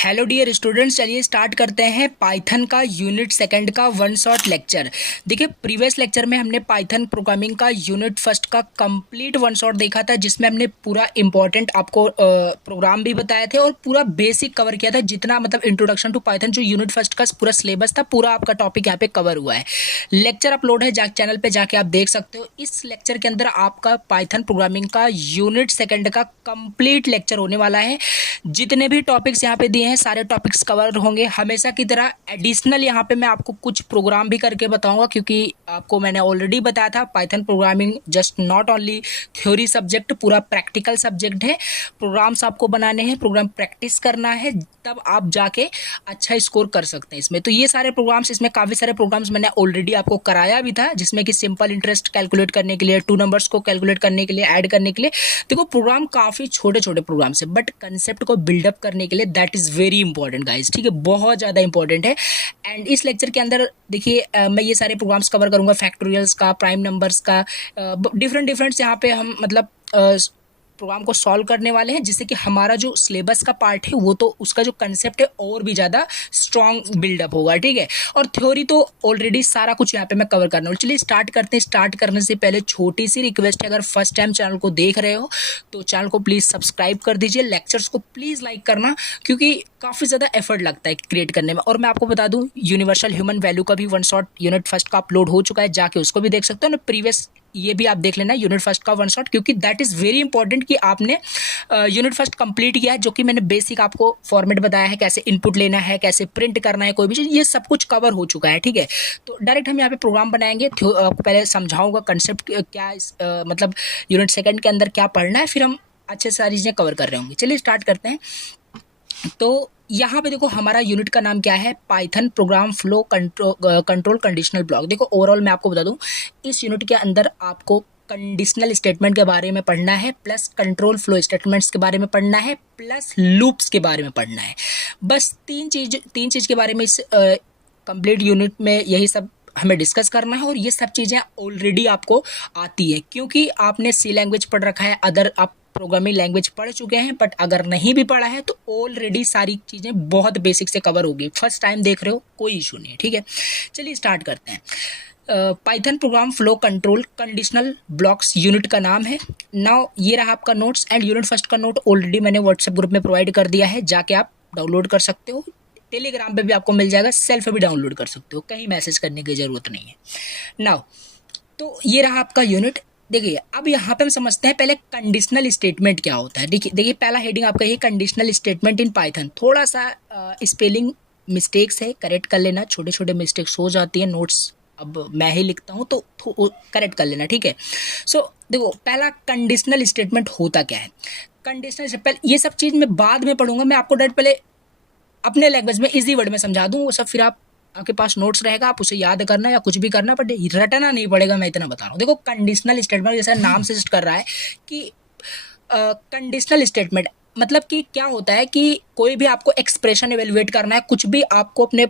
Hello dear students, चलिए start करते हैं पाइथन का यूनिट सेकंड का वन शॉट लेक्चर। देखिए, प्रीवियस लेक्चर में हमने पाइथन प्रोग्रामिंग का यूनिट फर्स्ट का कंप्लीट वन शॉट देखा था, जिसमें हमने पूरा इंपॉर्टेंट आपको प्रोग्राम भी बताए थे और पूरा बेसिक कवर किया था। जितना मतलब इंट्रोडक्शन टू पाइथन जो यूनिट फर्स्ट का पूरा सिलेबस था, पूरा आपका टॉपिक यहाँ पे कवर हुआ है। लेक्चर अपलोड है चैनल पे, जाके आप देख सकते हो। इस लेक्चर के अंदर आपका पाइथन प्रोग्रामिंग का यूनिट सेकंड का कंप्लीट लेक्चर होने वाला है। जितने भी टॉपिक्स यहाँ पे दिए हैं सारे टॉपिक्स कवर होंगे हमेशा की तरह। एडिशनल यहाँ पे मैं आपको कुछ प्रोग्राम भी करके बताऊंगा, क्योंकि आपको मैंने ऑलरेडी बताया था Python programming just not only theory subject, पूरा प्रैक्टिकल सब्जेक्ट है। प्रोग्राम्स आपको बनाने हैं, प्रोग्राम प्रैक्टिस करना है, तब आप जाके अच्छा स्कोर कर सकते हैं इसमें। तो ये सारे प्रोग्राम्स, इसमें काफ़ी सारे प्रोग्राम्स मैंने ऑलरेडी आपको कराया भी था, जिसमें कि सिंपल इंटरेस्ट कैलकुलेट करने के लिए, टू नंबर्स को कैलकुलेट करने के लिए, ऐड करने के लिए। देखो, प्रोग्राम काफ़ी छोटे छोटे प्रोग्राम्स है, बट कंसेप्ट को बिल्डअप करने के लिए that is very important guys, ठीक है, बहुत ज़्यादा इंपॉर्टेंट है। एंड इस लेक्चर के अंदर देखिए मैं ये सारे प्रोग्राम्स कवर करूँगा, फैक्टोरियल्स का, प्राइम नंबर्स का, डिफरेंट यहाँ पे हम मतलब प्रोग्राम को सॉल्व करने वाले हैं, जिससे कि हमारा जो सिलेबस का पार्ट है वो तो उसका जो कंसेप्ट है और भी ज़्यादा स्ट्रॉन्ग बिल्डअप होगा, ठीक है। और थ्योरी तो ऑलरेडी सारा कुछ यहाँ पे मैं कवर करना हूँ। चलिए स्टार्ट करते हैं। स्टार्ट करने से पहले छोटी सी रिक्वेस्ट है, अगर फर्स्ट टाइम चैनल को देख रहे हो तो चैनल को प्लीज़ सब्सक्राइब कर दीजिए, लेक्चर्स को प्लीज़ लाइक करना, क्योंकि काफ़ी ज़्यादा एफर्ट लगता है क्रिएट करने में। और मैं आपको बता दूँ, यूनिवर्सल ह्यूमन वैल्यू का भी वन शॉट यूनिट फर्स्ट का अपलोड हो चुका है, जाके उसको भी देख सकते हो ना। प्रीवियस ये भी आप देख लेना यूनिट फर्स्ट का वन शॉट, क्योंकि दैट इज़ वेरी इंपॉर्टेंट कि आपने यूनिट फर्स्ट कंप्लीट किया है, जो कि मैंने बेसिक आपको फॉर्मेट बताया है, कैसे इनपुट लेना है, कैसे प्रिंट करना है कोई भी चीज़, ये सब कुछ कवर हो चुका है, ठीक है। तो डायरेक्ट हम यहाँ पे प्रोग्राम बनाएंगे। आपको पहले समझाऊंगा कंसेप्ट क्या मतलब यूनिट सेकंड के अंदर क्या पढ़ना है, फिर हम अच्छे सारी चीज़ें कवर कर रहे होंगे। चलिए स्टार्ट करते हैं। तो यहाँ पे देखो, हमारा यूनिट का नाम क्या है, Python programme flow control conditional block. देखो, ओवरऑल मैं आपको बता दूँ, इस यूनिट के अंदर आपको कंडीशनल स्टेटमेंट के बारे में पढ़ना है, प्लस कंट्रोल फ्लो स्टेटमेंट्स के बारे में पढ़ना है, प्लस लूप्स के बारे में पढ़ना है। बस तीन चीज़ के बारे में इस कंप्लीट यूनिट में यही सब हमें डिस्कस करना है। और ये सब चीज़ें ऑलरेडी आपको आती है, क्योंकि आपने सी लैंग्वेज पढ़ रखा है, अदर आप प्रोग्रामिंग लैंग्वेज पढ़ चुके हैं। बट अगर नहीं भी पढ़ा है तो ऑलरेडी सारी चीज़ें बहुत बेसिक से कवर होगी। फर्स्ट टाइम देख रहे हो, कोई इशू नहीं है, ठीक है। चलिए स्टार्ट करते हैं। Python programme flow control conditional blocks unit का नाम है। नाउ ये रहा आपका नोट्स, एंड यूनिट फर्स्ट का नोट ऑलरेडी मैंने व्हाट्सएप ग्रुप में प्रोवाइड कर दिया है, जाके आप डाउनलोड कर सकते हो। टेलीग्राम पे भी आपको मिल जाएगा, सेल्फ भी डाउनलोड कर सकते हो, कहीं मैसेज करने की ज़रूरत नहीं है। नाउ तो ये रहा आपका यूनिट। देखिए, अब यहाँ पे हम समझते हैं पहले कंडीशनल स्टेटमेंट क्या होता है। देखिए पहला हेडिंग आपका ये कंडीशनल स्टेटमेंट इन पाइथन। थोड़ा सा स्पेलिंग मिस्टेक्स है, करेक्ट कर लेना, छोटे छोटे मिस्टेक्स हो जाती है, नोट्स अब मैं ही लिखता हूँ तो करेक्ट कर लेना, ठीक है। सो देखो, पहला कंडीशनल स्टेटमेंट होता क्या है। कंडीशनल पहले ये सब चीज़ मैं बाद में पढ़ूंगा, मैं आपको डायरेक्ट पहले अपने लैंग्वेज में इजी वर्ड में समझा दूँ, वो सब फिर आप आपके पास नोट्स रहेगा, आप उसे याद करना या कुछ भी करना, बट रटना नहीं पड़ेगा, मैं इतना बता रहा हूँ। देखो, कंडीशनल स्टेटमेंट जैसा नाम सजेस्ट कर रहा है कि कंडीशनल स्टेटमेंट मतलब कि क्या होता है कि कोई भी आपको एक्सप्रेशन एवेलुएट करना है, कुछ भी आपको अपने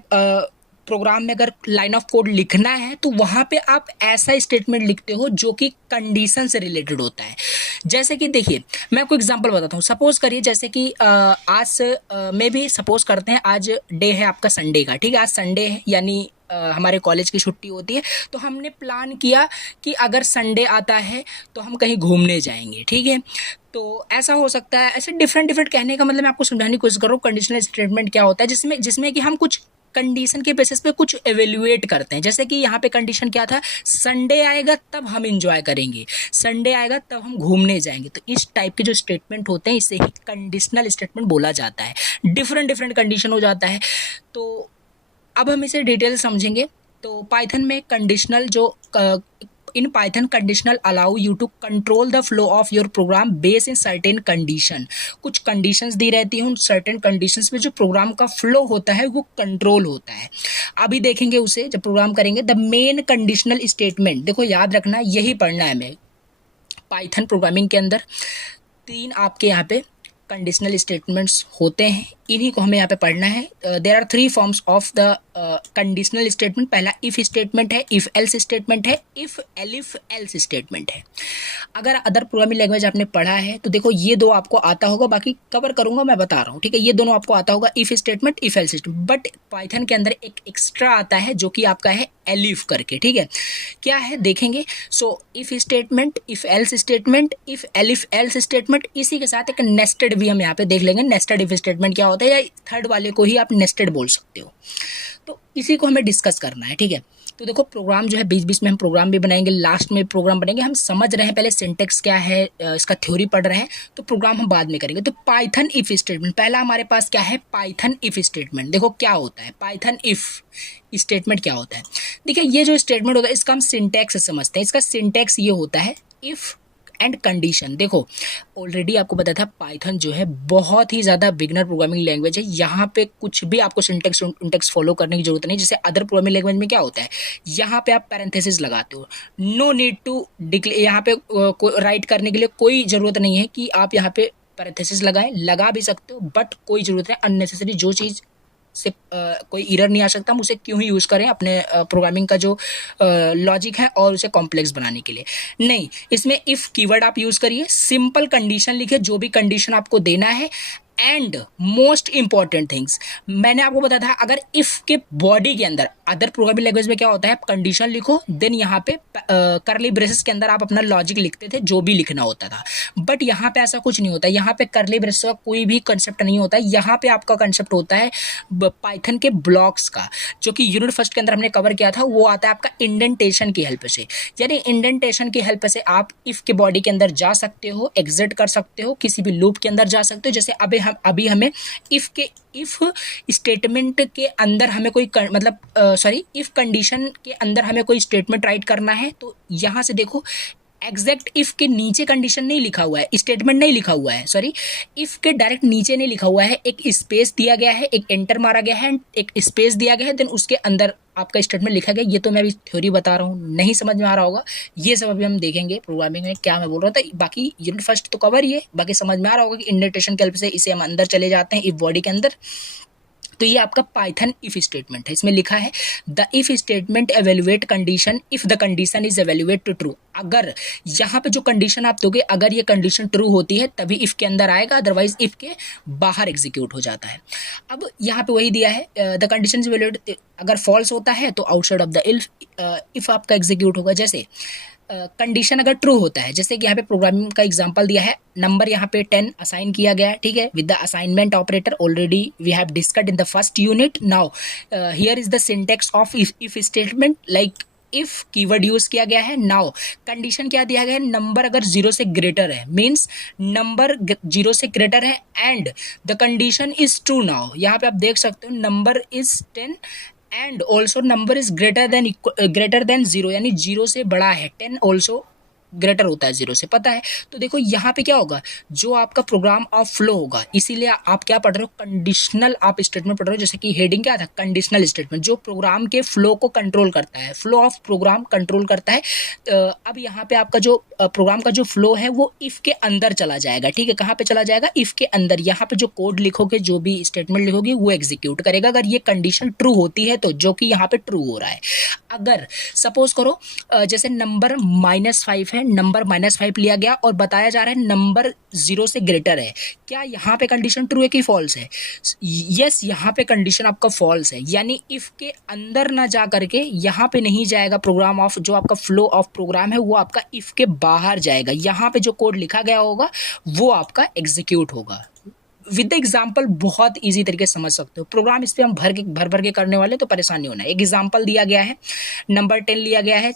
प्रोग्राम में अगर लाइन ऑफ कोड लिखना है, तो वहाँ पे आप ऐसा स्टेटमेंट लिखते हो जो कि कंडीशन से रिलेटेड होता है। जैसे कि देखिए, मैं आपको एग्जांपल बताता हूँ। सपोज करिए जैसे कि आज में भी सपोज करते हैं, आज डे है आपका संडे का, ठीक है। आज संडे है, यानी हमारे कॉलेज की छुट्टी होती है, तो हमने प्लान किया कि अगर संडे आता है तो हम कहीं घूमने जाएंगे, ठीक है। तो ऐसा हो सकता है, ऐसे डिफरेंट कहने का मतलब मैं आपको समझाने की कोशिश कर रहा हूँ। कंडीशनल स्टेटमेंट क्या होता है, जिसमें कि हम कुछ कंडीशन के बेसिस पे कुछ एवेल्युएट करते हैं। जैसे कि यहाँ पे कंडीशन क्या था, संडे आएगा तब हम इंजॉय करेंगे, संडे आएगा तब हम घूमने जाएंगे। तो इस टाइप के जो स्टेटमेंट होते हैं, इसे ही कंडीशनल स्टेटमेंट बोला जाता है। डिफरेंट कंडीशन हो जाता है। तो अब हम इसे डिटेल समझेंगे। तो पाइथन में कंडीशनल जो in Python conditional allow you to control the flow of your program based in certain condition. कुछ कंडीशंस दी रहती हैं, उन सर्टेन कंडीशंस में जो प्रोग्राम का फ्लो होता है वो कंट्रोल होता है। अभी देखेंगे उसे जब प्रोग्राम करेंगे। द मेन कंडीशनल स्टेटमेंट, देखो याद रखना, यही पढ़ना है हमें पाइथन प्रोग्रामिंग के अंदर। तीन आपके यहाँ पे कंडीशनल स्टेटमेंट्स होते हैं, इन्हीं को हमें यहाँ पे पढ़ना है। There are 3 forms of the conditional statement. पहला इफ स्टेटमेंट है, इफ एल्स स्टेटमेंट है, इफ एलिफ एल्स स्टेटमेंट है। अगर अदर प्रोग्रामिंग लैंग्वेज आपने पढ़ा है तो देखो ये दो आपको आता होगा, बाकी कवर करूंगा मैं बता रहा हूँ, ठीक है। ये दोनों आपको आता होगा, if statement, if else statement. But Python के अंदर एक एक्स्ट्रा आता है जो कि आपका है एलिफ करके, ठीक है। क्या है देखेंगे। So if statement, if else statement, if elif else statement, इसी के साथ एक नेस्टेड भी हम यहाँ पे देख लेंगे। नेस्टेड इफ स्टेटमेंट क्या होता है, या थर्ड वाले को ही आप नेस्टेड बोल सकते हो। तो इसी को हमें डिस्कस करना है, ठीक है। तो देखो प्रोग्राम जो है बीच बीच में हम प्रोग्राम भी बनाएंगे, लास्ट में प्रोग्राम बनेंगे। हम समझ रहे हैं पहले सिंटेक्स क्या है, इसका थ्योरी पढ़ रहे हैं, तो प्रोग्राम हम बाद में करेंगे। तो पाइथन इफ स्टेटमेंट, पहला हमारे पास क्या है, पाइथन इफ स्टेटमेंट। देखो क्या होता है पाइथन इफ स्टेटमेंट, क्या होता है। देखिए ये जो स्टेटमेंट होता है इसका हम सिंटेक्स समझते हैं। इसका सिंटेक्स ये होता है इफ एंड कंडीशन। देखो ऑलरेडी आपको पता था पाइथन जो है बहुत ही ज़्यादा बिगनर प्रोग्रामिंग लैंग्वेज है। यहाँ पे कुछ भी आपको सिंटेक्स फॉलो करने की जरूरत नहीं। जैसे अदर प्रोग्रामिंग लैंग्वेज में क्या होता है, यहाँ पे आप पैरेंथेसिस लगाते हो, नो नीड टू डिक्लेयर, यहाँ पे राइट करने के लिए कोई ज़रूरत नहीं है कि आप यहाँ पे पैरेंथेसिस लगाएं, लगा भी सकते हो बट कोई ज़रूरत नहीं। अननेसेसरी जो चीज़ से कोई एरर नहीं आ सकता, हम उसे क्यों ही यूज़ करें अपने प्रोग्रामिंग का जो लॉजिक है और उसे कॉम्प्लेक्स बनाने के लिए। नहीं, इसमें इफ़ कीवर्ड आप यूज़ करिए, सिंपल कंडीशन लिखिए, जो भी कंडीशन आपको देना है। एंड मोस्ट इंपॉर्टेंट थिंग्स, मैंने आपको बताया था अगर इफ़ के बॉडी के अंदर, अदर प्रोग्रामिंग लैंग्वेज में क्या होता है, कंडीशन लिखो देन यहाँ पे करली ब्रेसेस के अंदर आप अपना लॉजिक लिखते थे, जो भी लिखना होता था। बट यहाँ पे ऐसा कुछ नहीं होता, यहाँ पे करली ब्रेसेस का कोई भी कंसेप्ट नहीं होता। यहाँ पे आपका कंसेप्ट होता है पाइथन के ब्लॉक्स का, जो कि यूनिट फर्स्ट के अंदर हमने कवर किया था। वो आता है आपका इंडेंटेशन की हेल्प से, यानी इंडेंटेशन की हेल्प से आप इफ़ के बॉडी के अंदर जा सकते हो, एग्जिट कर सकते हो, किसी भी लूप के अंदर जा सकते हो। जैसे अभी हमें इफ़ स्टेटमेंट के अंदर हमें कोई इफ़ कंडीशन के अंदर हमें कोई स्टेटमेंट राइट करना है, तो यहाँ से देखो एग्जैक्ट इफ़ के नीचे कंडीशन नहीं लिखा हुआ है, स्टेटमेंट नहीं लिखा हुआ है, इफ़ के डायरेक्ट नीचे नहीं लिखा हुआ है, एक स्पेस दिया गया है, एक एंटर मारा गया है, एक स्पेस दिया गया है, देन उसके अंदर आपका स्टेटमेंट लिखा गया। ये तो मैं अभी थ्योरी बता रहा हूँ, नहीं समझ में आ रहा होगा, ये सब अभी हम देखेंगे प्रोग्रामिंग में क्या मैं बोल रहा था। बाकी यूनिट फर्स्ट तो कवर ही है, बाकी समझ में आ रहा होगा कि इंडेंटेशन की हेल्प से इसे हम अंदर चले जाते हैं इफ बॉडी के अंदर। तो ये आपका पाइथन इफ स्टेटमेंट है। इसमें लिखा है the if statement evaluate condition if the condition is evaluate to true. अगर यहाँ पे जो कंडीशन आप दोगे, अगर ये कंडीशन ट्रू होती है तभी इफ के अंदर आएगा, अदरवाइज इफ के बाहर एग्जीक्यूट हो जाता है। अब यहाँ पे वही दिया है द कंडीशन इज एवेल्युएट, अगर फॉल्स होता है तो आउटसाइड ऑफ द इफ आपका एग्जीक्यूट होगा। जैसे कंडीशन अगर ट्रू होता है, जैसे कि यहाँ पे प्रोग्रामिंग का एग्जांपल दिया है, नंबर यहाँ पे 10 असाइन किया गया है, ठीक है, with the assignment operator already we have discussed in the first unit. Now here is the syntax of if statement, like if keyword use किया गया है। नाउ कंडीशन क्या दिया गया है, नंबर अगर 0 से ग्रेटर है, मीन्स नंबर 0 से ग्रेटर है and the condition is true. Now यहाँ पे आप देख सकते हो number is 10 and also number is greater than 0, यानी 0 से बड़ा है, 10 ऑल्सो ग्रेटर होता है 0 से, पता है। तो देखो यहाँ पे क्या होगा, जो आपका प्रोग्राम ऑफ फ्लो होगा, इसीलिए आप क्या पढ़ रहे हो, कंडीशनल आप स्टेटमेंट पढ़ रहे हो। जैसे कि हेडिंग क्या था, कंडीशनल स्टेटमेंट, जो प्रोग्राम के फ्लो को कंट्रोल करता है, फ्लो ऑफ प्रोग्राम कंट्रोल करता है। अब यहाँ पे आपका जो प्रोग्राम का जो फ्लो है वो इफ़ के अंदर चला जाएगा, ठीक है। कहाँ पे चला जाएगा, इफ़ के अंदर। यहाँ पे जो कोड लिखोगे, जो भी स्टेटमेंट लिखोगे वो एग्जीक्यूट करेगा अगर ये कंडीशन ट्रू होती है तो, जो कि यहाँ पे ट्रू हो रहा है। अगर सपोज करो जैसे नंबर -5 है, नंबर -5 लिया गया और बताया जा रहा है नंबर 0 से ग्रेटर है, क्या यहाँ पे कंडीशन ट्रू है कि फॉल्स है? यस, यहाँ पे कंडीशन आपका फॉल्स है, यानी इफ के अंदर ना जा करके यहाँ पे नहीं जाएगा प्रोग्राम ऑफ, जो आपका फ्लो ऑफ प्रोग्राम है वो आपका इफ के बाहर जाएगा। यहाँ पे जो कोड लिखा गया होगा वो आपका एग्जीक्यूट होगा। विद द एग्जाम्पल बहुत ईजी तरीके से समझ सकते हो प्रोग्राम, इस पर हम भर के करने वाले, तो परेशान नहीं होना। एक एग्जाम्पल दिया गया है, नंबर 10 लिया गया है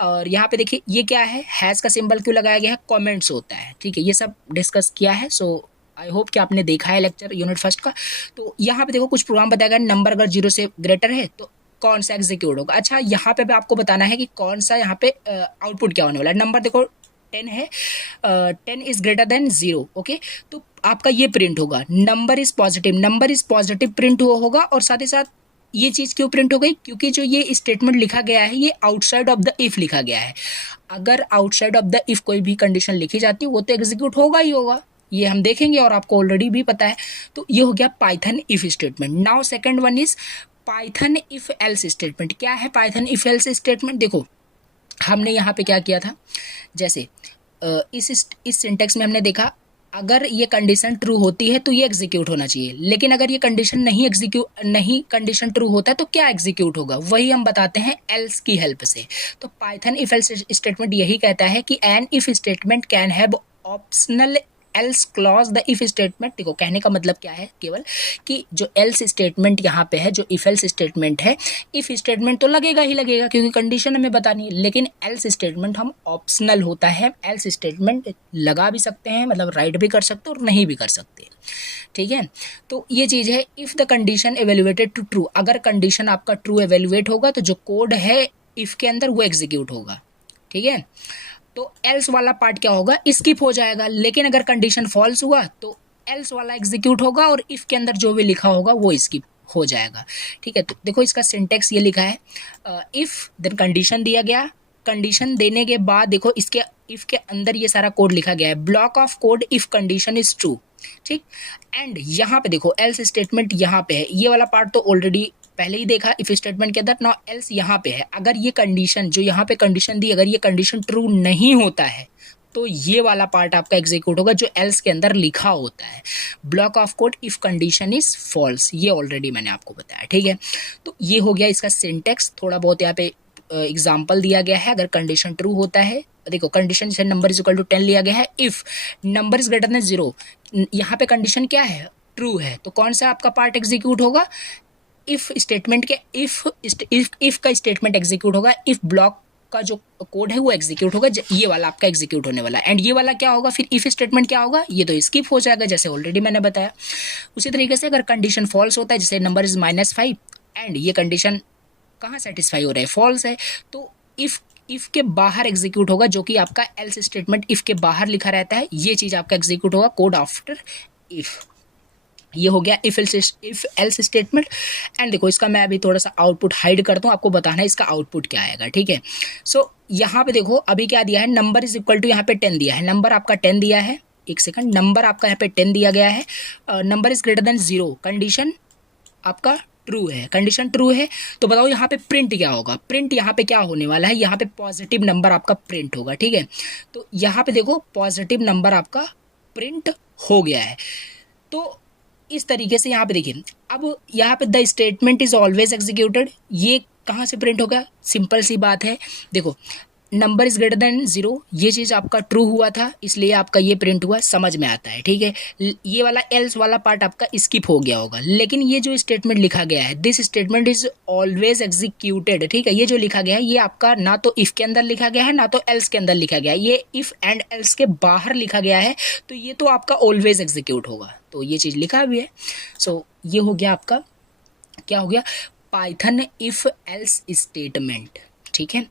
और यहाँ पे देखिए ये क्या है, हैश का सिंबल क्यों लगाया गया है, कमेंट्स होता है, ठीक है। ये सब डिस्कस किया है, सो आई होप कि आपने देखा है लेक्चर यूनिट फर्स्ट का। तो यहाँ पे देखो कुछ प्रोग्राम बताया गया, नंबर अगर 0 से ग्रेटर है तो कौन सा एग्जीक्यूट होगा। अच्छा, यहाँ पे भी आपको बताना है कि कौन सा यहाँ पे आउटपुट क्या होने वाला है। नंबर देखो 10 है, 10 इज ग्रेटर देन 0, ओके, तो आपका ये प्रिंट होगा, नंबर इज पॉजिटिव प्रिंट होगा। और साथ ही साथ ये चीज़ क्यों प्रिंट हो गई, क्योंकि जो ये स्टेटमेंट लिखा गया है ये आउटसाइड ऑफ द इफ लिखा गया है। अगर आउटसाइड ऑफ द इफ कोई भी कंडीशन लिखी जाती है वो तो एग्जीक्यूट होगा ही होगा, ये हम देखेंगे और आपको ऑलरेडी भी पता है। तो ये हो गया Python if statement. Now second one is Python if else statement. क्या है पाइथन इफ एल्स स्टेटमेंट? देखो हमने यहाँ पे क्या किया था, जैसे इस सिंटेक्स में हमने देखा अगर ये कंडीशन ट्रू होती है तो ये एग्जीक्यूट होना चाहिए, लेकिन अगर ये कंडीशन नहीं कंडीशन ट्रू होता है तो क्या एग्जीक्यूट होगा, वही हम बताते हैं एल्स की हेल्प से। तो पाइथन इफ एल्स स्टेटमेंट यही कहता है कि an if statement can have optional else clause the if statement. देखो कहने का मतलब क्या है, केवल कि जो एल्स स्टेटमेंट यहाँ पे है, जो इफ एल्स स्टेटमेंट है, इफ स्टेटमेंट तो लगेगा ही लगेगा क्योंकि कंडीशन हमें बतानी है, लेकिन एल्स स्टेटमेंट हम ऑप्शनल होता है। एल्स स्टेटमेंट लगा भी सकते हैं, मतलब राइट भी कर सकते और नहीं भी कर सकते, ठीक है। तो ये चीज़ है if the condition evaluated to true. अगर कंडीशन आपका ट्रू एवेल्युएट होगा तो जो कोड है इफ़ के अंदर वो एग्जीक्यूट होगा, ठीक है। तो एल्स वाला पार्ट क्या होगा, स्किप हो जाएगा। लेकिन अगर कंडीशन फॉल्स हुआ तो एल्स वाला एग्जीक्यूट होगा और इफ के अंदर जो भी लिखा होगा वो स्किप हो जाएगा, ठीक है। तो देखो इसका सिंटेक्स ये लिखा है, इफ देन कंडीशन दिया गया, कंडीशन देने के बाद देखो इसके इफ के अंदर ये सारा कोड लिखा गया है, block of code if condition is true, ठीक। एंड यहाँ पे देखो एल्स स्टेटमेंट यहाँ पे है, ये वाला पार्ट तो ऑलरेडी पहले ही देखा इफ स्टेटमेंट के अंदर। नाउ एल्स यहाँ पे है, अगर ये कंडीशन जो यहाँ पे कंडीशन दी, अगर ये कंडीशन ट्रू नहीं होता है तो ये वाला पार्ट आपका एग्जीक्यूट होगा जो एल्स के अंदर लिखा होता है, block of code if condition is false. ये ऑलरेडी मैंने आपको बताया, ठीक है। तो ये हो गया इसका सिंटेक्स। थोड़ा बहुत यहाँ पे एग्जाम्पल दिया गया है। अगर कंडीशन ट्रू होता है, देखो कंडीशन जैसे नंबर इज इक्वल टू 10 लिया गया है, if number is greater than 0, यहाँ पे कंडीशन क्या है, ट्रू है, तो कौन सा आपका पार्ट एग्जीक्यूट होगा, इफ स्टेटमेंट के इफ का स्टेटमेंट एग्जीक्यूट होगा, इफ ब्लॉक का जो कोड है वो एग्जीक्यूट होगा, ये वाला आपका एग्जीक्यूट होने वाला है। एंड ये वाला क्या होगा, फिर इफ स्टेटमेंट क्या होगा, ये तो स्किप हो जाएगा जैसे ऑलरेडी मैंने बताया। उसी तरीके से अगर कंडीशन फॉल्स होता है, जैसे नंबर इज -5 एंड ये कंडीशन कहाँ सेटिस्फाई हो रहा है, फॉल्स है, तो इफ के बाहर एग्जीक्यूट होगा, जो कि आपका एल्स स्टेटमेंट इफ के बाहर लिखा रहता है, ये चीज़ आपका एग्जीक्यूट होगा, कोड आफ्टर इफ। ये हो गया इफ एल्स स्टेटमेंट। एंड देखो इसका मैं अभी थोड़ा सा आउटपुट हाइड करता हूँ, आपको बताना है इसका आउटपुट क्या आएगा, ठीक है। सो यहाँ पे देखो अभी क्या दिया है, नंबर इज इक्वल टू यहाँ पे 10 दिया है, नंबर आपका 10 दिया है, एक सेकंड, नंबर आपका यहाँ पे 10 दिया गया है, number is greater than 0, condition आपका ट्रू है, कंडीशन ट्रू है। तो बताओ यहाँ पे प्रिंट क्या होगा, प्रिंट यहाँ पे क्या होने वाला है, यहाँ पे पॉजिटिव नंबर आपका प्रिंट होगा, ठीक है। तो यहाँ पे देखो पॉजिटिव नंबर आपका प्रिंट हो गया है। तो इस तरीके से यहाँ पे देखिए, अब यहाँ पे the statement is always executed, ये कहाँ से प्रिंट होगा, सिंपल सी बात है। देखो नंबर इज ग्रेटर देन 0, ये चीज़ आपका ट्रू हुआ था इसलिए आपका ये प्रिंट हुआ, समझ में आता है, ठीक है। ये वाला एल्स वाला पार्ट आपका स्किप हो गया होगा। लेकिन ये जो स्टेटमेंट लिखा गया है, this statement is always executed, ठीक है, ये जो लिखा गया है ये आपका ना तो इफ के अंदर लिखा गया है ना तो एल्स के अंदर लिखा गया है, ये इफ एंड एल्स के बाहर लिखा गया है, तो ये तो आपका ऑलवेज एग्जीक्यूट होगा, तो ये चीज़ लिखा भी है। सो ये हो गया आपका, क्या हो गया, पाइथन इफ एल्स स्टेटमेंट, ठीक है।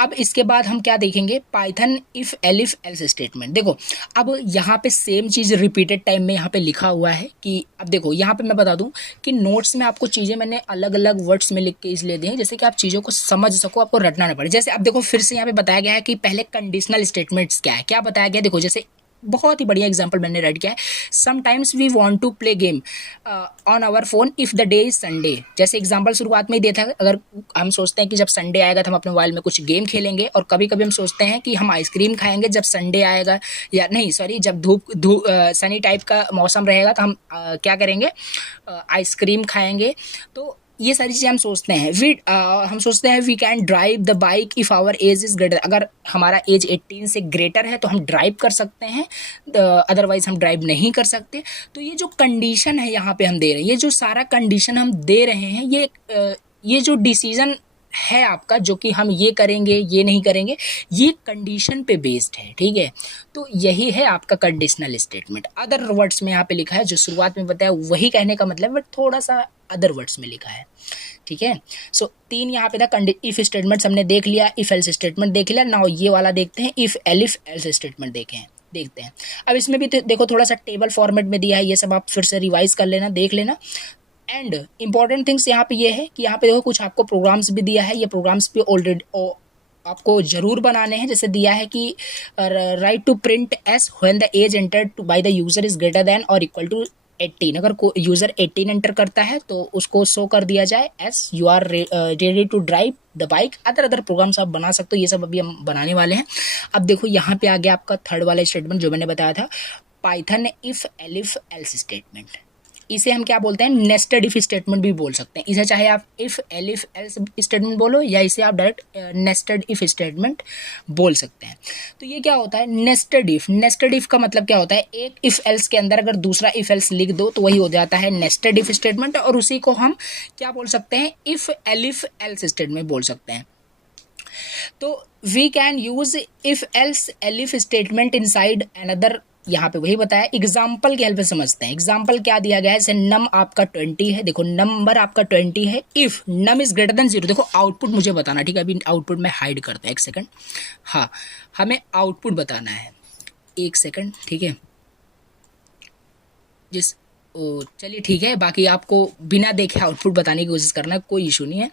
अब इसके बाद हम क्या देखेंगे, पाइथन इफ एल्स स्टेटमेंट। देखो अब यहाँ पे सेम चीज़ रिपीटेड टाइम में यहाँ पे लिखा हुआ है कि, अब देखो यहाँ पे मैं बता दूँ कि नोट्स में आपको चीज़ें मैंने अलग अलग वर्ड्स में लिख के इसलिए दी हैं जैसे कि आप चीज़ों को समझ सको, आपको रटना ना पड़े। जैसे अब देखो फिर से यहाँ पे बताया गया है कि पहले कंडीशनल स्टेटमेंट्स क्या है, क्या बताया गया, देखो जैसे बहुत ही बढ़िया एग्जांपल मैंने रेड किया है, sometimes we want to play game on our phone if the day is Sunday. जैसे एग्जांपल शुरुआत में ही दिया था, अगर हम सोचते हैं कि जब संडे आएगा तो हम अपने मोबाइल में कुछ गेम खेलेंगे, और कभी कभी हम सोचते हैं कि हम आइसक्रीम खाएंगे जब संडे आएगा, या नहीं सॉरी जब धूप सनी टाइप का मौसम रहेगा तो हम क्या करेंगे, आइसक्रीम खाएंगे। तो ये सारी चीज़ें हम सोचते हैं। हम सोचते हैं we can drive the bike if our age is greater, अगर हमारा एज 18 से ग्रेटर है तो हम ड्राइव कर सकते हैं, अदरवाइज हम ड्राइव नहीं कर सकते। तो ये जो कंडीशन है यहाँ पे हम दे रहे हैं, ये जो सारा कंडीशन हम दे रहे हैं, ये जो डिसीजन है आपका, जो कि हम ये करेंगे ये नहीं करेंगे, ये कंडीशन पे बेस्ड है, ठीक है। तो यही है आपका कंडीशनल स्टेटमेंट। अदर वर्ड्स में यहाँ पे लिखा है, जो शुरुआत में बताया वही कहने का मतलब, बट थोड़ा सा अदर वर्ड्स में लिखा है, ठीक है। सो 3 यहाँ पे था, इफ स्टेटमेंट्स हमने देख लिया, इफ एल्स स्टेटमेंट देख लिया। नाउ ये वाला देखते हैं, इफ एल्स स्टेटमेंट देखते हैं। अब इसमें भी देखो थोड़ा सा टेबल फॉर्मेट में दिया है, ये सब आप फिर से रिवाइज कर लेना, देख लेना। एंड इंपॉर्टेंट थिंग्स यहाँ पे ये है कि यहाँ पे देखो कुछ आपको प्रोग्राम्स भी दिया है, ये प्रोग्राम्स भी ऑलरेडी आपको जरूर बनाने हैं। जैसे दिया है कि write to print as when the age entered by the user is greater than और इक्वल टू 18। अगर यूजर 18 एंटर करता है तो उसको शो कर दिया जाए as you are ready to drive the bike. Other programs आप बना सकते हो, ये सब अभी हम बनाने वाले हैं। अब देखो यहाँ पे आ गया आपका थर्ड वाला स्टेटमेंट जो मैंने बताया था, Python if elif else statement. इसे हम क्या बोलते हैं, नेस्टेड इफ स्टेटमेंट भी बोल सकते हैं। इसे चाहे आप इफ एलिफ एल्स स्टेटमेंट बोलो या इसे आप डायरेक्ट नेस्टेड इफ स्टेटमेंट बोल सकते हैं। तो ये क्या होता है, नेस्टेड इफ। नेस्टेड इफ का मतलब क्या होता है, एक इफ एल्स के अंदर अगर दूसरा इफ एल्स लिख दो तो वही हो जाता है नेस्टेड इफ स्टेटमेंट, और उसी को हम क्या बोल सकते हैं, इफ एलिफ एल्स स्टेटमेंट बोल सकते हैं। तो we can use if else elif statement inside another. यहाँ पे वही बताया, एग्जाम्पल की हेल्प से समझते हैं। एग्जाम्पल क्या दिया गया है, जैसे नम आपका 20 है, देखो नंबर आपका 20 है, if num is greater than 0। देखो आउटपुट मुझे बताना, ठीक है, अभी आउटपुट में हाइड करते हैं, एक सेकंड। हाँ, हमें आउटपुट बताना है, एक सेकंड, ठीक है। जिस ओ चलिए ठीक है, बाकी आपको बिना देखे आउटपुट बताने की कोशिश करना है, कोई इशू नहीं है।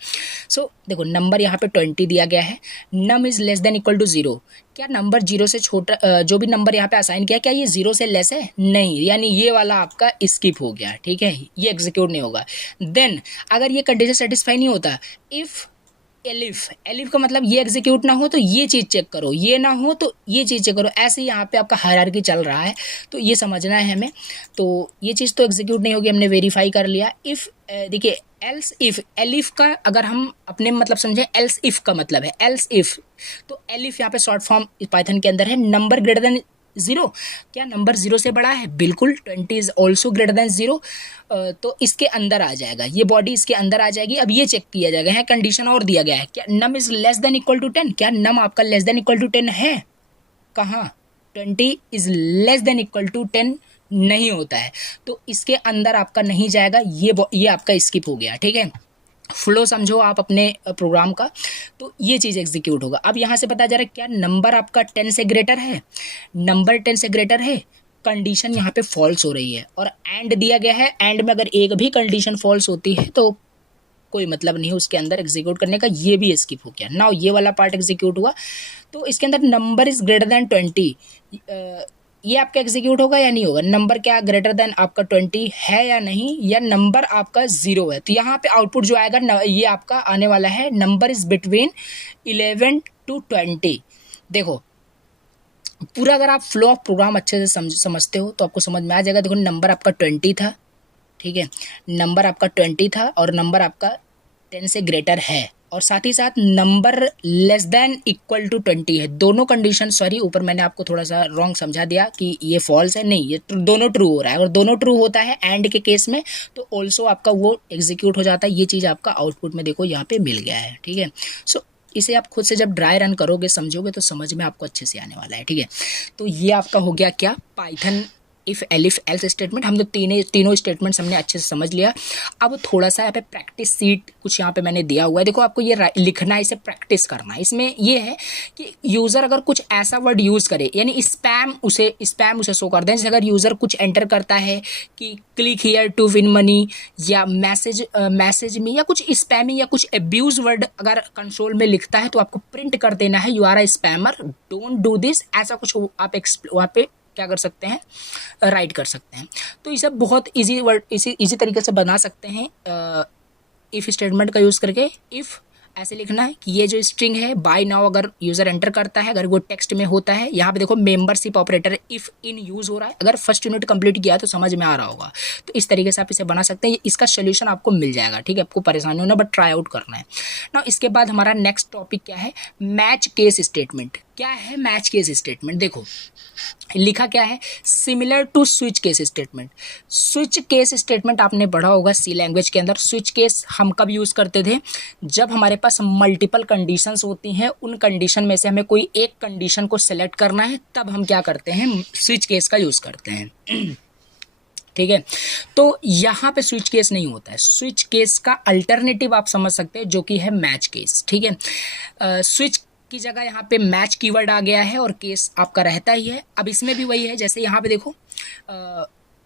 सो देखो नंबर यहाँ पे 20 दिया गया है, num is less than equal to 0। क्या नंबर 0 से छोटा, जो भी नंबर यहाँ पे असाइन किया क्या ये 0 से लेस है, नहीं, यानी ये वाला आपका स्किप हो गया, ठीक है, ये एग्जीक्यूट नहीं होगा। देन अगर ये कंडीशन सेटिस्फाई नहीं होता, इफ एलिफ, एलिफ का मतलब ये एग्जीक्यूट ना हो तो ये चीज़ चेक करो, ये ना हो तो ये चीज़ चेक करो, ऐसे ही यहाँ पे आपका हायरार्की चल रहा है, तो ये समझना है हमें। तो ये चीज़ तो एग्जीक्यूट नहीं होगी, हमने वेरीफाई कर लिया। इफ़ देखिए एल्स इफ, एलिफ का अगर हम अपने मतलब समझें, एल्स इफ का मतलब है एल्स इफ, तो एलिफ यहाँ पे शॉर्ट फॉर्म पाइथन के अंदर है, नंबर ग्रेटर देन 0। क्या नंबर 0 से बड़ा है, बिल्कुल, 20 इज ऑल्सो ग्रेटर देन 0, तो इसके अंदर आ जाएगा, ये बॉडी इसके अंदर आ जाएगी। अब ये चेक किया जाएगा, है कंडीशन और दिया गया है, क्या num is less than equal to 10, क्या नम आपका लेस देन इक्वल टू 10 है, कहाँ 20 is less than equal to 10 नहीं होता है, तो इसके अंदर आपका नहीं जाएगा, ये आपका स्किप हो गया, ठीक है। फ्लो समझो आप अपने प्रोग्राम का, तो ये चीज़ एग्जीक्यूट होगा। अब यहाँ से पता जा रहा है क्या नंबर आपका 10 से ग्रेटर है, नंबर 10 से ग्रेटर है, कंडीशन यहाँ पे फॉल्स हो रही है, और एंड दिया गया है, एंड में अगर एक भी कंडीशन फॉल्स होती है तो कोई मतलब नहीं है उसके अंदर एग्जीक्यूट करने का, ये भी स्किप हो गया। नाउ ये वाला पार्ट एग्जीक्यूट हुआ, तो इसके अंदर नंबर इज ग्रेटर देन 20, ये आपका एग्जीक्यूट होगा या नहीं होगा, नंबर क्या ग्रेटर देन आपका 20 है या नहीं, या नंबर आपका 0 है। तो यहाँ पे आउटपुट जो आएगा ये आपका आने वाला है, नंबर इज बिटवीन 11 to 20। देखो पूरा अगर आप फ्लो ऑफ प्रोग्राम अच्छे से समझते हो तो आपको समझ में आ जाएगा। देखो नंबर आपका 20 था, ठीक है, नंबर आपका 20 था और नंबर आपका 10 से ग्रेटर है, और साथ ही साथ number less than equal to 20 है। दोनों कंडीशन, सॉरी ऊपर मैंने आपको थोड़ा सा रॉन्ग समझा दिया कि ये फॉल्स है, नहीं, ये दोनों ट्रू हो रहा है। और दोनों ट्रू होता है एंड के केस में तो ऑल्सो आपका वो एग्जीक्यूट हो जाता है। ये चीज़ आपका आउटपुट में देखो यहाँ पे मिल गया है, ठीक है। सो इसे आप खुद से जब ड्राई रन करोगे, समझोगे, तो समझ में आपको अच्छे से आने वाला है, ठीक है। तो ये आपका हो गया क्या, Python if elif else statement. हम तो तीनों स्टेटमेंट्स हमने अच्छे से समझ लिया। अब थोड़ा सा यहाँ पे प्रैक्टिस सीट कुछ यहाँ पे मैंने दिया हुआ है, देखो आपको ये लिखना है, इसे प्रैक्टिस करना है। इसमें ये है कि यूज़र अगर कुछ ऐसा वर्ड यूज़ करे, यानी स्पैम उसे शो कर दें। जैसे अगर यूज़र कुछ एंटर करता है कि click here to win money, या मैसेज में, या कुछ स्पैमिंग या कुछ एब्यूज वर्ड अगर कंसोल में लिखता है, तो आपको प्रिंट कर देना है, you are a spammer, don't do this, ऐसा कुछ आप वहाँ पे क्या कर सकते हैं, राइट कर सकते हैं। तो ये सब बहुत इजी वर्ड, इसी तरीके से बना सकते हैं इफ़ स्टेटमेंट का यूज़ करके। इफ़ ऐसे लिखना है कि ये जो स्ट्रिंग है बाय नाउ अगर यूज़र एंटर करता है, अगर वो टेक्स्ट में होता है, यहाँ पे देखो membership operator if in use हो रहा है, अगर फर्स्ट यूनिट कंप्लीट किया तो समझ में आ रहा होगा। तो इस तरीके से आप इसे बना सकते हैं, इसका सोल्यूशन आपको मिल जाएगा, ठीक है, आपको परेशानी होना, बट ट्राई आउट करना है ना। इसके बाद हमारा नेक्स्ट टॉपिक क्या है, मैच केस स्टेटमेंट। क्या है मैच केस स्टेटमेंट, देखो लिखा क्या है, similar to switch case statement. Switch case statement आपने पढ़ा होगा सी लैंग्वेज के अंदर। स्विच केस हम कब यूज़ करते थे, जब हमारे पास मल्टीपल कंडीशंस होती हैं, उन कंडीशन में से हमें कोई एक कंडीशन को सेलेक्ट करना है, तब हम क्या करते हैं, स्विच केस का यूज़ करते हैं, ठीक है। तो यहाँ पे स्विच केस नहीं होता है, स्विच केस का अल्टरनेटिव आप समझ सकते हैं जो कि है मैच केस, ठीक है। स्विच की जगह यहाँ पे मैच कीवर्ड आ गया है और केस आपका रहता ही है। अब इसमें भी वही है, जैसे यहाँ पे देखो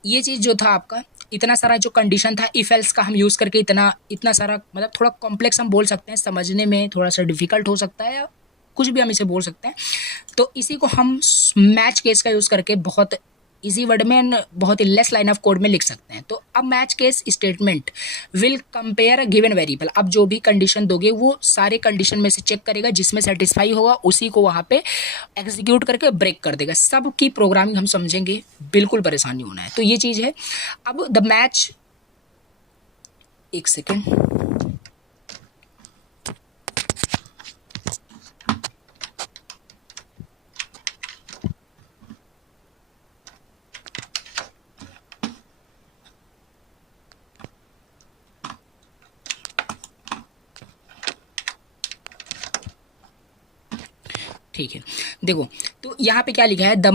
ये चीज़ जो था आपका, इतना सारा जो कंडीशन था इफ एल्स का हम यूज़ करके इतना सारा, मतलब थोड़ा कॉम्प्लेक्स हम बोल सकते हैं, समझने में थोड़ा सा डिफिकल्ट हो सकता है, कुछ भी हम इसे बोल सकते हैं। तो इसी को हम मैच केस का यूज़ करके बहुत इजी वर्ड में एंड बहुत ही लेस लाइन ऑफ कोड में लिख सकते हैं। तो अब match case statement will compare a given variable. अब जो भी कंडीशन दोगे वो सारे कंडीशन में से चेक करेगा, जिसमें सेटिस्फाई होगा उसी को वहाँ पे एग्जीक्यूट करके ब्रेक कर देगा। सब की प्रोग्रामिंग हम समझेंगे, बिल्कुल परेशानी होना है। तो ये चीज़ है। अब द मैच, एक सेकेंड, ठीक है। देखो तो यहाँ पे क्या लिखा है, the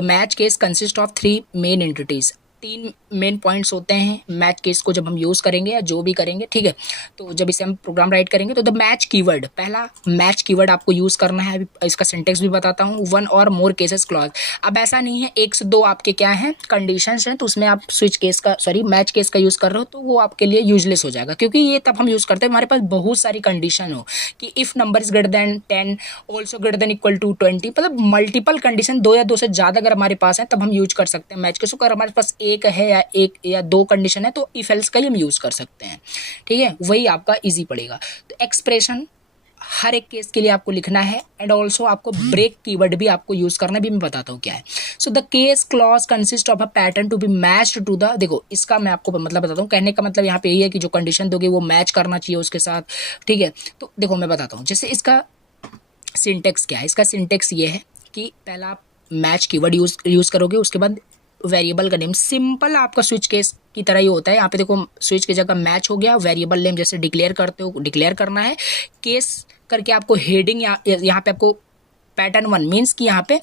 match case consist of 3 main entities. 3 main points होते हैं मैच केस को जब हम यूज़ करेंगे या जो भी करेंगे, ठीक है। तो जब इसे हम प्रोग्राम राइट करेंगे तो द मैच कीवर्ड, पहला मैच कीवर्ड आपको यूज़ करना है। इसका सिंटेक्स भी बताता हूँ। 1 और मोर केसेस क्लॉज। अब ऐसा नहीं है 1 से 2 आपके क्या हैं कंडीशंस हैं, तो उसमें आप स्विच केस का मैच केस का यूज़ कर रहे हो तो वो आपके लिए यूजलेस हो जाएगा, क्योंकि ये तब हम यूज़ करते हैं हमारे पास बहुत सारी कंडीशन हो कि if number is greater than 10 also greater than equal to 20, मतलब मल्टीपल कंडीशन 2 या 2 से ज़्यादा अगर हमारे पास है तब हम यूज कर सकते हैं मैच केस को। अगर हमारे पास एक है या 1 या 2 कंडीशन है तो इफ एल्स का ही हम यूज़ कर सकते हैं, ठीक है। वही आपका इजी पड़ेगा। तो एक्सप्रेशन हर एक केस के लिए आपको लिखना है एंड ऑल्सो आपको ब्रेक कीवर्ड भी आपको यूज़ करना भी मैं बताता हूँ क्या है। So the case clause consist of a pattern to be matched to the, देखो इसका मैं आपको मतलब बताता हूँ। कहने का मतलब यहाँ पे यही है कि जो कंडीशन दोगे वो मैच करना चाहिए उसके साथ, ठीक है। तो देखो मैं बताता हूँ, जैसे इसका सिंटेक्स क्या है। इसका सिंटेक्स ये है कि पहला आप मैच कीवर्ड यूज़ करोगे, उसके बाद वेरिएबल का नेम सिंपल आपका स्विच केस की तरह ही होता है। यहाँ पे देखो स्विच की जगह मैच हो गया, वेरिएबल नेम जैसे डिक्लेयर करते हो डिक्लेयर करना है, केस करके आपको हेडिंग यहाँ पे आपको पैटर्न 1 मीन्स कि यहाँ पे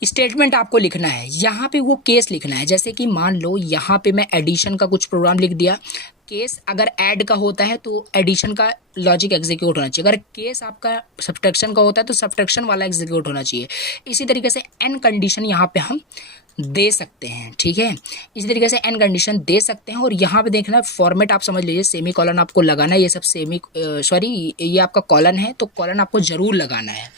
स्टेटमेंट आपको लिखना है, यहाँ पे वो केस लिखना है। जैसे कि मान लो यहाँ पे मैं एडिशन का कुछ प्रोग्राम लिख दिया, केस अगर ऐड का होता है तो एडिशन का लॉजिक एग्जीक्यूट होना चाहिए, अगर केस आपका सब्ट्रैक्शन का होता है तो सब्ट्रैक्शन वाला एग्जीक्यूट होना चाहिए। इसी तरीके से एन कंडीशन यहाँ पे हम दे सकते हैं, ठीक है। इसी तरीके से एन कंडीशन दे सकते हैं। और यहाँ पे देखना फॉर्मेट आप समझ लीजिए, सेमी कॉलन आपको लगाना है। ये सब ये आपका कॉलन है तो कॉलन आपको ज़रूर लगाना है।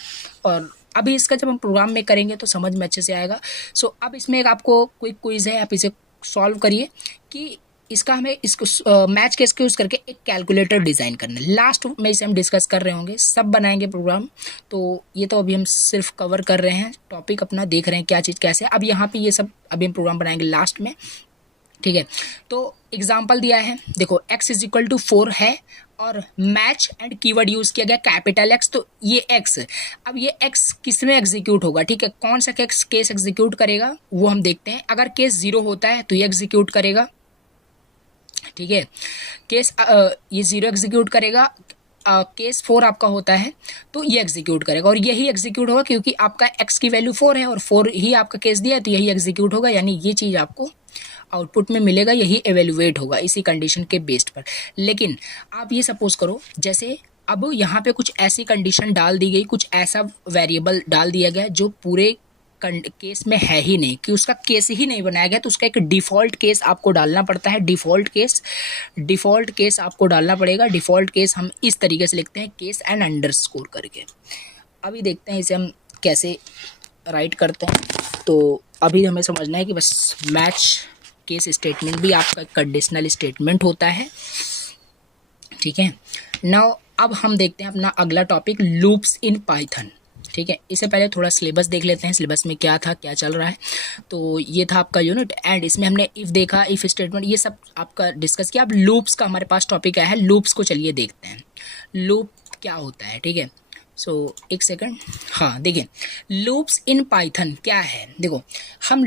और अभी इसका जब हम प्रोग्राम में करेंगे तो समझ में अच्छे से आएगा। सो अब इसमें एक आपको क्विक क्विज है, आप इसे सॉल्व करिए कि इसका हमें इसको मैच केस के यूज़ करके एक कैलकुलेटर डिज़ाइन करना है। लास्ट में इसे हम डिस्कस कर रहे होंगे, सब बनाएंगे प्रोग्राम। तो ये तो अभी हम सिर्फ कवर कर रहे हैं, टॉपिक अपना देख रहे हैं क्या चीज़ कैसे। अब यहाँ पे ये सब अभी हम प्रोग्राम बनाएंगे लास्ट में, ठीक है। तो एग्जाम्पल दिया है, देखो x इज इक्वल टू 4 है और मैच एंड कीवर्ड यूज़ किया गया कैपिटल X। तो ये x, अब ये x किस में एग्जीक्यूट होगा, ठीक है। कौन सा केस एग्जीक्यूट करेगा वो हम देखते हैं। अगर केस 0 होता है तो ये एग्जीक्यूट करेगा, ठीक है। केस ये 0 एग्जीक्यूट करेगा। केस 4 आपका होता है तो ये एग्जीक्यूट करेगा, और यही एग्जीक्यूट होगा क्योंकि आपका x की वैल्यू 4 है और 4 ही आपका केस दिया है तो यही एग्जीक्यूट होगा। यानी ये चीज़ आपको आउटपुट में मिलेगा, यही एवेल्युएट होगा इसी कंडीशन के बेस्ड पर। लेकिन आप ये सपोज करो, जैसे अब यहाँ पे कुछ ऐसी कंडीशन डाल दी गई, कुछ ऐसा वेरिएबल डाल दिया गया जो पूरे केस में है ही नहीं, कि उसका केस ही नहीं बनाया गया, तो उसका एक डिफ़ॉल्ट केस आपको डालना पड़ता है। डिफ़ॉल्ट केस आपको डालना पड़ेगा। डिफ़ॉल्ट केस हम इस तरीके से लिखते हैं, केस एंड अंडरस्कोर करके। अभी देखते हैं इसे हम कैसे राइट करते हैं। तो अभी हमें समझना है कि बस मैच केस स्टेटमेंट भी आपका कंडीशनल स्टेटमेंट होता है, ठीक है। नाउ अब हम देखते हैं अपना अगला टॉपिक, लूप्स इन पाइथन, ठीक है। इससे पहले थोड़ा सिलेबस देख लेते हैं, सिलेबस में क्या था क्या चल रहा है। तो ये था आपका यूनिट एंड इसमें हमने इफ़ देखा, इफ़ स्टेटमेंट ये सब आपका डिस्कस किया। अब लूप्स का हमारे पास टॉपिक आया है, लूप्स को चलिए देखते हैं लूप क्या होता है, ठीक है। सो एक सेकंड, हाँ देखिए लूप्स इन पाइथन क्या है। देखो हम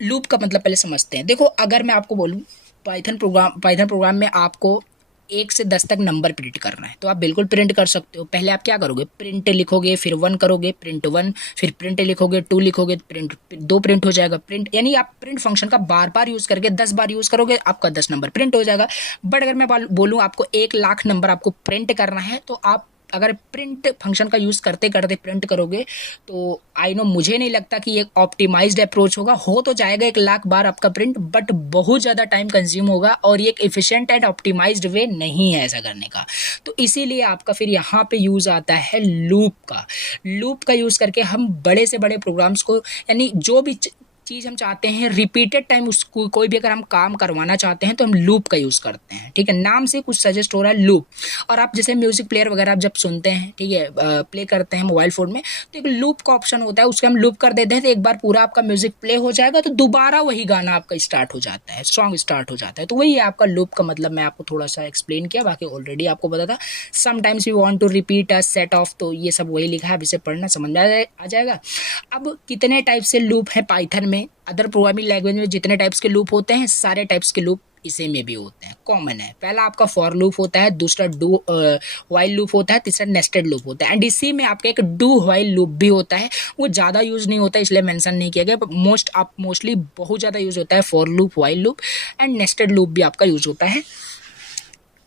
लूप का मतलब पहले समझते हैं। देखो अगर मैं आपको बोलूँ पाइथन प्रोग्राम में आपको 1 से 10 तक नंबर प्रिंट करना है तो आप बिल्कुल प्रिंट कर सकते हो। पहले आप क्या करोगे, प्रिंट लिखोगे, फिर 1 करोगे, प्रिंट 1, फिर प्रिंट लिखोगे, 2 लिखोगे, प्रिंट 2 प्रिंट हो जाएगा। प्रिंट यानी आप प्रिंट फंक्शन का बार बार यूज़ करके 10 बार यूज़ करोगे, आपका 10 नंबर प्रिंट हो जाएगा। बट अगर मैं बोलूँ आपको 1 लाख नंबर आपको प्रिंट करना है तो आप अगर प्रिंट फंक्शन का यूज़ करते करते प्रिंट करोगे तो आई नो मुझे नहीं लगता कि ये ऑप्टिमाइज्ड अप्रोच होगा। हो तो जाएगा 1 लाख बार आपका प्रिंट, बट बहुत ज़्यादा टाइम कंज्यूम होगा और ये एक एफिशिएंट एंड ऑप्टिमाइज्ड वे नहीं है ऐसा करने का। तो इसीलिए आपका फिर यहाँ पे यूज़ आता है लूप का यूज़ करके हम बड़े से बड़े प्रोग्राम्स को, यानी जो भी चीज़ हम चाहते हैं रिपीटेड टाइम उसको, कोई भी अगर हम काम करवाना चाहते हैं तो हम लूप का यूज़ करते हैं। ठीक है, नाम से कुछ सजेस्ट हो रहा है लूप। और आप जैसे म्यूजिक प्लेयर वगैरह आप जब सुनते हैं, ठीक है, प्ले करते हैं मोबाइल फ़ोन में, तो एक लूप का ऑप्शन होता है, उसके हम लूप कर देते हैं तो एक बार पूरा आपका म्यूजिक प्ले हो जाएगा तो दोबारा वही गाना आपका स्टार्ट हो जाता है, सॉन्ग स्टार्ट हो जाता है। तो वही है आपका लूप का मतलब। मैं आपको थोड़ा सा एक्सप्लेन किया, बाकी ऑलरेडी आपको पता था। Sometimes we want to repeat a set of, तो ये सब वही लिखा है, अब इसे पढ़ना समझ में आ जाएगा। अब कितने टाइप से लूप है पाइथन में, अदर प्रोग्रामिंग लैंग्वेज में जितने टाइप्स के लूप होते हैं सारे टाइप्स के लूप इसी में भी होते हैं, कॉमन है। पहला आपका फॉर लूप होता है, दूसरा डू व्हाइल लूप होता है, तीसरा नेस्टेड लूप होता है। एंड इसी में आपका एक डू व्हाइल लूप भी होता है, वो ज़्यादा यूज़ नहीं होता है इसलिए मेंशन नहीं किया गया। मोस्टली बहुत ज़्यादा यूज़ होता है for loop, while loop and nested loop भी आपका यूज़ होता है।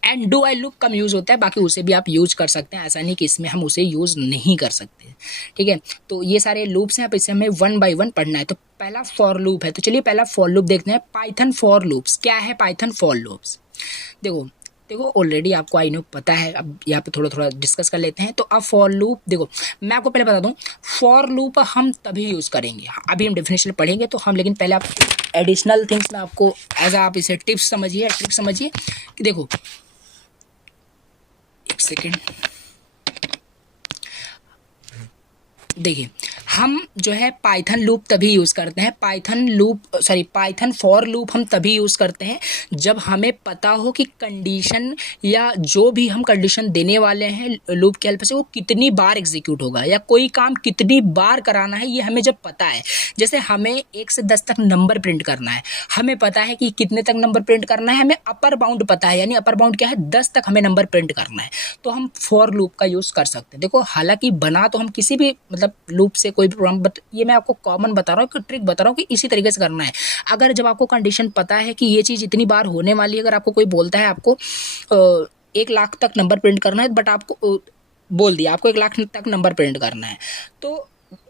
And do while loop come use होता है, बाकी उसे भी आप यूज कर सकते हैं, ऐसा नहीं कि इसमें हम उसे यूज़ नहीं कर सकते। ठीक है, तो ये सारे लूप्स हैं, अब इसे हमें 1 बाय 1 पढ़ना है। तो पहला फॉर लूप है, तो चलिए पहला फॉर लूप देखते हैं। पाइथन फॉर लूप्स क्या है? पाइथन फॉर लूप्स देखो ऑलरेडी आपको आई नो पता है, अब यहाँ पे थोड़ा थोड़ा डिस्कस कर लेते हैं। तो अब फॉर लूप देखो, मैं आपको पहले बता दूँ, फॉर लूप हम तभी यूज़ करेंगे, अभी हम डेफिनेशन पढ़ेंगे तो हम, लेकिन पहले आप एडिशनल थिंग्स में आपको एज आप इसे टिप्स समझिए, ट्रिक समझिए कि देखो, एक सेकेंड, देखिए हम जो है पाइथन लूप तभी यूज़ करते हैं, पाइथन फॉर लूप हम तभी यूज़ करते हैं जब हमें पता हो कि कंडीशन या जो भी हम कंडीशन देने वाले हैं लूप के हेल्प से वो कितनी बार एग्जीक्यूट होगा या कोई काम कितनी बार कराना है, ये हमें जब पता है। जैसे हमें 1 से 10 तक नंबर प्रिंट करना है, हमें पता है कि कितने तक नंबर प्रिंट करना है, हमें अपर बाउंड पता है, यानी अपर बाउंड क्या है, 10 तक हमें नंबर प्रिंट करना है, तो हम फॉर लूप का यूज़ कर सकते हैं। देखो हालांकि बना तो हम किसी भी मतलब लूप से कोई भी प्रोग्राम, बट ये मैं आपको कॉमन बता रहा हूँ, एक ट्रिक बता रहा हूँ कि इसी तरीके से करना है। अगर जब आपको कंडीशन पता है कि ये चीज़ इतनी बार होने वाली है, अगर आपको कोई बोलता है आपको 1 लाख तक नंबर प्रिंट करना है, बट आपको बोल दिया आपको 1 लाख तक नंबर प्रिंट करना है, तो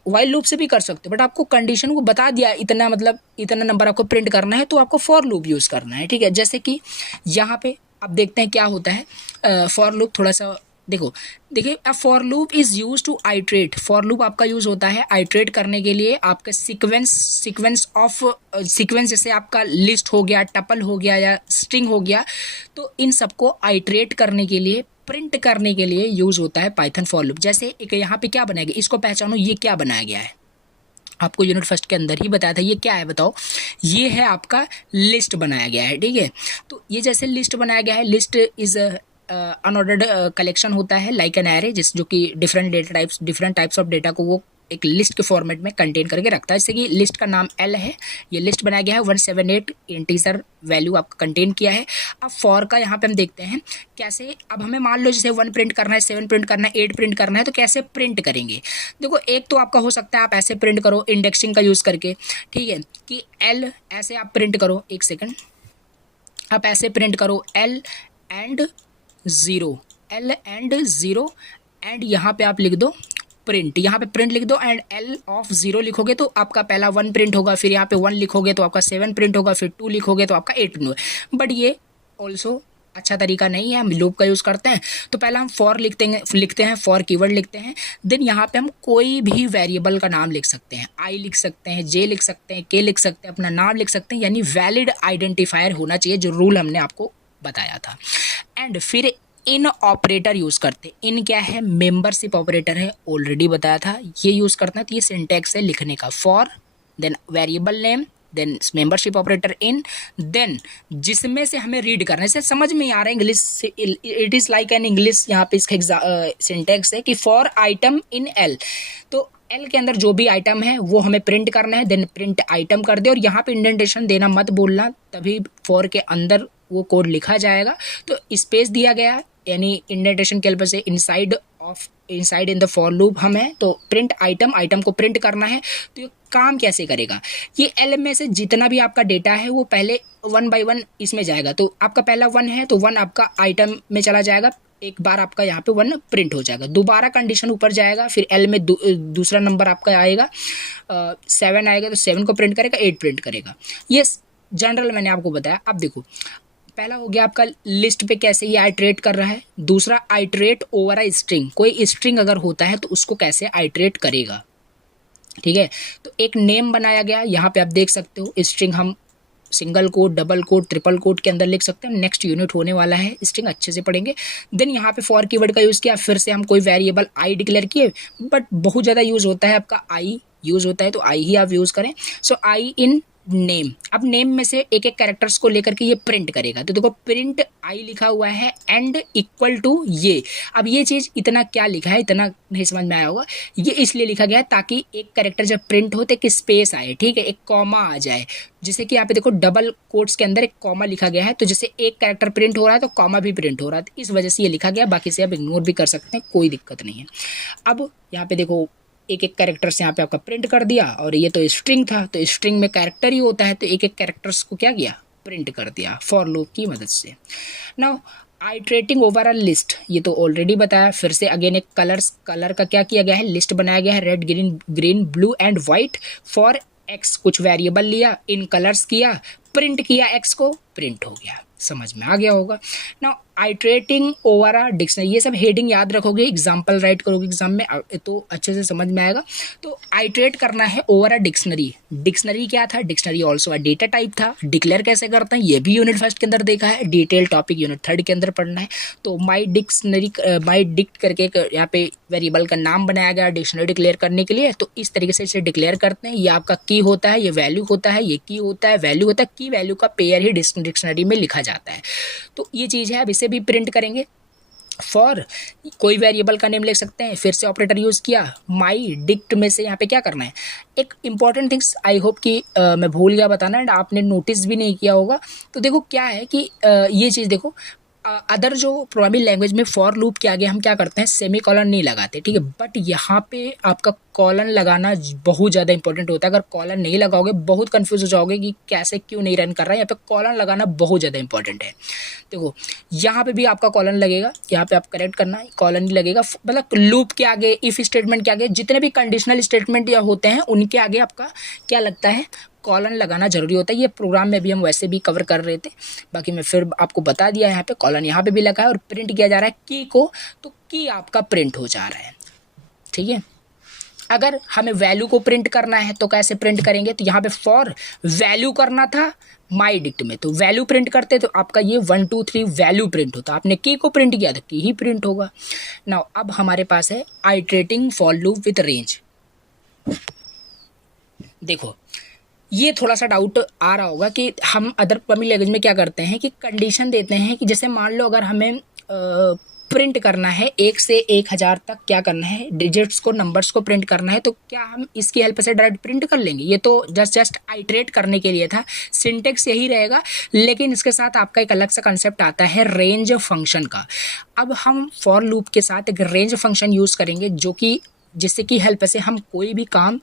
वाइल लूप से भी कर सकते हो, बट आपको कंडीशन को बता दिया इतना, मतलब इतना नंबर आपको प्रिंट करना है, तो आपको फॉर लूप यूज़ करना है। ठीक है, जैसे कि यहाँ पे अब देखते हैं क्या होता है फॉर लूप। थोड़ा सा देखिए a for loop is use to iterate. For loop आपका यूज़ होता है आइट्रेट करने के लिए, आपका सीक्वेंस जैसे आपका लिस्ट हो गया, टपल हो गया या स्ट्रिंग हो गया, तो इन सबको आइट्रेट करने के लिए, प्रिंट करने के लिए यूज़ होता है पाइथन फॉर लूप। जैसे एक यहाँ पे क्या बनाया गया, इसको पहचानो, ये क्या बनाया गया है, आपको यूनिट फर्स्ट के अंदर ही बताया था। ये क्या है बताओ? ये है आपका लिस्ट बनाया गया है। ठीक है, तो ये जैसे लिस्ट बनाया गया है, लिस्ट इज अनऑर्डर्ड कलेक्शन होता है लाइक एन एरे, जो कि डिफरेंट टाइप्स ऑफ डेटा को वो एक लिस्ट के फॉर्मेट में कंटेन करके रखता है। जैसे कि लिस्ट का नाम एल है, ये लिस्ट बनाया गया है, 178 इंटीजर वैल्यू आपका कंटेन किया है। अब फॉर का यहाँ पे हम देखते हैं कैसे। अब हमें मान लो जैसे 1 प्रिंट करना है, 7 प्रिंट करना है, 8 प्रिंट करना है, तो कैसे प्रिंट करेंगे? देखो एक तो आपका हो सकता है आप ऐसे प्रिंट करो इंडेक्सिंग का यूज़ करके, ठीक है, कि एल ऐसे आप प्रिंट करो, एक सेकेंड, आप ऐसे प्रिंट करो एल एंड ज़ीरो एंड यहाँ पे आप लिख दो प्रिंट, यहाँ पे प्रिंट लिख दो एंड एल ऑफ 0 लिखोगे तो आपका पहला 1 प्रिंट होगा, फिर यहाँ पे 1 लिखोगे तो आपका 7 प्रिंट होगा, फिर 2 लिखोगे तो आपका 8 प्रिंट होगा। बट ये ऑल्सो अच्छा तरीका नहीं है, हम लूप का यूज़ करते हैं। तो पहला हम फॉर लिखते हैं, फॉर कीवर्ड लिखते हैं, देन यहाँ पे हम कोई भी वेरिएबल का नाम लिख सकते हैं, आई लिख सकते हैं, जे लिख सकते हैं, के लिख सकते हैं, अपना नाम लिख सकते हैं, यानी वैलिड आइडेंटिफायर होना चाहिए, जो रूल हमने आपको बताया था। एंड फिर इन ऑपरेटर यूज़ करते, इन क्या है, मेंबरशिप ऑपरेटर है, ऑलरेडी बताया था, ये यूज़ करते हैं। तो ये सिंटैक्स है लिखने का, for then variable name then membership operator in, then जिसमें से हमें रीड करना है। इसे समझ में आ रहा है English, it is like an English, यहाँ पे इसका सिंटैक्स है कि फॉर आइटम इन एल, तो एल के अंदर जो भी आइटम है वो हमें प्रिंट करना है, देन प्रिंट आइटम कर दे, और यहाँ पे इंडेंटेशन देना मत बोलना, तभी फॉर के अंदर वो कोड लिखा जाएगा। तो स्पेस दिया गया यानी इंडेंटेशन के हेल्प से inside in the for loop हम है, तो प्रिंट आइटम को प्रिंट करना है। तो ये काम कैसे करेगा, ये एल में से जितना भी आपका डेटा है वो पहले 1 बाय 1 इसमें जाएगा। तो आपका पहला 1 है तो 1 आपका आइटम में चला जाएगा, एक बार आपका यहाँ पे 1 प्रिंट हो जाएगा, दोबारा कंडीशन ऊपर जाएगा, फिर एल में दूसरा नंबर आपका आएगा 7 आएगा तो 7 को प्रिंट करेगा, 8 प्रिंट करेगा। ये जनरल मैंने आपको बताया। अब देखो पहला हो गया आपका लिस्ट पे कैसे ये आइट्रेट कर रहा है, दूसरा आइट्रेट ओवर अ स्ट्रिंग, कोई स्ट्रिंग अगर होता है तो उसको कैसे आइट्रेट करेगा। ठीक है, तो एक नेम बनाया गया, यहाँ पे आप देख सकते हो स्ट्रिंग हम single quote, double quote, triple quote के अंदर लिख सकते हैं। नेक्स्ट यूनिट होने वाला है स्ट्रिंग, अच्छे से पढ़ेंगे। देन यहाँ पे फॉर कीवर्ड का यूज़ किया, फिर से हम कोई वेरिएबल आई डिक्लेयर किए, बट बहुत ज़्यादा यूज़ होता है आपका आई यूज़ होता है, तो आई ही आप यूज़ करें। सो आई इन नेम, अब नेम में से एक एक कैरेक्टर्स को लेकर के ये प्रिंट करेगा। तो देखो प्रिंट आई लिखा हुआ है एंड इक्वल टू ये। अब ये चीज़ इतना क्या लिखा है, इतना नहीं समझ में आया होगा, ये इसलिए लिखा गया है ताकि एक कैरेक्टर जब प्रिंट हो तो एक स्पेस आए, ठीक है, एक कॉमा आ जाए। जैसे कि यहाँ पे देखो डबल कोट्स के अंदर एक कॉमा लिखा गया है, तो जैसे एक कैरेक्टर प्रिंट हो रहा है तो कॉमा भी प्रिंट हो रहा है, तो इस वजह से ये लिखा गया। बाकी से आप इग्नोर भी कर सकते हैं, कोई दिक्कत नहीं है। अब यहाँ पे देखो एक एक कैरेक्टर्स यहाँ पे आपका प्रिंट कर दिया, और ये तो स्ट्रिंग था, तो स्ट्रिंग में कैरेक्टर ही होता है, तो एक एक कैरेक्टर्स को क्या किया, प्रिंट कर दिया फॉर लूप की मदद से। नाउ आइट्रेटिंग ओवर अ लिस्ट, ये तो ऑलरेडी बताया। फिर से अगेन एक कलर का क्या किया गया है, लिस्ट बनाया गया है, red green blue and white for x. कुछ वेरिएबल लिया, इन कलर्स किया, प्रिंट किया एक्स को, प्रिंट हो गया। समझ में आ गया होगा। नाउ आइट्रेटिंग ओवर अ डिक्शनरी, ये सब हेडिंग याद रखोगे, एग्जाम्पल राइट करोगे एग्जाम में तो अच्छे से समझ में आएगा। तो आइट्रेट करना है ओवर अ डिक्शनरी। डिक्शनरी क्या था, dictionary also a data type था। डिक्लेयर कैसे करते हैं ये भी यूनिट फर्स्ट के अंदर देखा है, डिटेल टॉपिक यूनिट थर्ड के अंदर पढ़ना है। तो माई डिक्शनरी, माई डिक्ट करके यहाँ पे वेरिएबल का नाम बनाया गया डिक्शनरी डिक्लेयर करने के लिए। तो इस तरीके से इसे डिक्लेयर करते हैं। ये आपका की होता है, ये वैल्यू होता है, ये की होता है, वैल्यू होता है। की वैल्यू का पेयर ही डिक्शनरी में लिखा जाता है। तो ये चीज़ है, अब इसे भी प्रिंट करेंगे। फॉर कोई वेरिएबल का नेम लिख सकते हैं, फिर से ऑपरेटर यूज़ किया। माई डिक्ट में से यहाँ पे क्या करना है, एक इंपॉर्टेंट थिंग्स आई होप कि मैं भूल गया बताना एंड आपने नोटिस भी नहीं किया होगा। तो देखो क्या है कि ये चीज़ देखो, अदर जो प्रोग्रामिंग लैंग्वेज में फॉर लूप के आगे हम क्या करते हैं, सेमी कॉलन नहीं लगाते, ठीक है। बट यहाँ पे आपका कॉलन लगाना बहुत ज़्यादा इंपॉर्टेंट होता है। अगर कॉलन नहीं लगाओगे बहुत कंफ्यूज हो जाओगे कि कैसे क्यों नहीं रन कर रहा है। यहाँ पे कॉलन लगाना बहुत ज़्यादा इंपॉर्टेंट है। देखो यहाँ पे भी आपका कॉलन लगेगा, यहाँ पे आप करेक्ट करना है, कॉलन ही लगेगा। मतलब लूप के आगे, इफ़ स्टेटमेंट के आगे, जितने भी कंडीशनल स्टेटमेंट या होते हैं उनके आगे आपका क्या लगता है, कॉलन लगाना जरूरी होता है। ये प्रोग्राम में भी हम वैसे भी कवर कर रहे थे, बाकी मैं फिर आपको बता दिया। यहाँ पे कॉलन यहाँ पे भी लगा है और प्रिंट किया जा रहा है की को, तो की आपका प्रिंट हो जा रहा है, ठीक है। अगर हमें वैल्यू को प्रिंट करना है तो कैसे प्रिंट करेंगे, तो यहाँ पे फॉर वैल्यू करना था माई डिक्ट में, तो वैल्यू प्रिंट करते तो आपका ये 1 2 3 वैल्यू प्रिंट होता। आपने की को प्रिंट किया तो की ही प्रिंट होगा। नाउ अब हमारे पास है आइट्रेटिंग फॉर लूप विथ रेंज। देखो ये थोड़ा सा डाउट आ रहा होगा कि हम अदर प्रोग्रामिंग लैंग्वेज में क्या करते हैं कि कंडीशन देते हैं कि जैसे मान लो अगर हमें प्रिंट करना है 1 से 1000 तक, क्या करना है, डिजिट्स को, नंबर्स को प्रिंट करना है, तो क्या हम इसकी हेल्प से डायरेक्ट प्रिंट कर लेंगे। ये तो जस्ट आइट्रेट करने के लिए था, सिंटेक्स यही रहेगा, लेकिन इसके साथ आपका एक अलग सा कंसेप्ट आता है रेंज फंक्शन का। अब हम फॉर लूप के साथ एक रेंज फंक्शन यूज़ करेंगे, जो कि जिससे कि हेल्प से हम कोई भी काम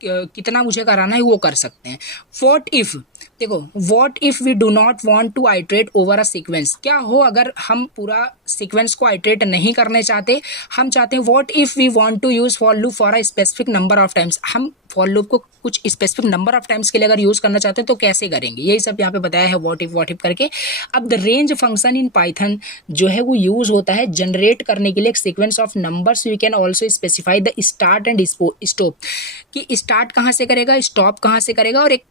कितना मुझे कराना है वो कर सकते हैं। वॉट इफ़, देखो what if we do not want to iterate over a sequence, क्या हो अगर हम पूरा सीक्वेंस को आइट्रेट नहीं करने चाहते, हम चाहते हैं what if we want to use for loop for a specific number of times, हम फॉर लूप को कुछ स्पेसिफिक नंबर ऑफ टाइम्स के लिए अगर यूज़ करना चाहते हैं तो कैसे करेंगे, यही सब यहाँ पे बताया है वॉट इफ करके। अब the range function in Python जो है वो यूज़ होता है जनरेट करने के लिए एक sequence of numbers. You can also specify the start and stop, कि स्टार्ट कहाँ से करेगा, स्टॉप कहाँ से करेगा, और एक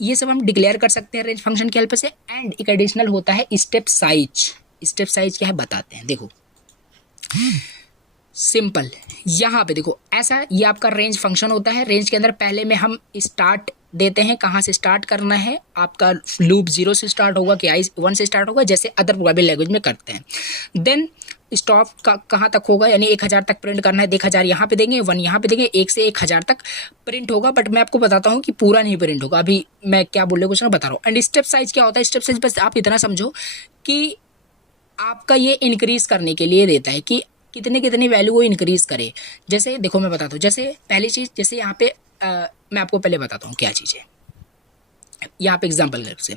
ये सब हम डिक्लेयर कर सकते हैं रेंज फंक्शन की हेल्प से। एंड एक एडिशनल होता है स्टेप साइज। स्टेप साइज क्या है बताते हैं, देखो सिंपल, यहाँ पे देखो ऐसा, ये आपका रेंज फंक्शन होता है। रेंज के अंदर पहले में हम स्टार्ट देते हैं, कहाँ से स्टार्ट करना है, आपका लूप 0 से स्टार्ट होगा कि 1 से स्टार्ट होगा, जैसे अदर प्रोग्रामिंग लैंग्वेज में करते हैं। देन स्टॉप कहाँ तक होगा, यानी 1000 तक प्रिंट करना है, 1000 यहाँ पे देंगे, 1 यहाँ पे देंगे, 1 से 1000 तक प्रिंट होगा। बट मैं आपको बताता हूँ कि पूरा नहीं प्रिंट होगा, अभी मैं क्या बोल रहा हूँ कुछ ना बता रहा हूँ। एंड स्टेप साइज क्या होता है, स्टेप साइज बस आप इतना समझो कि आपका ये इंक्रीज करने के लिए देता है कि कितने कितनी वैल्यू वो इंक्रीज करे। जैसे देखो मैं बताता हूँ, जैसे पहली चीज़, जैसे यहाँ पे मैं आपको पहले बताता हूँ क्या चीज़ है। यहाँ पे एग्जाम्पल से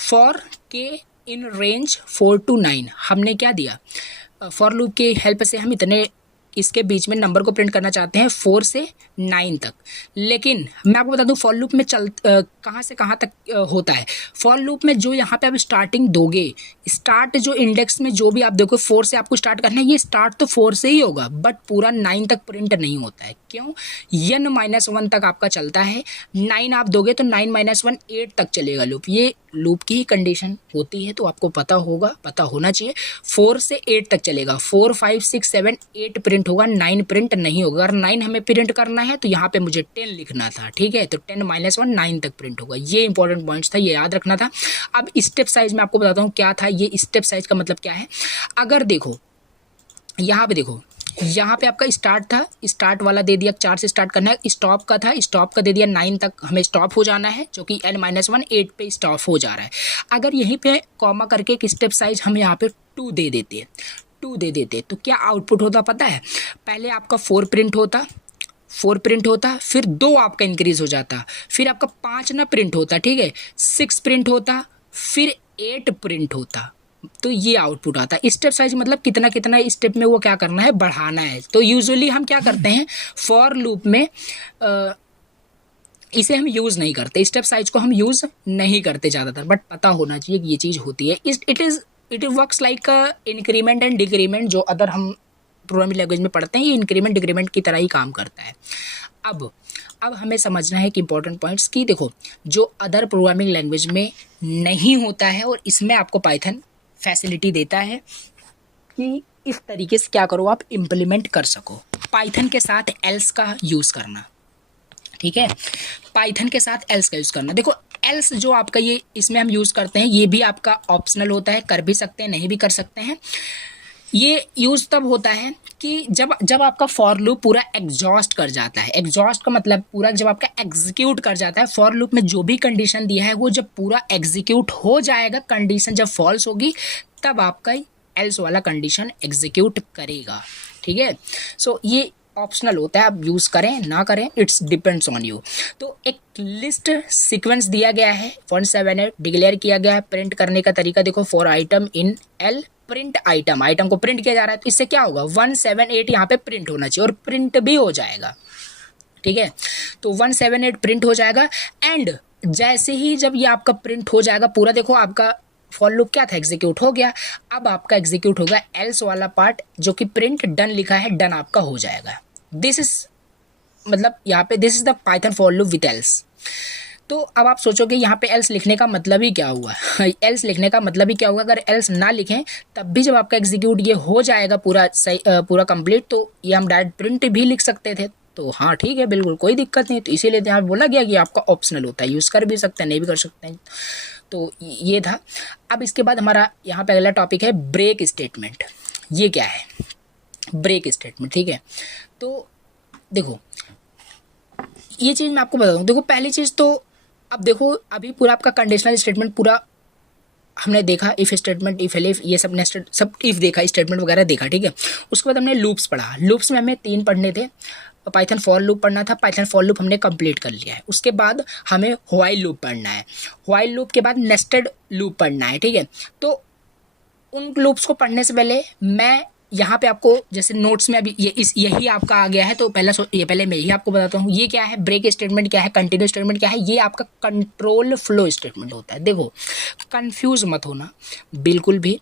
फॉर के इन रेंज 4 to 9 हमने क्या दिया, फॉर लूप की हेल्प से हम इतने इसके बीच में नंबर को प्रिंट करना चाहते हैं 4 से 9 तक। लेकिन मैं आपको बता दूं फॉर लूप में कहाँ से कहाँ तक होता है। फॉर लूप में जो यहाँ पे आप स्टार्टिंग दोगे, स्टार्ट जो इंडेक्स में जो भी आप देखो 4 से आपको स्टार्ट करना है, ये स्टार्ट तो 4 से ही होगा बट पूरा 9 तक प्रिंट नहीं होता है। क्यों? n-1 तक आपका चलता है, 9 आप दोगे तो 9-1 8 तक चलेगा लूप। ये लूप की ही कंडीशन होती है, तो आपको पता होगा, पता होना चाहिए। 4 से 8 तक चलेगा, 4 5 6 7 8 प्रिंट होगा, 9 प्रिंट नहीं होगा। अगर 9 हमें प्रिंट करना है तो यहाँ पे मुझे 10 लिखना था, ठीक है। तो 10-1 9 तक प्रिंट होगा। ये इंपॉर्टेंट पॉइंट्स था, ये याद रखना था। अब स्टेप साइज में आपको बताता हूँ क्या था। ये स्टेप साइज का मतलब क्या है, अगर देखो यहाँ पे देखो, यहाँ पे आपका स्टार्ट था, स्टार्ट वाला दे दिया 4 से स्टार्ट करना है। स्टॉप का था, स्टॉप का दे दिया 9 तक हमें स्टॉप हो जाना है, जो कि n-1 8 पे स्टॉप हो जा रहा है। अगर यहीं पे कॉमा करके एक स्टेप साइज हम यहाँ पे 2 दे देते हैं, 2 दे देते तो क्या आउटपुट होता पता है? पहले आपका 4 प्रिंट होता, 4 प्रिंट होता, फिर 2 आपका इंक्रीज हो जाता, फिर आपका 5 ना प्रिंट होता, ठीक है, 6 प्रिंट होता, फिर 8 प्रिंट होता। तो ये आउटपुट आता है। स्टेप साइज मतलब कितना कितना स्टेप में वो क्या करना है, बढ़ाना है। तो यूजुअली हम क्या करते हैं फॉर लूप में, इसे हम यूज़ नहीं करते, स्टेप साइज को हम यूज़ नहीं करते ज़्यादातर, बट पता होना चाहिए कि ये चीज़ होती है। It works like increment and decrement, जो अदर हम प्रोग्रामिंग लैंग्वेज में पढ़ते हैं, ये इंक्रीमेंट डिक्रीमेंट की तरह ही काम करता है। अब हमें समझना है कि इंपॉर्टेंट पॉइंट्स की देखो, जो अदर प्रोग्रामिंग लैंग्वेज में नहीं होता है और इसमें आपको पाइथन फैसिलिटी देता है कि इस तरीके से क्या करो आप इम्प्लीमेंट कर सको। पाइथन के साथ एल्स का यूज़ करना, ठीक है, पाइथन के साथ एल्स का यूज़ करना। देखो एल्स जो आपका ये इसमें हम यूज़ करते हैं, ये भी आपका ऑप्शनल होता है, कर भी सकते हैं नहीं भी कर सकते हैं। ये यूज़ तब होता है कि जब आपका फॉर लूप पूरा एग्जॉस्ट कर जाता है। एग्जॉस्ट का मतलब पूरा जब आपका एग्जीक्यूट कर जाता है, फॉर लूप में जो भी कंडीशन दिया है वो जब पूरा एग्जीक्यूट हो जाएगा, कंडीशन जब फॉल्स होगी तब आपका एल्स वाला कंडीशन एग्जीक्यूट करेगा, ठीक है। सो ये ऑप्शनल होता है, आप यूज़ करें ना करें, इट्स डिपेंड्स ऑन यू। तो एक लिस्ट सीक्वेंस दिया गया है, 178 डिक्लेयर किया गया है। प्रिंट करने का तरीका देखो, for item in L print item, item को प्रिंट किया जा रहा है, तो इससे क्या होगा 178 यहाँ पे प्रिंट होना चाहिए और प्रिंट भी हो जाएगा, ठीक है। तो 178 प्रिंट हो जाएगा। एंड जैसे ही जब ये आपका प्रिंट हो जाएगा पूरा, देखो आपका फॉर लूप क्या था, एग्जीक्यूट हो गया। अब आपका एग्जीक्यूट होगा एल्स वाला पार्ट, जो कि प्रिंट डन लिखा है, डन आपका हो जाएगा। दिस इज मतलब यहाँ पे this is the Python for loop with else. तो अब आप सोचोगे यहाँ पे एल्स लिखने का मतलब ही क्या हुआ एल्स लिखने का मतलब ही क्या हुआ? अगर एल्स ना लिखें तब भी जब आपका एग्जीक्यूट ये हो जाएगा पूरा सही पूरा कंप्लीट, तो ये हम डायरेक्ट प्रिंट भी लिख सकते थे। तो हाँ ठीक है, बिल्कुल कोई दिक्कत नहीं। तो इसीलिए यहाँ बोला गया कि आपका ऑप्शनल होता है, यूज़ कर भी सकते हैं नहीं भी कर सकते हैं। तो ये था। अब इसके बाद हमारा यहाँ पे अगला टॉपिक है ब्रेक स्टेटमेंट। ये क्या है ब्रेक स्टेटमेंट, ठीक है। तो देखो ये चीज़ मैं आपको बता दूँ। देखो पहली चीज़ तो अब देखो अभी पूरा आपका कंडीशनल स्टेटमेंट पूरा हमने देखा, इफ़ स्टेटमेंट, इफ एलिफ, ये सब नेस्टेड सब इफ़ देखा, स्टेटमेंट वगैरह देखा, ठीक है। उसके बाद हमने लूप्स पढ़ा। लूप्स में हमें 3 पढ़ने थे। पाइथन फॉर लूप पढ़ना था, पाइथन फॉर लूप हमने कंप्लीट कर लिया है। उसके बाद हमें व्हाइल लूप पढ़ना है, व्हाइल लूप के बाद नेस्टेड लूप पढ़ना है, ठीक है। तो उन लूप्स को पढ़ने से पहले मैं यहाँ पे आपको जैसे नोट्स में अभी यही आपका आ गया है, तो पहले मैं यही आपको बताता हूँ। ये क्या है ब्रेक स्टेटमेंट, क्या है कंटिन्यू स्टेटमेंट, क्या है, ये आपका कंट्रोल फ्लो स्टेटमेंट होता है। देखो कंफ्यूज मत होना बिल्कुल भी,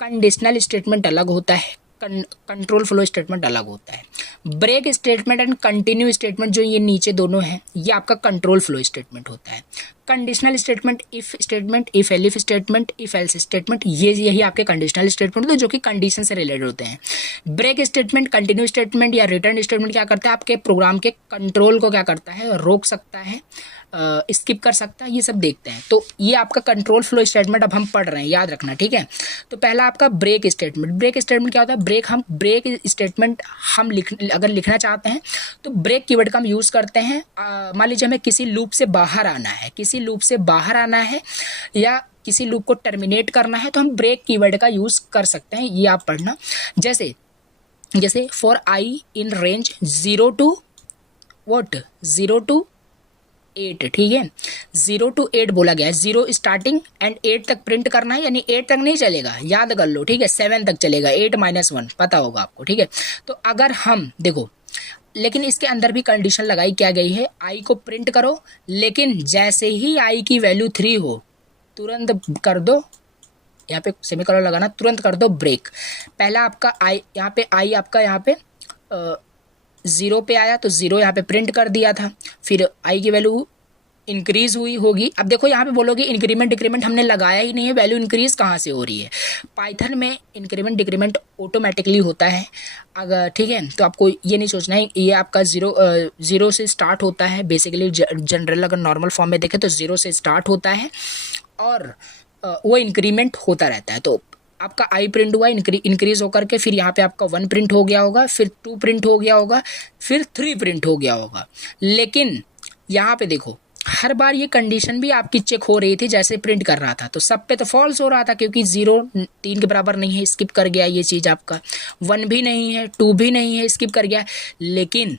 कंडीशनल स्टेटमेंट अलग होता है, कंट्रोल फ्लो स्टेटमेंट अलग होता है। Break statement and continue statement जो ये नीचे दोनों हैं, ये आपका कंट्रोल फ्लो स्टेटमेंट होता है। Conditional statement, if statement, if elif statement, if else statement, यही आपके कंडीशनल स्टेटमेंट होते हैं जो कि कंडीशन से रिलेटेड होते हैं। ब्रेक स्टेटमेंट, कंटिन्यू स्टेटमेंट या रिटर्न स्टेटमेंट क्या करता है, आपके प्रोग्राम के कंट्रोल को क्या करता है, रोक सकता है, स्किप कर सकता है, ये सब देखते हैं। तो ये आपका कंट्रोल फ्लो स्टेटमेंट अब हम पढ़ रहे हैं, याद रखना, ठीक है। तो पहला आपका ब्रेक स्टेटमेंट। ब्रेक स्टेटमेंट क्या होता है, ब्रेक स्टेटमेंट हम अगर लिखना चाहते हैं तो ब्रेक कीवर्ड का हम यूज़ करते हैं। मान लीजिए हमें किसी लूप से बाहर आना है, या किसी लूप को टर्मिनेट करना है, तो हम ब्रेक कीवर्ड का यूज़ कर सकते हैं। ये आप पढ़ना। जैसे for I in range 0 to 8, ठीक है, 0 to 8 बोला गया है, 0 स्टार्टिंग एंड 8 तक प्रिंट करना है, यानी 8 तक नहीं चलेगा, याद कर लो, ठीक है, 7 तक चलेगा, 8 - 1 पता होगा आपको, ठीक है। तो अगर हम देखो, लेकिन इसके अंदर भी कंडीशन लगाई क्या गई है, आई को प्रिंट करो, लेकिन जैसे ही आई की वैल्यू 3 हो तुरंत कर दो, यहाँ पे सेमीकोलन लगाना, तुरंत कर दो ब्रेक। पहला आपका आई, यहाँ पे आई आपका यहाँ पे 0 पे आया तो 0 यहाँ पे प्रिंट कर दिया था, फिर आई की वैल्यू इंक्रीज हुई होगी। अब देखो यहाँ पे बोलोगे इंक्रीमेंट डिक्रीमेंट हमने लगाया ही नहीं है, वैल्यू इंक्रीज कहाँ से हो रही है। पाइथन में इंक्रीमेंट डिक्रीमेंट ऑटोमेटिकली होता है, अगर ठीक है, तो आपको ये नहीं सोचना है, ये आपका जीरो से स्टार्ट होता है बेसिकली, जनरल अगर नॉर्मल फॉर्म में देखें तो 0 से स्टार्ट होता है और वो इंक्रीमेंट होता रहता है। तो आपका आई प्रिंट हुआ, इंक्रीज होकर के फिर यहाँ पे आपका 1 प्रिंट हो गया होगा, फिर 2 प्रिंट हो गया होगा, फिर 3 प्रिंट हो गया होगा। लेकिन यहाँ पे देखो हर बार ये कंडीशन भी आपकी चेक हो रही थी जैसे प्रिंट कर रहा था, तो सब पे तो फॉल्स हो रहा था क्योंकि 0 3 के बराबर नहीं है, स्किप कर गया ये चीज़ आपका, 1 भी नहीं है, 2 भी नहीं है, स्किप कर गया। लेकिन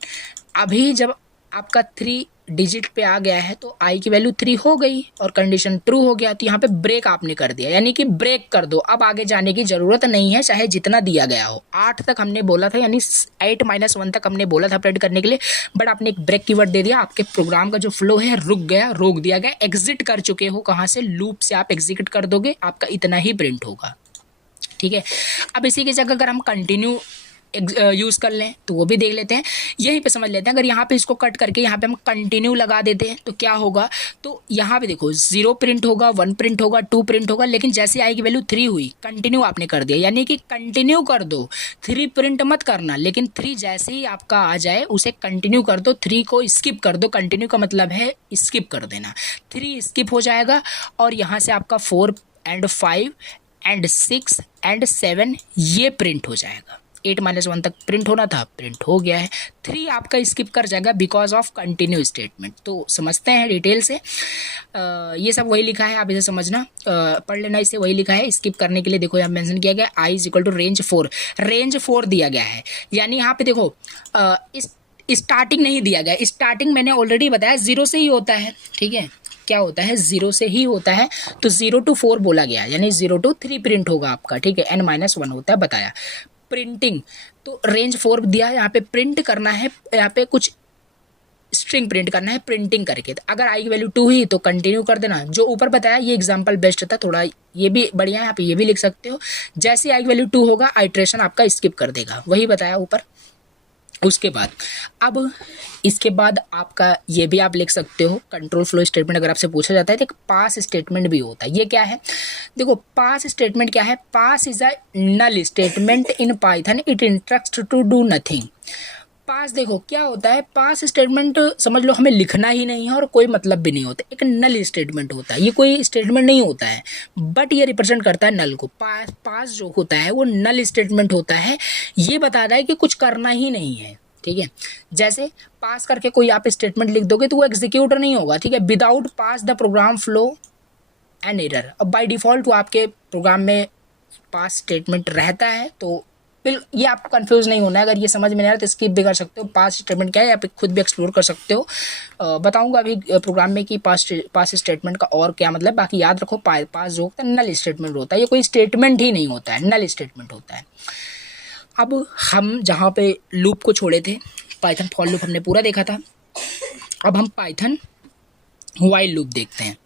अभी जब आपका 3 डिजिट पे आ गया है तो आई की वैल्यू 3 हो गई और कंडीशन ट्रू हो गया, तो यहाँ पे ब्रेक आपने कर दिया, यानी कि ब्रेक कर दो, अब आगे जाने की ज़रूरत नहीं है चाहे जितना दिया गया हो। 8 तक हमने बोला था, यानी 8 - 1 तक हमने बोला था प्रिंट करने के लिए, बट आपने एक ब्रेक कीवर्ड दे दिया, आपके प्रोग्राम का जो फ्लो है रुक गया, रोक दिया गया, एग्जिट कर चुके हो, कहाँ से, लूप से आप एग्जिट कर दोगे, आपका इतना ही प्रिंट होगा, ठीक है। अब इसी की जगह अगर हम कंटिन्यू यूज़ कर लें तो वो भी देख लेते हैं, यहीं पे समझ लेते हैं। अगर यहाँ पे इसको कट करके यहाँ पे हम कंटिन्यू लगा देते हैं तो क्या होगा, तो यहाँ पे देखो 0 प्रिंट होगा, 1 प्रिंट होगा, 2 प्रिंट होगा, लेकिन जैसे आई की वैल्यू 3 हुई कंटिन्यू आपने कर दिया, यानी कि कंटिन्यू कर दो, 3 प्रिंट मत करना, लेकिन 3 जैसे ही आपका आ जाए उसे कंटिन्यू कर दो, 3 को स्किप कर दो, कंटिन्यू का मतलब है स्किप कर देना, 3 स्किप हो जाएगा और यहाँ से आपका 4 एंड 5 एंड 6 एंड 7 ये प्रिंट हो जाएगा। 8 - 1 तक प्रिंट होना था, प्रिंट हो गया है, 3 आपका स्किप कर जाएगा बिकॉज ऑफ कंटिन्यू स्टेटमेंट। तो समझते हैं डिटेल से, ये सब वही लिखा है, आप इसे समझना, पढ़ लेना, इसे वही लिखा है। स्किप करने के लिए देखो यहाँ मेंशन किया गया I is equal to range 4, range 4 दिया गया है, यानी यहाँ पे देखो इस स्टार्टिंग नहीं दिया गया, स्टार्टिंग मैंने ऑलरेडी बताया 0 से ही होता है, ठीक है, क्या होता है 0 से ही होता है, तो 0 to 4 बोला गया, यानी 0 to 3 प्रिंट होगा आपका, ठीक है, n - 1 होता है बताया। प्रिंटिंग तो रेंज 4 दिया, यहाँ पे प्रिंट करना है, यहाँ पे कुछ स्ट्रिंग प्रिंट करना है प्रिंटिंग करके, तो अगर आई की वैल्यू 2 ही तो कंटिन्यू कर देना, जो ऊपर बताया ये एग्जांपल बेस्ट था, थोड़ा ये भी बढ़िया है, यहाँ पे ये भी लिख सकते हो, जैसे आई की वैल्यू 2 होगा आइट्रेशन आपका स्किप कर देगा, वही बताया ऊपर। उसके बाद अब इसके बाद आपका ये भी आप लिख सकते हो कंट्रोल फ्लो स्टेटमेंट, अगर आपसे पूछा जाता है तो एक पास स्टेटमेंट भी होता है, ये क्या है, देखो पास स्टेटमेंट क्या है, pass is a null statement in Python, it instructs to do nothing. Pass देखो क्या होता है, पास स्टेटमेंट समझ लो हमें लिखना ही नहीं है और कोई मतलब भी नहीं होता, एक नल स्टेटमेंट होता है, ये कोई स्टेटमेंट नहीं होता है बट ये रिप्रेजेंट करता है नल को। पास जो होता है वो नल स्टेटमेंट होता है, ये बताता है कि कुछ करना ही नहीं है, ठीक है। जैसे पास करके कोई आप स्टेटमेंट लिख दोगे तो वो एग्जीक्यूट नहीं होगा, ठीक है, without pass the program flow an error. अब बाय डिफ़ॉल्ट वो आपके प्रोग्राम में पास स्टेटमेंट रहता है, तो ये आपको कंफ्यूज नहीं होना है, अगर ये समझ में नहीं आ रहा तो स्किप भी कर सकते हो, पास स्टेटमेंट क्या है आप खुद भी एक्सप्लोर कर सकते हो, बताऊंगा अभी प्रोग्राम में कि पास स्टेटमेंट का और क्या मतलब। बाकी याद रखो पास जो होता है नल स्टेटमेंट होता है, ये कोई स्टेटमेंट ही नहीं होता है, नल स्टेटमेंट होता है। अब हम जहाँ पे लूप को छोड़े थे, पाइथन फॉर लूप हमने पूरा देखा था, अब हम पाइथन व्हाइल लूप देखते हैं,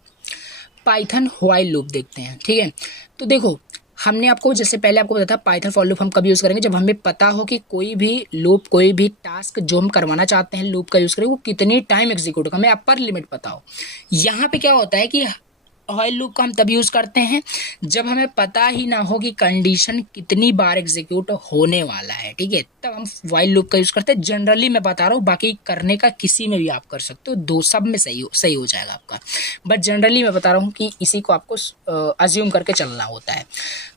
पाइथन व्हाइल लूप देखते हैं, ठीक है। तो देखो हमने आपको जैसे पहले आपको बताया था पाइथन फॉर लूप हम कब यूज़ करेंगे, जब हमें पता हो कि कोई भी लूप कोई भी टास्क जो हम करवाना चाहते हैं लूप का यूज़ करें वो कितनी टाइम एग्जीक्यूट होगा, हमें अपर लिमिट पता हो। यहाँ पे क्या होता है कि व्हाइल लूप का हम तब यूज़ करते हैं जब हमें पता ही ना हो कि कंडीशन कितनी बार एग्जीक्यूट होने वाला है, ठीक है, तब हम व्हाइल लूप का यूज़ करते हैं। जनरली मैं बता रहा हूँ, बाकी करने का किसी में भी आप कर सकते हो, दो सब में सही हो जाएगा आपका, बट जनरली मैं बता रहा हूँ कि इसी को आपको अज्यूम करके चलना होता है।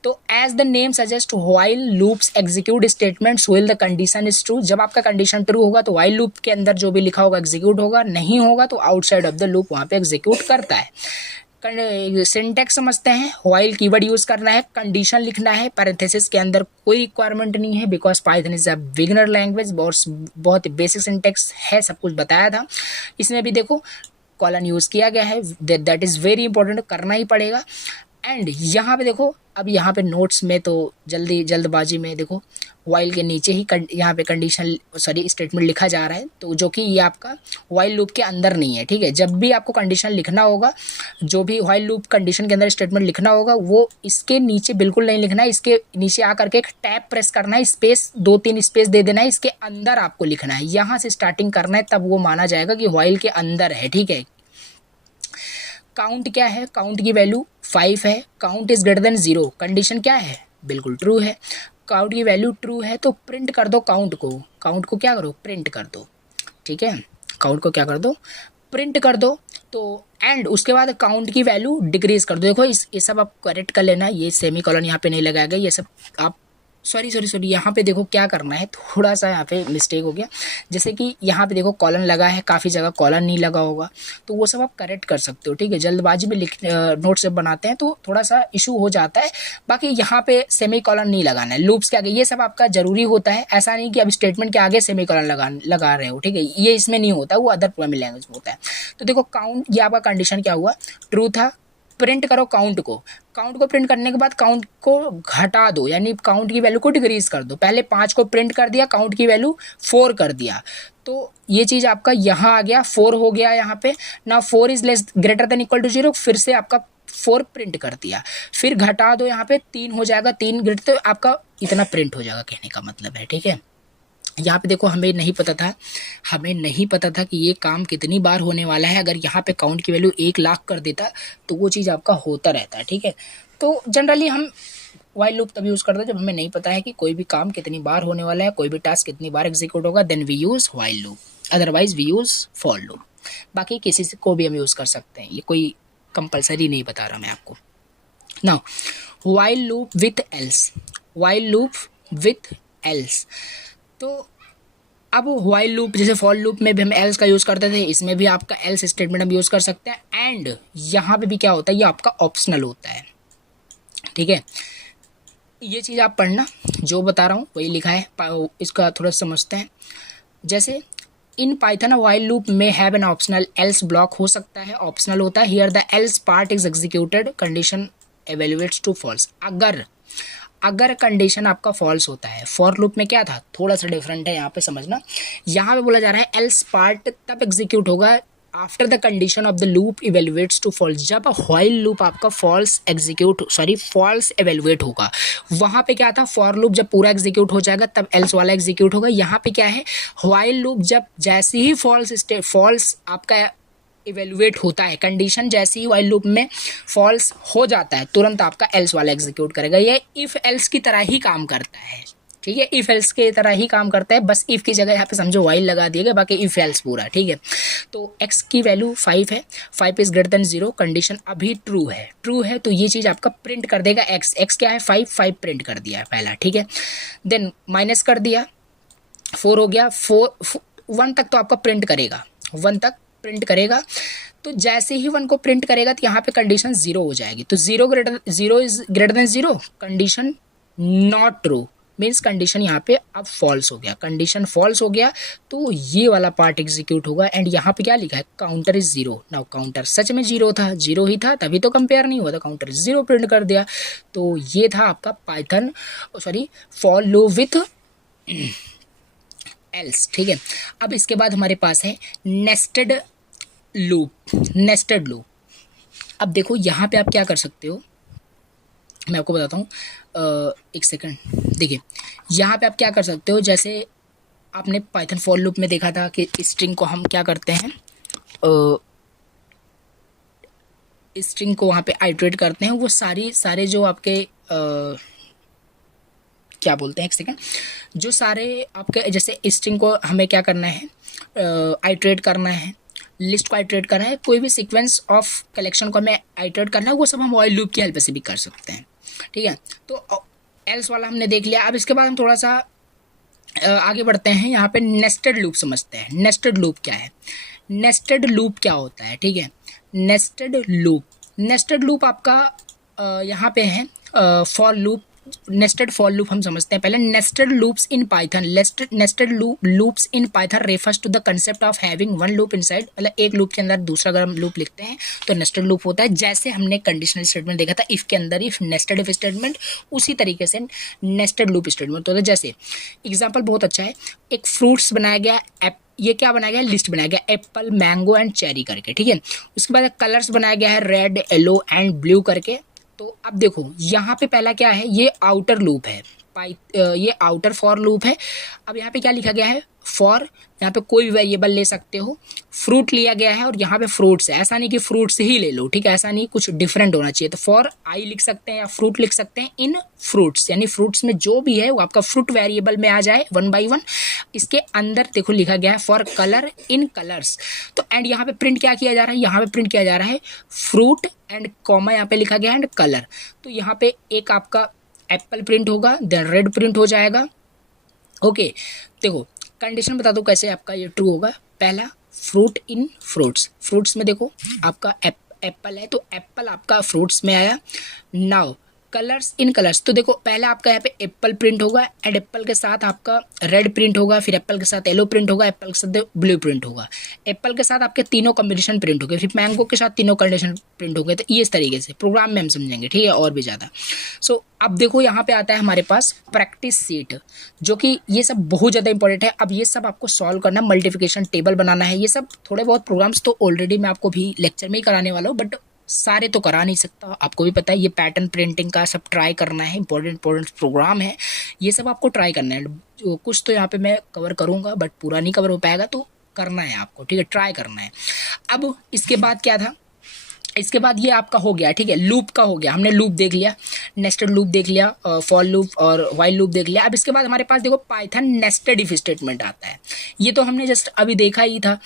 तो as the name suggest while loops execute statements while the condition is true, जब आपका कंडीशन ट्रू होगा तो व्हाइल लूप के अंदर जो भी लिखा होगा एग्जीक्यूट होगा, नहीं होगा तो आउटसाइड ऑफ द लूप वहाँ पे एग्जीक्यूट करता है। सिंटैक्स समझते हैं, व्हाइल कीवर्ड यूज़ करना है, कंडीशन लिखना है, पैरेंथेसिस के अंदर कोई रिक्वायरमेंट नहीं है because Python is a beginner language, बहुत बेसिक सिंटैक्स है, सब कुछ बताया था। इसमें भी देखो कॉलन यूज़ किया गया है, दैट इज़ वेरी इंपॉर्टेंट, करना ही पड़ेगा। एंड यहाँ पे देखो, अब यहाँ पे नोट्स में तो जल्दबाजी में देखो वाइल के नीचे ही यहाँ पे कंडीशन स्टेटमेंट लिखा जा रहा है, तो जो कि ये आपका वाइल लूप के अंदर नहीं है, ठीक है। जब भी आपको कंडीशन लिखना होगा, जो भी वाइल लूप कंडीशन के अंदर स्टेटमेंट लिखना होगा, वो इसके नीचे बिल्कुल नहीं लिखना है, इसके नीचे आकर के एक टैब प्रेस करना है, स्पेस 2-3 स्पेस दे देना है, इसके अंदर आपको लिखना है, यहाँ से स्टार्टिंग करना है, तब वो माना जाएगा कि वाइल के अंदर है, ठीक है। काउंट क्या है, काउंट की वैल्यू 5 है, count is greater than 0, condition क्या है, बिल्कुल ट्रू है। काउंट की वैल्यू ट्रू है तो प्रिंट कर दो काउंट को क्या करो, प्रिंट कर दो, ठीक है। काउंट को क्या कर दो, प्रिंट कर दो। तो एंड उसके बाद काउंट की वैल्यू डिक्रीज कर दो। देखो ये सब आप करेक्ट कर लेना, ये सेमी कॉलन यहाँ पे नहीं लगाया गया, ये सब आप सॉरी यहाँ पे देखो क्या करना है, थोड़ा सा यहाँ पे मिस्टेक हो गया। जैसे कि यहाँ पे देखो कॉलन लगा है, काफ़ी जगह कॉलन नहीं लगा होगा, तो वो सब आप करेक्ट कर सकते हो, ठीक है। जल्दबाजी में नोट जब बनाते हैं तो थोड़ा सा इशू हो जाता है। बाकी यहाँ पे सेमी कॉलन नहीं लगाना है, लूप्स के आगे ये सब आपका जरूरी होता है। ऐसा नहीं कि अब स्टेटमेंट के आगे सेमी कॉलन लगा रहे हो, ठीक है, ये इसमें नहीं होता, वो अदर प्रोग्रामिंग लैंग्वेज में होता है। तो देखो काउंट, ये आपका कंडीशन क्या हुआ, ट्रू था। प्रिंट करो काउंट को प्रिंट करने के बाद काउंट को घटा दो, यानी काउंट की वैल्यू को डिक्रीज कर दो। पहले 5 को प्रिंट कर दिया, काउंट की वैल्यू 4 कर दिया, तो ये चीज़ आपका यहाँ आ गया, 4 हो गया यहाँ पे ना, 4 is less greater than equal to 0, फिर से आपका 4 प्रिंट कर दिया, फिर घटा दो यहाँ पे 3 हो जाएगा, 3 ग्रेटर, तो आपका इतना प्रिंट हो जाएगा, कहने का मतलब है, ठीक है। यहाँ पे देखो हमें नहीं पता था कि ये काम कितनी बार होने वाला है। अगर यहाँ पे काउंट की वैल्यू 1 लाख कर देता तो वो चीज़ आपका होता रहता है, ठीक है। तो जनरली हम वाइल लूप तभी यूज़ करते हैं जब हमें नहीं पता है कि कोई भी काम कितनी बार होने वाला है, कोई भी टास्क कितनी बार एग्जीक्यूट होगा, then we use while loop, otherwise we use for loop. बाकी किसी से को भी हम यूज़ कर सकते हैं, ये कोई कंपलसरी नहीं बता रहा मैं आपको। Now while loop with else, तो अब वाइल लूप जैसे फॉर लूप में भी हम एल्स का यूज़ करते थे, इसमें भी आपका एल्स स्टेटमेंट हम यूज़ कर सकते हैं। एंड यहाँ पे भी क्या होता है, ये आपका ऑप्शनल होता है, ठीक है। ये चीज़ आप पढ़ना, जो बता रहा हूँ वही लिखा है, इसका थोड़ा समझते हैं। जैसे इन पाइथन वाइल लूप में have an optional else block हो सकता है, ऑप्शनल होता है। Here the else part is executed, condition evaluates to false. अगर कंडीशन आपका फॉल्स होता है, फॉर लूप में क्या था, थोड़ा सा डिफरेंट है यहाँ पे समझना। यहाँ पे बोला जा रहा है एल्स पार्ट तब एग्जीक्यूट होगा after the condition of the loop evaluates to false, जब व्हाइल लूप आपका फॉल्स एवेल्युएट होगा। वहाँ पे क्या था, फॉर लूप जब पूरा एग्जीक्यूट हो जाएगा तब एल्स वाला एग्जीक्यूट होगा। यहाँ पे क्या है, व्हाइल लूप जब जैसे ही फॉल्स आपका इवेल्युएट होता है, कंडीशन जैसे ही वाइल लूप में फॉल्स हो जाता है, तुरंत आपका एल्स वाला एग्जीक्यूट करेगा। ये इफ एल्स की तरह ही काम करता है, ठीक है, इफ एल्स की तरह ही काम करता है, बस इफ की जगह यहाँ पे समझो वाइल लगा दिया गया, बाकी इफ एल्स पूरा, ठीक है। तो x की वैल्यू 5 है, 5 इज ग्रेटर देन 0, कंडीशन अभी ट्रू है, तो ये चीज़ आपका प्रिंट कर देगा x क्या है 5 प्रिंट कर दिया है पहला, ठीक है। देन माइनस कर दिया, 4 हो गया, 1 तक तो आपका प्रिंट करेगा, 1 तक प्रिंट करेगा। तो जैसे ही 1 को प्रिंट करेगा तो यहाँ पे कंडीशन 0 हो जाएगी, तो 0 is greater than 0, condition not true, means condition यहाँ पे अब फॉल्स हो गया। कंडीशन फॉल्स हो गया तो ये वाला पार्ट एग्जीक्यूट होगा। एंड यहाँ पे क्या लिखा है, काउंटर इज 0। नाउ काउंटर सच में 0 ही था, तभी तो कंपेयर नहीं हुआ था, काउंटर 0 प्रिंट कर दिया। तो ये था आपका फॉर लूप विथ एल्स, ठीक है। अब इसके बाद हमारे पास है नेस्टेड लूप। अब देखो यहाँ पे आप क्या कर सकते हो, मैं आपको बताता हूँ, एक सेकंड, देखिए यहाँ पे आप क्या कर सकते हो। जैसे आपने पाइथन फॉर लूप में देखा था कि स्ट्रिंग को हम क्या करते हैं, स्ट्रिंग को वहाँ पे आइटरेट करते हैं, वो सारे जो आपके क्या बोलते हैं, एक सेकंड, जो सारे आपके जैसे स्ट्रिंग को हमें क्या करना है, आइटरेट करना है, लिस्ट को आइटरेट करना है, कोई भी सीक्वेंस ऑफ कलेक्शन को हमें आइटरेट करना है, वो सब हम वाइल लूप की हेल्प से भी कर सकते हैं, ठीक है। तो एल्स वाला हमने देख लिया। अब इसके बाद हम थोड़ा सा आगे बढ़ते हैं, यहाँ पे नेस्टेड लूप समझते हैं। नेस्टेड लूप क्या है, नेस्टेड लूप क्या होता है, ठीक है। नेस्टेड लूप आपका यहाँ पे है for loop, nested for loop हम समझते हैं पहले। Nested loops in Python, nested loops in Python refers to the concept of having one loop inside, मतलब एक लूप के अंदर दूसरा अगर हम लूप लिखते हैं तो नेस्टेड लूप होता है। जैसे हमने कंडीशनल स्टेटमेंट देखा था इफ के अंदर इफ, नेस्टेड इफ स्टेटमेंट, उसी तरीके से नेस्टेड लूप स्टेटमेंट होता है। जैसे एग्जाम्पल बहुत अच्छा है, एक फ्रूट्स बनाया गया, ये क्या बनाया गया, लिस्ट बनाया गया, एप्पल, मैंगो एंड चेरी करके, ठीक है। उसके बाद कलर्स बनाया गया है, रेड, येलो एंड ब्लू करके। तो अब देखो यहाँ पे पहला क्या है, ये आउटर लूप है, ये आउटर फॉर लूप है। अब यहाँ पे क्या लिखा गया है, फॉर, यहाँ पे कोई भी वेरिएबल ले सकते हो। फ्रूट लिया गया है और यहाँ पे फ्रूट्स है, ऐसा नहीं कि फ्रूट्स ही ले लो, ठीक है, ऐसा नहीं, कुछ डिफरेंट होना चाहिए। तो फॉर आई लिख सकते हैं या फ्रूट लिख सकते हैं इन फ्रूट्स, यानी फ्रूट्स में जो भी है वो आपका फ्रूट वेरिएबल में आ जाए वन बाई वन। इसके अंदर देखो लिखा गया है फॉर कलर इन कलर्स। तो एंड यहाँ पे प्रिंट क्या किया जा रहा है, यहाँ पे प्रिंट किया जा रहा है फ्रूट एंड कॉमा यहाँ पे लिखा गया एंड कलर। तो यहाँ पे एक आपका एप्पल प्रिंट होगा, देन रेड प्रिंट हो जाएगा। ओके, देखो कंडीशन बता दो कैसे आपका ये ट्रू होगा। पहला फ्रूट इन फ्रूट्स, फ्रूट्स में देखो आपका एप्पल है तो एप्पल आपका फ्रूट्स में आया। नाउ कलर्स इन कलर्स, तो देखो पहले आपका यहाँ पे एप्पल प्रिंट होगा एंड एप्पल के साथ आपका रेड प्रिंट होगा, फिर एप्पल के साथ येलो प्रिंट होगा, एप्पल के साथ ब्लू प्रिंट होगा, एप्पल के साथ आपके तीनों कॉम्बिनेशन प्रिंट हो गए, फिर मैंगो के साथ तीनों कंडीशन प्रिंट हो गए। तो ये इस तरीके से प्रोग्राम में हम समझेंगे, ठीक है, और भी ज़्यादा। सो अब देखो यहाँ पे आता है हमारे पास प्रैक्टिस सीट, जो कि ये सब बहुत ज़्यादा इंपॉर्टेंट है। अब ये सब आपको सॉल्व करना, मल्टीप्लिकेशन टेबल बनाना है, ये सब थोड़े बहुत प्रोग्राम्स तो ऑलरेडी मैं आपको भी लेक्चर में ही कराने वाला हूँ, बट सारे तो करा नहीं सकता, आपको भी पता है। ये पैटर्न प्रिंटिंग का सब ट्राई करना है, इंपॉर्टेंट प्रोग्राम है, ये सब आपको ट्राई करना है। जो कुछ तो यहाँ पे मैं कवर करूँगा बट पूरा नहीं कवर हो पाएगा, तो करना है आपको, ठीक है, ट्राई करना है। अब इसके बाद क्या था, इसके बाद ये आपका हो गया, ठीक है, लूप का हो गया, हमने लूप देख लिया, नेस्टेड लूप देख लिया, फॉर लूप और वाइल लूप देख लिया। अब इसके बाद हमारे पास देखो पाइथन नेस्टेड इफ स्टेटमेंट आता है। ये तो हमने जस्ट अभी देखा ही था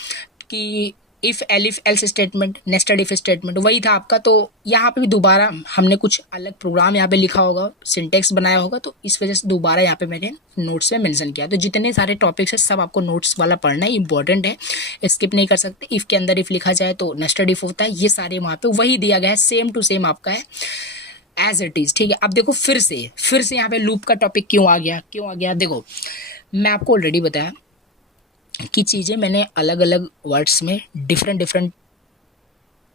कि if elif else statement, nested if statement वही था आपका। तो यहाँ पे भी दोबारा हमने कुछ अलग प्रोग्राम यहाँ पे लिखा होगा, सिंटेक्स बनाया होगा, तो इस वजह से दोबारा यहाँ पे मैंने नोट्स में मेंशन किया। तो जितने सारे टॉपिक्स है सब आपको नोट्स वाला पढ़ना है, इंपॉर्टेंट है, स्किप नहीं कर सकते। इफ़ के अंदर इफ़ लिखा जाए तो नेस्टेड इफ होता है, ये सारे वहाँ पे वही दिया गया है, सेम टू सेम आपका है एज इट इज़, ठीक है। अब देखो फिर से यहाँ पे लूप का टॉपिक क्यों आ गया, देखो मैं आपको ऑलरेडी बताया कि चीज़ें मैंने अलग अलग वर्ड्स में डिफरेंट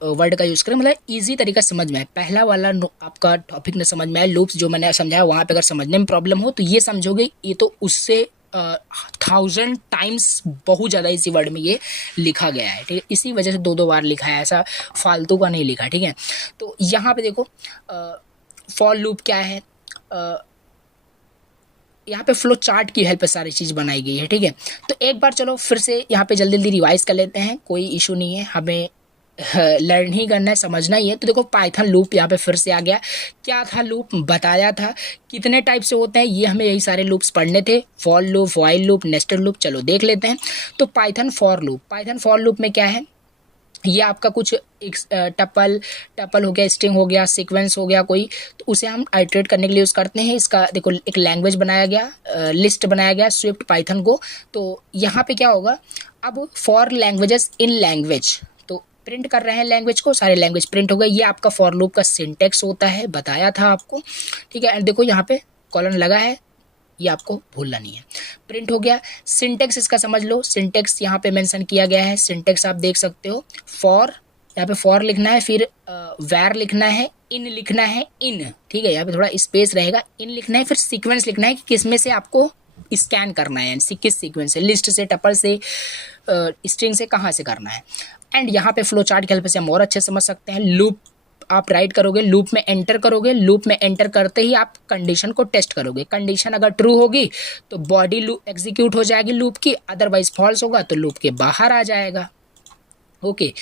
वर्ड का यूज़ करें, मतलब इजी तरीका समझ में आए। पहला वाला आपका टॉपिक न समझ में आए, लूप्स जो मैंने समझाया वहाँ पे अगर समझने में प्रॉब्लम हो तो ये समझोगे, ये तो उससे 1000 टाइम्स बहुत ज़्यादा इसी वर्ड में ये लिखा गया है, ठीक है, इसी वजह से दो बार लिखा है, ऐसा फालतू का नहीं लिखा, ठीक है। तो यहाँ पे देखो फॉर लूप क्या है, यहाँ पे फ्लो चार्ट की हेल्प से सारी चीज़ बनाई गई है, ठीक है। तो एक बार चलो फिर से यहाँ पे जल्दी रिवाइज कर लेते हैं, कोई इशू नहीं है, हमें लर्न ही करना है, समझना ही है। तो देखो पाइथन लूप यहाँ पे फिर से आ गया। क्या था लूप, बताया था कितने टाइप से होते हैं, ये हमें यही सारे लूप्स पढ़ने थे, for loop, while loop, nested loop. चलो देख लेते हैं। तो पाइथन फॉर लूप में क्या है, ये आपका कुछ टपल हो गया, स्ट्रिंग हो गया, सीक्वेंस हो गया कोई, तो उसे हम आइटरेट करने के लिए यूज़ करते हैं। इसका देखो एक लैंग्वेज बनाया गया, लिस्ट बनाया गया स्विफ्ट पाइथन को। तो यहाँ पे क्या होगा, अब फॉर लैंग्वेजेस इन लैंग्वेज, तो प्रिंट कर रहे हैं लैंग्वेज को, सारे लैंग्वेज प्रिंट हो गए। ये आपका फॉर लूप का सिंटेक्स होता है, बताया था आपको, ठीक है। एंड देखो यहाँ पे कॉलन लगा है, ये आपको भूलना नहीं है। प्रिंट हो गया। सिंटेक्स इसका समझ लो, सिंटेक्स यहाँ पे मेंशन किया गया है, सिंटेक्स आप देख सकते हो। फॉर, यहाँ पे फॉर लिखना है, फिर वैर लिखना है, इन लिखना है, इन, ठीक है, यहाँ पे थोड़ा स्पेस रहेगा, इन लिखना है, फिर सीक्वेंस लिखना है कि किस में से आपको स्कैन करना है, यानी किस सीक्वेंस से, लिस्ट से, टपल से, स्ट्रिंग से, कहाँ से करना है। एंड यहाँ पे फ्लो चार्ट की हेल्प से हम और अच्छे समझ सकते हैं। लूप आप राइट करोगे, लूप में एंटर करोगे, लूप में एंटर करते ही आप कंडीशन को टेस्ट करोगे। कंडीशन अगर ट्रू होगी तो बॉडी लूप एग्जीक्यूट हो जाएगी लूप की, अदरवाइज फॉल्स होगा तो लूप के बाहर आ जाएगा। ओके,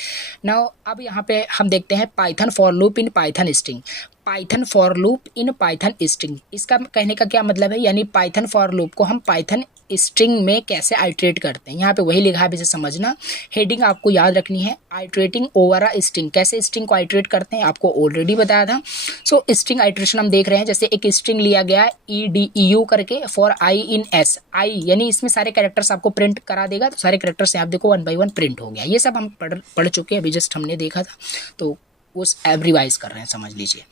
नाउ अब यहाँ पे हम देखते हैं Python for loop in Python string. Python for loop in Python string, इसका कहने का क्या मतलब है, यानी पाइथन फॉर लूप को हम पाइथन स्ट्रिंग में कैसे आइट्रेट करते हैं। यहाँ पे वही लिखा है, इसे समझना। हेडिंग आपको याद रखनी है, आइट्रेटिंग ओवर अ स्ट्रिंग। कैसे स्ट्रिंग को आइट्रेट करते हैं आपको ऑलरेडी बताया था। सो स्ट्रिंग आइट्रेशन हम देख रहे हैं, जैसे एक स्ट्रिंग लिया गया EDEU करके फॉर आई इन एस, आई यानी इसमें सारे कैरेक्टर्स आपको प्रिंट करा देगा। तो सारे कैरेक्टर्स आप देखो 1 by 1 प्रिंट हो गया। ये सब हम पढ़ चुके हैं, अभी जस्ट हमने देखा था, तो उस रिवाइज कर रहे हैं, समझ लीजिए।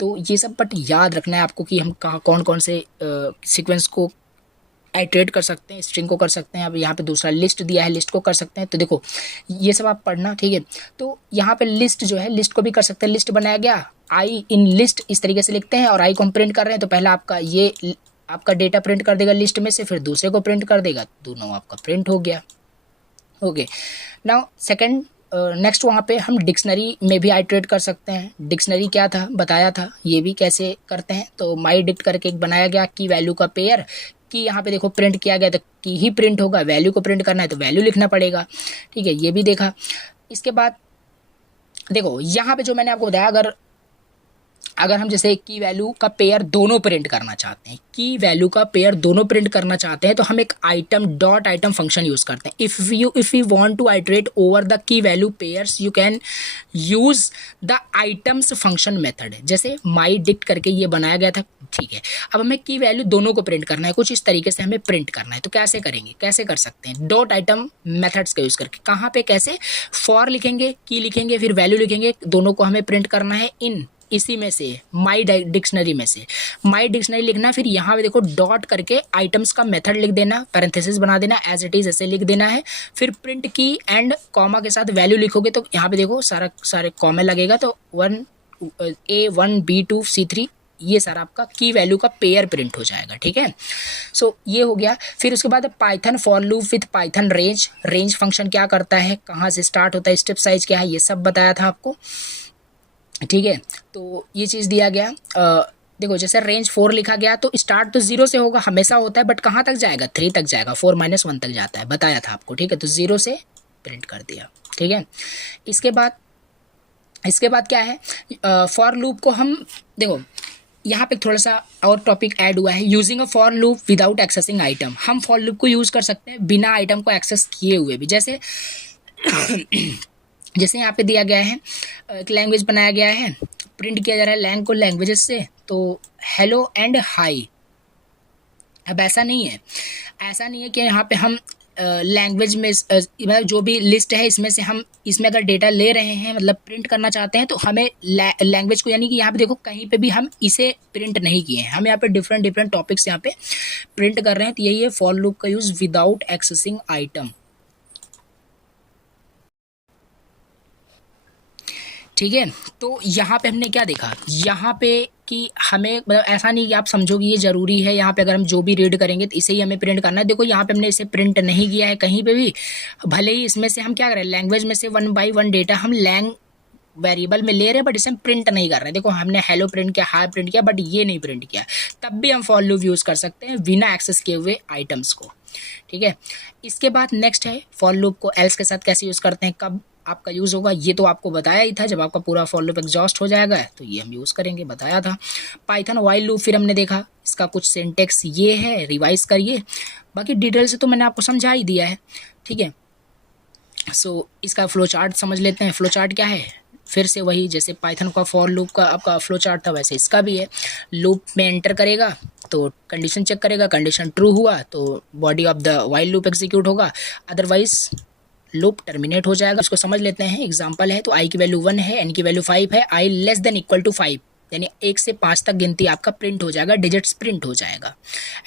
तो ये सब बट याद रखना है आपको कि हम कहाँ कौन कौन से सीक्वेंस को आइटरेट कर सकते हैं, स्ट्रिंग को कर सकते हैं। अब यहाँ पे दूसरा लिस्ट दिया है, लिस्ट को कर सकते हैं। तो देखो ये सब आप पढ़ना, ठीक है। तो यहाँ पे लिस्ट जो है, लिस्ट को भी कर सकते हैं। लिस्ट बनाया गया, आई इन लिस्ट इस तरीके से लिखते हैं, और आई को हम प्रिंट कर रहे हैं तो पहला आपका ये आपका डेटा प्रिंट कर देगा लिस्ट में से, फिर दूसरे को प्रिंट कर देगा, दोनों आपका प्रिंट हो गया। ओके, नाउ सेकंड नेक्स्ट वहाँ पे हम डिक्शनरी में भी आइटरेट कर सकते हैं। डिक्शनरी क्या था बताया था, ये भी कैसे करते हैं। तो माई डिक्ट करके एक बनाया गया की वैल्यू का पेयर, कि यहाँ पे देखो प्रिंट किया गया तो की ही प्रिंट होगा, वैल्यू को प्रिंट करना है तो वैल्यू लिखना पड़ेगा, ठीक है, ये भी देखा। इसके बाद देखो यहाँ पे जो मैंने आपको बताया, अगर हम जैसे की वैल्यू का पेयर दोनों प्रिंट करना चाहते हैं, की वैल्यू का पेयर दोनों प्रिंट करना चाहते हैं, तो हम एक item dot item function use करते हैं। If you want to iterate over the key value pairs you can use the items function method. जैसे माई डिक्ट करके ये बनाया गया था, ठीक है। अब हमें की वैल्यू दोनों को प्रिंट करना है, कुछ इस तरीके से हमें प्रिंट करना है। तो कैसे करेंगे, कैसे कर सकते हैं, डॉट आइटम मेथड्स का यूज करके। कहाँ पे कैसे, फॉर लिखेंगे, की लिखेंगे, फिर वैल्यू लिखेंगे, दोनों को हमें प्रिंट करना है इन इसी में से माई डिक्शनरी में से। माई डिक्शनरी लिखना, फिर यहाँ पे देखो डॉट करके आइटम्स का मेथड लिख देना, पैरेंथेसिस बना देना, एज इट इज ऐसे लिख देना है। फिर प्रिंट की एंड कॉमा के साथ वैल्यू लिखोगे तो यहाँ पे देखो सारे कॉमा लगेगा, तो A1 B2 C3 ये सारा आपका की वैल्यू का पेयर प्रिंट हो जाएगा, ठीक है। सो ये हो गया। फिर उसके बाद Python for loop with Python range function क्या करता है, कहाँ से स्टार्ट होता है, स्टेप साइज क्या है, ये सब बताया था आपको, ठीक है। तो ये चीज़ दिया गया। देखो जैसे रेंज 4 लिखा गया तो स्टार्ट तो 0 से होगा, हमेशा होता है, बट कहाँ तक जाएगा, 3 तक जाएगा, 4 - 1 तक जाता है, बताया था आपको, ठीक है। तो 0 से प्रिंट कर दिया, ठीक है। इसके बाद क्या है, फॉर लूप को हम देखो यहाँ पे थोड़ा सा और टॉपिक ऐड हुआ है, using a for loop without accessing item. हम फॉर लूप को यूज़ कर सकते हैं बिना आइटम को एक्सेस किए हुए भी। जैसे जैसे यहाँ पे दिया गया है, एक लैंग्वेज बनाया गया है, प्रिंट किया जा रहा है लैंग को लैंग्वेजेस से, तो हेलो एंड हाई। अब ऐसा नहीं है कि यहाँ पे हम लैंग्वेज में मतलब जो भी लिस्ट है इसमें से हम इसमें अगर डेटा ले रहे हैं, मतलब प्रिंट करना चाहते हैं, तो हमें लैंग्वेज को, यानी कि यहाँ पे देखो कहीं पे भी हम इसे प्रिंट नहीं किए हैं, हम यहाँ पे डिफरेंट टॉपिक्स यहाँ पे प्रिंट कर रहे हैं। तो यही है फॉर लूप का यूज़ विदाउट एक्सेसिंग आइटम, ठीक है। तो यहाँ पे हमने क्या देखा, यहाँ पे कि हमें मतलब ऐसा नहीं कि आप समझोगे ये ज़रूरी है, यहाँ पे अगर हम जो भी रीड करेंगे तो इसे ही हमें प्रिंट करना है। देखो यहाँ पे हमने इसे प्रिंट नहीं किया है कहीं पे भी, भले ही इसमें से हम क्या करें, लैंग्वेज में से 1 by 1 डेटा हम लैंग वेरिएबल में ले रहे हैं, बट इसे हम प्रिंट नहीं कर रहे हैं। देखो हमने हेलो प्रिंट किया, हाई प्रिंट किया, बट ये नहीं प्रिंट किया, तब भी हम फॉर लूप यूज़ कर सकते हैं बिना एक्सेस किए हुए आइटम्स को, ठीक है। इसके बाद नेक्स्ट है फॉर लूप को एल्स के साथ कैसे यूज़ करते हैं, कब आपका यूज़ होगा, ये तो आपको बताया ही था। जब आपका पूरा फॉर लूप एग्जॉस्ट हो जाएगा तो ये हम यूज़ करेंगे, बताया था। पाइथन वाइल लूप फिर हमने देखा, इसका कुछ सिंटेक्स ये है, रिवाइज करिए, बाकी डिटेल से तो मैंने आपको समझा ही दिया है, ठीक है। सो इसका फ्लो चार्ट समझ लेते हैं। फ्लो चार्ट क्या है, फिर से वही जैसे पाइथन का फॉर लूप का आपका फ्लो चार्ट था, वैसे इसका भी है। लूप में एंटर करेगा तो कंडीशन चेक करेगा, कंडीशन ट्रू हुआ तो body of the while loop execute होगा, अदरवाइज लूप टर्मिनेट हो जाएगा। इसको समझ लेते हैं। एग्जांपल है, तो आई की वैल्यू 1 है, एन की वैल्यू 5 है, आई लेस देन इक्वल टू 5, यानी 1 से 5 तक गिनती आपका प्रिंट हो जाएगा, डिजिट्स प्रिंट हो जाएगा।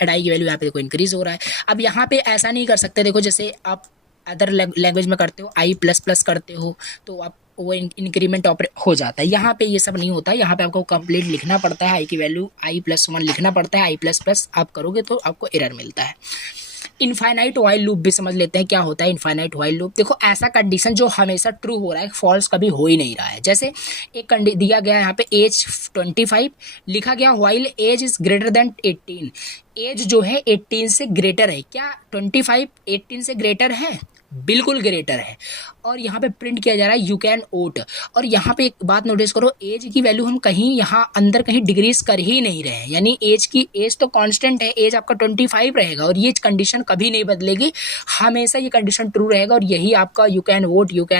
एंड आई की वैल्यू यहाँ पे देखो इंक्रीज हो रहा है। अब यहाँ पे ऐसा नहीं कर सकते, देखो जैसे आप अदर लैंग्वेज में करते हो, आई प्लस प्लस करते हो तो आप वो इंक्रीमेंट हो जाता है। यहाँ पे ये सब नहीं होता है, यहाँ पे आपको कंप्लीट लिखना पड़ता है, आई की वैल्यू i+1 लिखना पड़ता है, i++ आप करोगे तो आपको एरर मिलता है। इनफाइनाइट वाइल लूप भी समझ लेते हैं, क्या होता है इनफाइनाइट वाइल लूप। देखो ऐसा कंडीशन जो हमेशा ट्रू हो रहा है, फॉल्स कभी हो ही नहीं रहा है। जैसे एक दिया गया है यहाँ पे एज 25 लिखा गया, while age is greater than 18, age जो है 18 से ग्रेटर है, क्या 25 18 से ग्रेटर है, बिल्कुल ग्रेटर है। और यहाँ पे प्रिंट किया जा रहा है यू कैन वोट। और यहाँ पे एक बात नोटिस करो, एज की वैल्यू हम कहीं यहाँ अंदर कहीं डिक्रीज कर ही नहीं रहे हैं, यानी एज तो कांस्टेंट है, एज आपका 25 रहेगा और ये कंडीशन कभी नहीं बदलेगी, हमेशा ये कंडीशन ट्रू रहेगा। और यही आपका यू कैन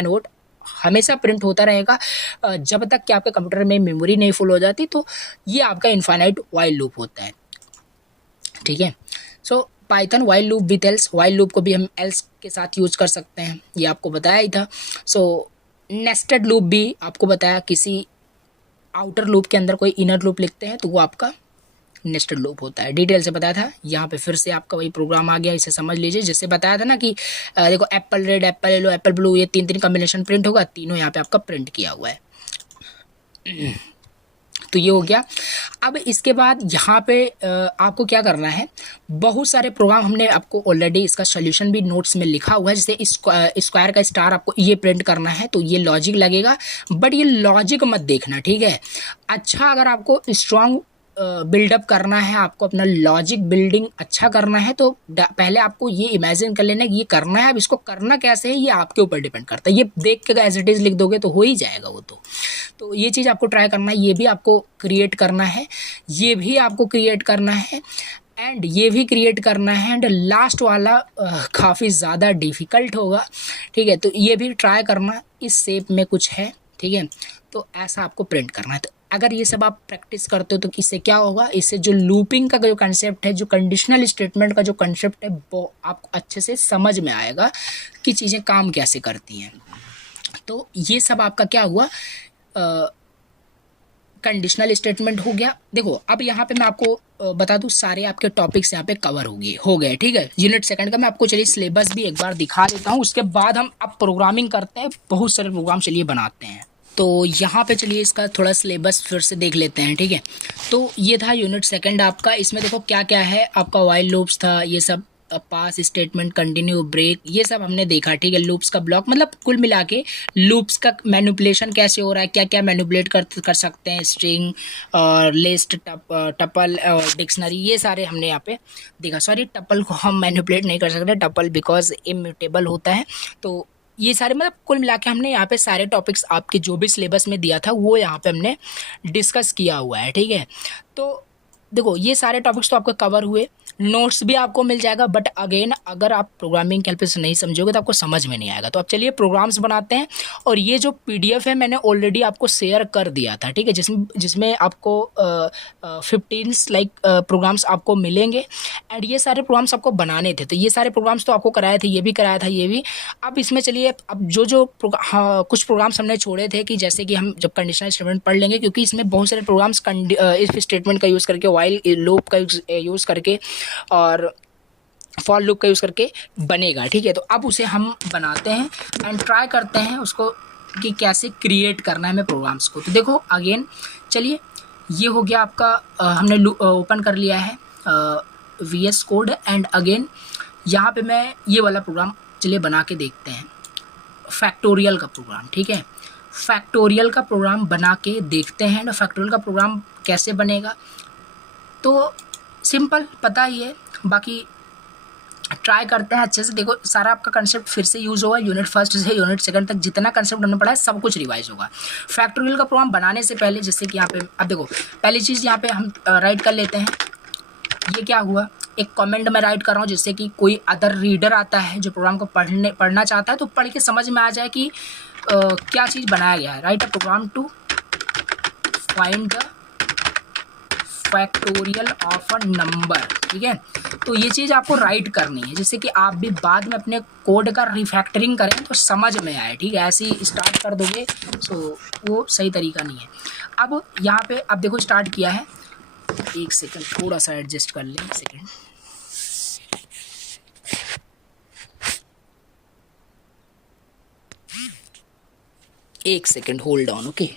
वोट हमेशा प्रिंट होता रहेगा जब तक कि आपके कंप्यूटर में मेमोरी नहीं फुल हो जाती। तो ये आपका इनफाइनाइट वाइल लूप होता है, ठीक है। सो Python while loop with else, while loop को भी हम एल्स के साथ यूज कर सकते हैं, ये आपको बताया ही था। सो नेस्टेड लूप भी आपको बताया, किसी आउटर लूप के अंदर कोई इनर लूप लिखते हैं तो वो आपका नेस्टेड लूप होता है। डिटेल से बताया था, यहाँ पे फिर से आपका वही प्रोग्राम आ गया, इसे समझ लीजिए। जैसे बताया था ना कि देखो Apple red, Apple yellow, Apple blue, ये तीन तीन कॉम्बिनेशन प्रिंट होगा, तीनों यहाँ पे आपका प्रिंट किया हुआ है। तो ये हो गया। अब इसके बाद यहाँ पे आपको क्या करना है, बहुत सारे प्रोग्राम हमने आपको ऑलरेडी इसका सोल्यूशन भी नोट्स में लिखा हुआ है। जैसे स्क्वायर का स्टार आपको ये प्रिंट करना है तो ये लॉजिक लगेगा, बट ये लॉजिक मत देखना, ठीक है। अच्छा, अगर आपको स्ट्रॉन्ग बिल्डअप करना है, आपको अपना लॉजिक बिल्डिंग अच्छा करना है, तो पहले आपको ये इमेजिन कर लेना कि ये करना है। अब इसको करना कैसे है ये आपके ऊपर डिपेंड करता है। ये देख के एज इट इज़ लिख दोगे तो हो ही जाएगा वो तो ये चीज़ आपको ट्राई करना है, ये भी आपको क्रिएट करना है, ये भी आपको क्रिएट करना है, एंड ये भी क्रिएट करना है, एंड लास्ट वाला काफ़ी ज़्यादा डिफ़िकल्ट होगा, ठीक है। तो ये भी ट्राई करना, इस शेप में कुछ है, ठीक है। तो ऐसा आपको प्रिंट करना है। तो अगर ये सब आप प्रैक्टिस करते हो तो इससे क्या होगा, इससे जो लूपिंग का जो कंसेप्ट है, जो कंडीशनल स्टेटमेंट का जो कंसेप्ट है, वो आपको अच्छे से समझ में आएगा कि चीज़ें काम कैसे करती हैं। तो ये सब आपका क्या हुआ, कंडीशनल स्टेटमेंट हो गया। देखो अब यहाँ पे मैं आपको बता दूँ, सारे आपके टॉपिक्स यहाँ पे कवर हो गए, ठीक है। यूनिट सेकंड का मैं आपको चलिए सिलेबस भी एक बार दिखा देता हूँ, उसके बाद हम अब प्रोग्रामिंग करते हैं, बहुत सारे प्रोग्राम चलिए बनाते हैं। तो यहाँ पे चलिए इसका थोड़ा सिलेबस फिर से देख लेते हैं, ठीक है। तो ये था यूनिट सेकंड आपका, इसमें देखो क्या क्या है आपका, वाइल लूप्स था, ये सब पास स्टेटमेंट, कंटिन्यू, ब्रेक, ये सब हमने देखा, ठीक है। लूप्स का ब्लॉक, मतलब कुल मिला के लूप्स का मैनिपुलेशन कैसे हो रहा है, क्या क्या मैनिपुलेट कर सकते हैं, स्ट्रिंग और लिस्ट, टपल और डिक्शनरी, ये सारे हमने यहाँ पे देखा। सॉरी, टपल को हम मैनिपुलेट नहीं कर सकते, टपल बिकॉज इम्यूटेबल होता है। तो ये सारे मतलब कुल मिला के हमने यहाँ पे सारे टॉपिक्स आपके जो भी सिलेबस में दिया था वो यहाँ पे हमने डिस्कस किया हुआ है, ठीक है। तो देखो ये सारे टॉपिक्स तो आपको कवर हुए, नोट्स भी आपको मिल जाएगा, बट अगेन अगर आप प्रोग्रामिंग कैलकुलेशन नहीं समझोगे तो आपको समझ में नहीं आएगा। तो अब चलिए प्रोग्राम्स बनाते हैं, और ये जो पीडीएफ है मैंने ऑलरेडी आपको शेयर कर दिया था, ठीक है, जिसमें आपको 15 प्रोग्राम्स आपको मिलेंगे, एंड ये सारे प्रोग्राम्स आपको बनाने थे। तो ये सारे प्रोग्राम्स तो आपको कराए थे, ये भी कराया था, ये भी। अब इसमें चलिए अब कुछ प्रोग्राम्स हमने छोड़े थे, कि जैसे कि हम जब कंडीशनल स्टेटमेंट पढ़ लेंगे, क्योंकि इसमें बहुत सारे प्रोग्राम्स इफ स्टेटमेंट का यूज़ करके, वाइल लूप का यूज़ करके और फॉर लूप का यूज़ करके बनेगा, ठीक है। तो अब उसे हम बनाते हैं एंड ट्राई करते हैं उसको कि कैसे क्रिएट करना है हमें प्रोग्राम्स को। तो देखो अगेन चलिए, ये हो गया आपका, हमने ओपन कर लिया है VS कोड, एंड अगेन यहाँ पे मैं ये वाला प्रोग्राम चलिए बना के देखते हैं, फैक्टोरियल का प्रोग्राम, ठीक है। फैक्टोरियल का प्रोग्राम बना के देखते हैं, तो फैक्टोरियल का प्रोग्राम कैसे बनेगा तो सिंपल पता ही है, बाकी ट्राई करते हैं अच्छे से। देखो सारा आपका कंसेप्ट फिर से यूज़ होगा, यूनिट फर्स्ट से यूनिट सेकंड तक जितना कंसेप्ट हमने पढ़ा है सब कुछ रिवाइज होगा। फैक्टोरियल का प्रोग्राम बनाने से पहले, जैसे कि यहाँ पे अब देखो पहली चीज़ यहाँ पे हम राइट कर लेते हैं, ये क्या हुआ, एक कमेंट में राइट कर रहा हूँ, जिससे कि कोई अदर रीडर आता है जो प्रोग्राम को पढ़ना चाहता है तो पढ़ के समझ में आ जाए कि क्या चीज़ बनाया गया है। Write a program to find the factorial of a number, ठीक है। तो ये चीज़ आपको राइट करनी है, जिससे कि आप भी बाद में अपने कोड का रिफैक्टरिंग करें तो समझ में आए, ठीक है। ऐसे ही स्टार्ट कर दोगे तो वो सही तरीका नहीं है। अब यहाँ पे अब देखो स्टार्ट किया है, एक सेकंड थोड़ा सा एडजस्ट कर लें, एक सेकंड। एक सेकंड होल्ड ऑन, ओके।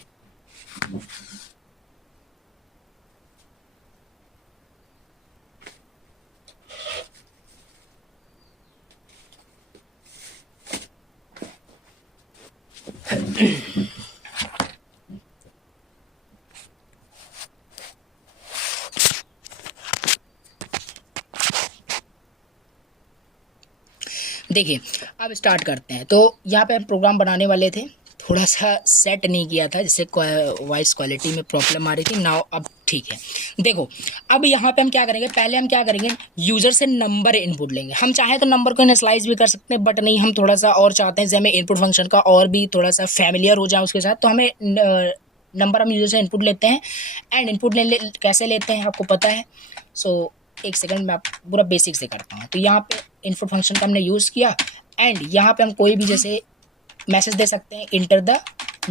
देखिए अब स्टार्ट करते हैं। तो यहाँ पे हम प्रोग्राम बनाने वाले थे, थोड़ा सा सेट नहीं किया था, जिससे वॉइस क्वालिटी में प्रॉब्लम आ रही थी। नाउ अब ठीक है। देखो अब यहाँ पे हम क्या करेंगे, पहले हम क्या करेंगे, यूज़र से नंबर इनपुट लेंगे। हम चाहें तो नंबर को इनिशियलाइज भी कर सकते हैं, बट नहीं, हम थोड़ा सा और चाहते हैं जैसे हमें इनपुट फंक्शन का और भी थोड़ा सा फैमिलियर हो जाए उसके साथ, तो हमें नंबर हम यूज़र से इनपुट लेते हैं। एंड इनपुट कैसे लेते हैं आपको पता है। सो एक सेकंड में आप पूरा बेसिक से करता हूँ। तो यहाँ पे इनपुट फंक्शन का हमने यूज़ किया, एंड यहाँ पे हम कोई भी जैसे मैसेज दे सकते हैं, enter the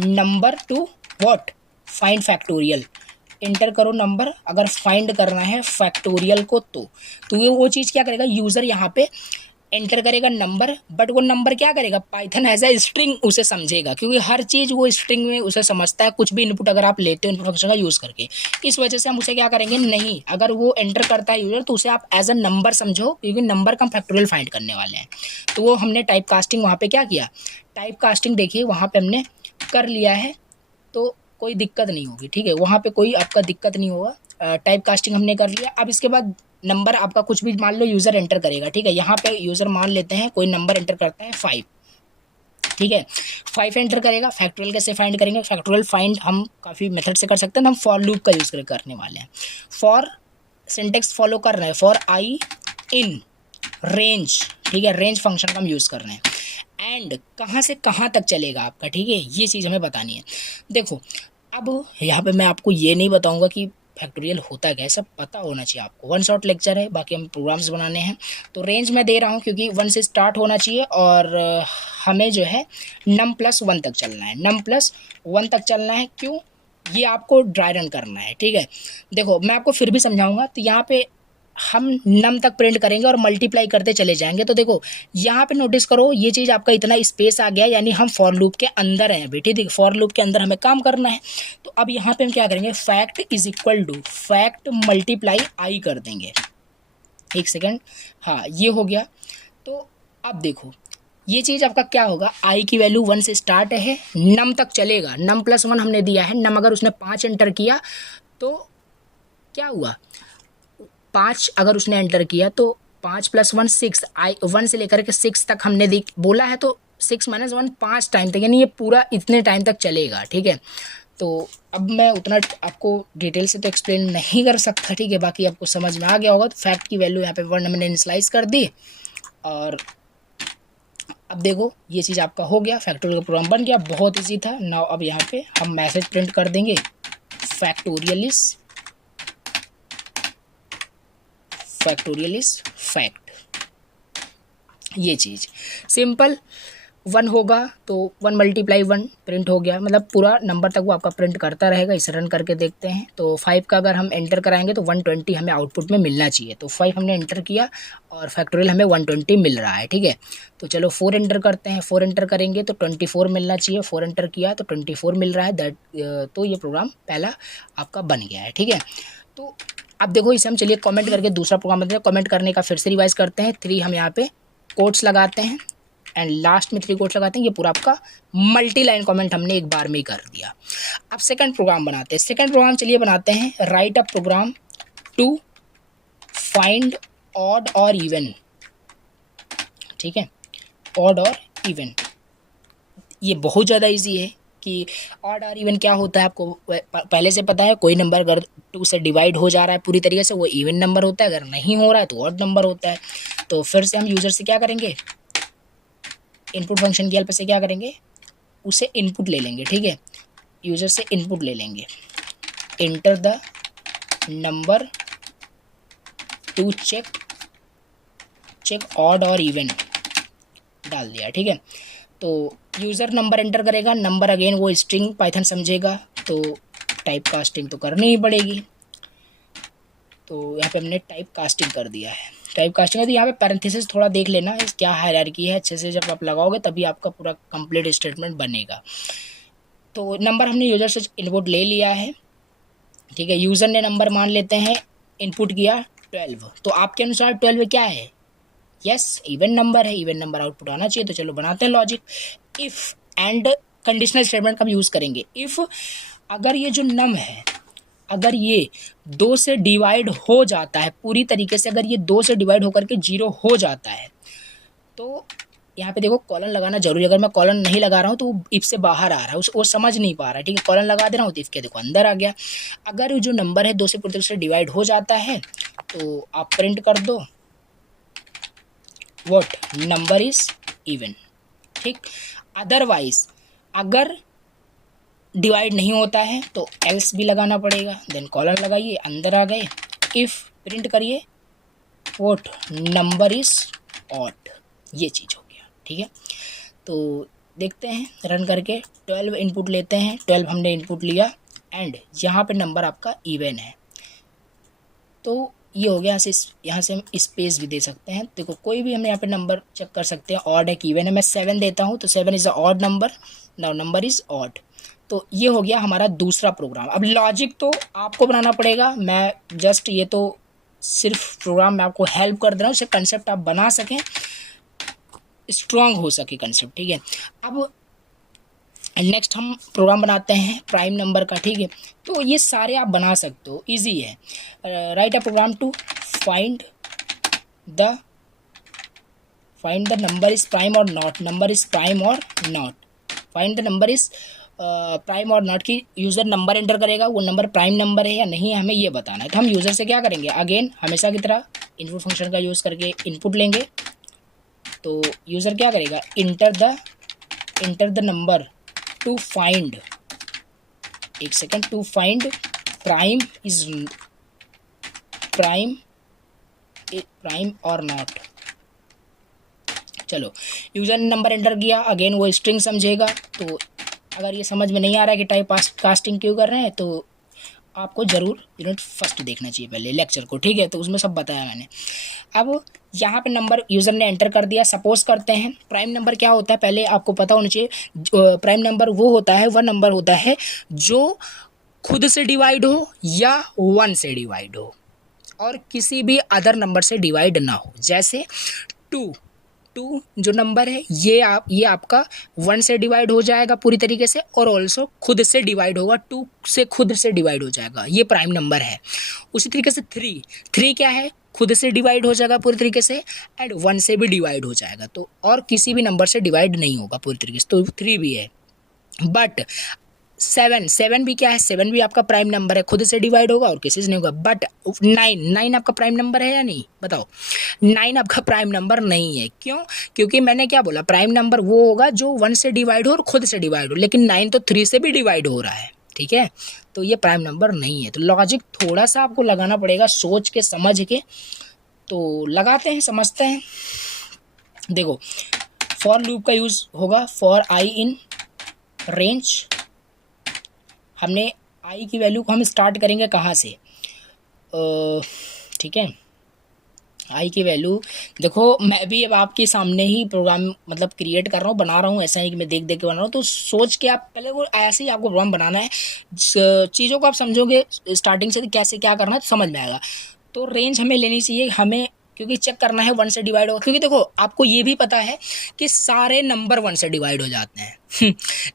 number to what find factorial, inter करो नंबर, अगर फाइंड करना है फैक्टोरियल को तो ये वो चीज़ क्या करेगा, यूज़र यहाँ पे एंटर करेगा नंबर, बट वो नंबर क्या करेगा, पाइथन एज ए स्ट्रिंग उसे समझेगा, क्योंकि हर चीज़ वो स्ट्रिंग में उसे समझता है, कुछ भी इनपुट अगर आप लेते हो इनपुट फंक्शन का यूज़ करके। इस वजह से हम उसे क्या करेंगे, नहीं, अगर वो एंटर करता है यूज़र तो उसे आप एज अ नंबर समझो, क्योंकि नंबर का हम फैक्टोरियल फाइंड करने वाले हैं। तो वो हमने टाइप कास्टिंग वहाँ पर क्या किया, टाइप कास्टिंग देखिए वहाँ पर हमने कर लिया है, तो कोई दिक्कत नहीं होगी, ठीक है, वहाँ पे कोई आपका दिक्कत नहीं होगा। टाइप कास्टिंग हमने कर लिया। अब इसके बाद नंबर आपका कुछ भी मान लो यूज़र एंटर करेगा, ठीक है, यहाँ पे यूज़र मान लेते हैं कोई नंबर एंटर करता है 5, ठीक है, 5 एंटर करेगा। फैक्टोरियल कैसे फाइंड करेंगे, फैक्टोरियल फाइंड हम काफ़ी मेथड से कर सकते हैं, हम फॉर लूप का यूज़ करने वाले हैं। फॉर सिंटेक्स फॉलो कर रहे हैं, फॉर आई इन रेंज, ठीक है, रेंज फंक्शन का हम यूज़ कर रहे हैं। एंड कहाँ से कहाँ तक चलेगा आपका, ठीक है, ये चीज़ हमें बतानी है। देखो अब यहाँ पे मैं आपको ये नहीं बताऊँगा कि फैक्टोरियल होता क्या है, सब पता होना चाहिए आपको। वन शॉट लेक्चर है, बाकी हम प्रोग्राम्स बनाने हैं, तो रेंज मैं दे रहा हूँ क्योंकि 1 से स्टार्ट होना चाहिए और हमें जो है num+1 तक चलना है, num+1 तक चलना है। क्यों, ये आपको ड्राई रन करना है, ठीक है। देखो मैं आपको फिर भी समझाऊंगा। तो यहाँ पे हम नम तक प्रिंट करेंगे और मल्टीप्लाई करते चले जाएंगे। तो देखो यहाँ पे नोटिस करो, ये चीज़ आपका इतना स्पेस आ गया, यानी हम फॉर लूप के अंदर हैं अभी, ठीक है, फॉर लूप के अंदर हमें काम करना है। तो अब यहाँ पे हम क्या करेंगे, fact is equal to fact multiply I कर देंगे। एक सेकेंड, हाँ ये हो गया। तो अब देखो ये चीज़ आपका क्या होगा, आई की वैल्यू 1 से स्टार्ट है, नम तक चलेगा, num+1 हमने दिया है। नम अगर उसने 5 एंटर किया तो क्या हुआ, 5 अगर उसने एंटर किया तो 5 + 1 6, 1 से लेकर के 6 तक हमने बोला है, तो 6 - 1 5 टाइम तक, यानी ये पूरा इतने टाइम तक चलेगा, ठीक है। तो अब मैं उतना आपको डिटेल से तो एक्सप्लेन नहीं कर सकता, ठीक है, बाकी आपको समझ में आ गया होगा। तो फैक्ट की वैल्यू यहाँ पे 1 हमने इनिशियलाइज कर दी और अब देखो ये चीज़ आपका हो गया, फैक्टोरियल का प्रोग्राम बन गया, बहुत ईजी था। नाउ अब यहाँ पे हम मैसेज प्रिंट कर देंगे, फैक्टोरियल इज फैक्ट। ये चीज़ सिंपल, 1 होगा तो 1 × 1 प्रिंट हो गया, मतलब पूरा नंबर तक वो आपका प्रिंट करता रहेगा। इसे रन करके देखते हैं। तो 5 का अगर हम एंटर कराएंगे तो 120 हमें आउटपुट में मिलना चाहिए। तो 5 हमने एंटर किया और फैक्टोरियल हमें 120 मिल रहा है, ठीक है। तो चलो 4 एंटर करते हैं, 4 एंटर करेंगे तो 24 मिलना चाहिए, 4 एंटर किया तो 24 मिल रहा है। तो ये प्रोग्राम पहला आपका बन गया है, ठीक है। तो अब देखो इसे हम चलिए कमेंट करके दूसरा प्रोग्राम बनाते हैं। कमेंट करने का फिर से रिवाइज करते हैं। 3 हम यहाँ पे कोट्स लगाते हैं एंड लास्ट में 3 कोट्स लगाते हैं। ये पूरा आपका मल्टी लाइन कमेंट हमने एक बार में ही कर दिया। अब सेकंड प्रोग्राम बनाते हैं। सेकंड प्रोग्राम चलिए बनाते हैं, write a program to find odd और इवन, ठीक है, ऑड और इवन। ये बहुत ज़्यादा इजी है कि ऑड और इवन क्या होता है आपको पहले से पता है। कोई नंबर अगर 2 से डिवाइड हो जा रहा है पूरी तरीके से, वो इवन नंबर होता है, अगर नहीं हो रहा है तो ऑड नंबर होता है। तो फिर से हम यूज़र से क्या करेंगे, इनपुट फंक्शन की हेल्प से क्या करेंगे, उसे इनपुट ले लेंगे, ठीक है, यूज़र से इनपुट ले लेंगे। Enter the number to check odd और इवन डाल दिया, ठीक है। तो यूज़र नंबर एंटर करेगा, नंबर अगेन वो स्ट्रिंग पाइथन समझेगा, तो टाइप कास्टिंग तो करनी ही पड़ेगी। तो यहाँ पे हमने टाइप कास्टिंग कर दिया है। टाइप कास्टिंग है तो यहाँ पे पैरेंथेसिस थोड़ा देख लेना क्या हायरार्की है, अच्छे से जब आप लगाओगे तभी आपका पूरा कंप्लीट स्टेटमेंट बनेगा। तो नंबर हमने यूज़र से इनपुट ले लिया है, ठीक है। यूज़र ने नंबर मान लेते हैं इनपुट किया 12, तो आपके अनुसार 12 क्या है, यस इवन नंबर है, इवन नंबर आउटपुट आना चाहिए। तो चलो बनाते हैं logic. If and conditional statement का यूज़ करेंगे। इफ़ अगर ये जो नम है, अगर ये 2 से डिवाइड हो जाता है पूरी तरीके से, अगर ये 2 से डिवाइड होकर के 0 हो जाता है, तो यहाँ पे देखो कॉलन लगाना जरूरी है। अगर मैं कॉलन नहीं लगा रहा हूँ तो इफ से बाहर आ रहा है, वो समझ नहीं पा रहा है, ठीक है। कॉलन लगा दे रहा हूँ तो इफ के देखो अंदर आ गया। अगर जो नंबर है 2 से पूरी तरीके से डिवाइड हो जाता है तो आप प्रिंट कर दो व्हाट नंबर इज इवन, ठीक। अदरवाइज अगर डिवाइड नहीं होता है तो एल्स भी लगाना पड़ेगा, देन कॉलन लगाइए, अंदर आ गए, इफ प्रिंट करिए व्हाट नंबर इज ऑड, ये चीज़ हो गया, ठीक है। तो देखते हैं रन करके, 12 इनपुट लेते हैं, 12 हमने इनपुट लिया एंड यहाँ पे नंबर आपका इवन है। तो ये हो गया। यहाँ से हम स्पेस भी दे सकते हैं। देखो कोई भी हम यहाँ पे नंबर चेक कर सकते हैं, ऑड है कि इवन है। मैं 7 देता हूँ तो 7 is a odd number, now number is odd. तो ये हो गया हमारा दूसरा प्रोग्राम। अब लॉजिक तो आपको बनाना पड़ेगा, मैं जस्ट ये तो सिर्फ प्रोग्राम में आपको हेल्प कर दे रहा हूँ, इससे कंसेप्ट आप बना सकें, स्ट्रॉन्ग हो सके कंसेप्ट, ठीक है। अब नेक्स्ट हम प्रोग्राम बनाते हैं प्राइम नंबर का, ठीक है। तो ये सारे आप बना सकते हो, इजी है। Write a program to find the number is prime और नॉट, नंबर इज प्राइम और not, find the number is prime और नॉट की यूज़र नंबर एंटर करेगा, वो नंबर प्राइम नंबर है या नहीं है हमें ये बताना है। तो हम यूज़र से क्या करेंगे, अगेन हमेशा की तरह इनपुट फंक्शन का यूज़ करके इनपुट लेंगे। तो यूज़र क्या करेगा, enter the number to find, एक सेकेंड, टू फाइंड प्राइम और नॉट। चलो यूज़र ने नंबर एंटर किया, अगेन वो स्ट्रिंग समझेगा। तो अगर ये समझ में नहीं आ रहा है कि टाइप कास्टिंग क्यों कर रहे हैं, तो आपको ज़रूर यूनिट फर्स्ट देखना चाहिए पहले लेक्चर को, ठीक है। तो उसमें सब बताया मैंने। अब यहाँ पे नंबर यूज़र ने एंटर कर दिया। सपोज करते हैं प्राइम नंबर क्या होता है, पहले आपको पता होना चाहिए। प्राइम नंबर वो होता है, वह नंबर होता है जो खुद से डिवाइड हो या 1 से डिवाइड हो और किसी भी अदर नंबर से डिवाइड ना हो। जैसे 2 जो नंबर है ये आपका 1 से डिवाइड हो जाएगा पूरी तरीके से, और ऑल्सो खुद से डिवाइड होगा, 2 से खुद से डिवाइड हो जाएगा, ये प्राइम नंबर है। उसी तरीके से 3 क्या है, खुद से डिवाइड हो जाएगा पूरी तरीके से, एंड 1 से भी डिवाइड हो जाएगा, तो और किसी भी नंबर से डिवाइड नहीं होगा पूरी तरीके से, तो 3 भी है। बट 7 भी क्या है, 7 भी आपका प्राइम नंबर है, खुद से डिवाइड होगा और किसी से नहीं होगा। बट 9 आपका प्राइम नंबर है या नहीं, बताओ। 9 आपका प्राइम नंबर नहीं है, क्यों? क्योंकि मैंने क्या बोला, प्राइम नंबर वो होगा जो 1 से डिवाइड हो और खुद से डिवाइड हो, लेकिन 9 तो 3 से भी डिवाइड हो रहा है, ठीक है। तो ये प्राइम नंबर नहीं है। तो लॉजिक थोड़ा सा आपको लगाना पड़ेगा, सोच के समझ के। तो लगाते हैं, समझते हैं। देखो फॉर लूप का यूज़ होगा, फॉर आई इन रेंज। हमने आई की वैल्यू को हम स्टार्ट करेंगे कहाँ से, ठीक है। आई की वैल्यू देखो, मैं भी अब आपके सामने ही प्रोग्राम मतलब क्रिएट कर रहा हूँ, बना रहा हूँ, ऐसा नहीं कि मैं देख के बना रहा हूँ। तो सोच के आप पहले वो ऐसे ही आपको प्रोग्राम बनाना है, चीज़ों को आप समझोगे स्टार्टिंग से कैसे क्या करना है तो समझ में आएगा। तो रेंज हमें लेनी चाहिए, हमें क्योंकि चेक करना है 1 से डिवाइड होगा, क्योंकि देखो आपको ये भी पता है कि सारे नंबर 1 से डिवाइड हो जाते हैं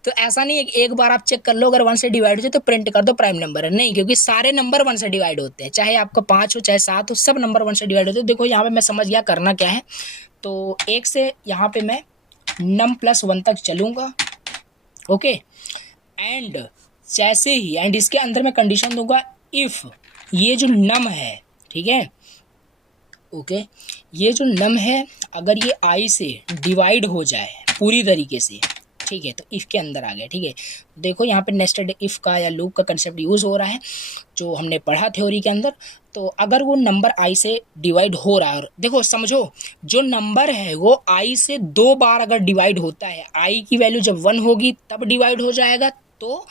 तो ऐसा नहीं है कि एक बार आप चेक कर लो अगर 1 से डिवाइड हो जाए तो प्रिंट कर दो प्राइम नंबर है, नहीं, क्योंकि सारे नंबर 1 से डिवाइड होते हैं, चाहे आपका 5 हो चाहे 7 हो, सब नंबर 1 से डिवाइड होते हैं। देखो यहाँ पे मैं समझ गया करना क्या है। तो 1 से यहाँ पे मैं num+1 तक चलूँगा, ओके। एंड जैसे ही एंड इसके अंदर मैं कंडीशन दूंगा, इफ़ ये जो नम है, ठीक है, ओके, ये जो नम है अगर ये आई से डिवाइड हो जाए पूरी तरीके से, ठीक है, तो इफ़ के अंदर आ गया, ठीक है। देखो यहाँ पे नेस्टेड इफ़ का या लूप का कंसेप्ट यूज़ हो रहा है जो हमने पढ़ा थ्योरी के अंदर। तो अगर वो नंबर आई से डिवाइड हो रहा है, देखो समझो, जो नंबर है वो आई से 2 बार अगर डिवाइड होता है, आई की वैल्यू जब 1 होगी तब डिवाइड हो जाएगा, तो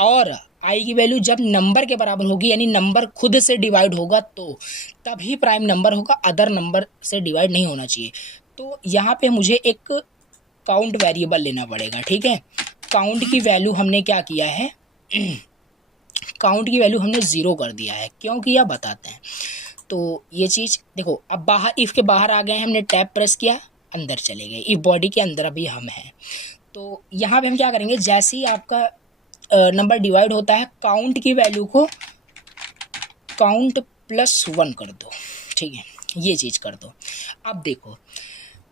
और आई की वैल्यू जब नंबर के बराबर होगी यानी नंबर खुद से डिवाइड होगा तो तभी प्राइम नंबर होगा, अदर नंबर से डिवाइड नहीं होना चाहिए। तो यहाँ पे मुझे एक काउंट वेरिएबल लेना पड़ेगा, ठीक है। काउंट की वैल्यू हमने क्या किया है काउंट की वैल्यू हमने 0 कर दिया है, क्यों किया बताते हैं। तो ये चीज़ देखो, अब बाहर इफ़ के बाहर आ गए हैं, हमने टैब प्रेस किया, अंदर चले गए, इफ बॉडी के अंदर अभी हम हैं। तो यहाँ पे हम क्या करेंगे, जैसे ही आपका नंबर डिवाइड होता है, काउंट की वैल्यू को काउंट+1 कर दो, ठीक है, ये चीज़ कर दो। अब देखो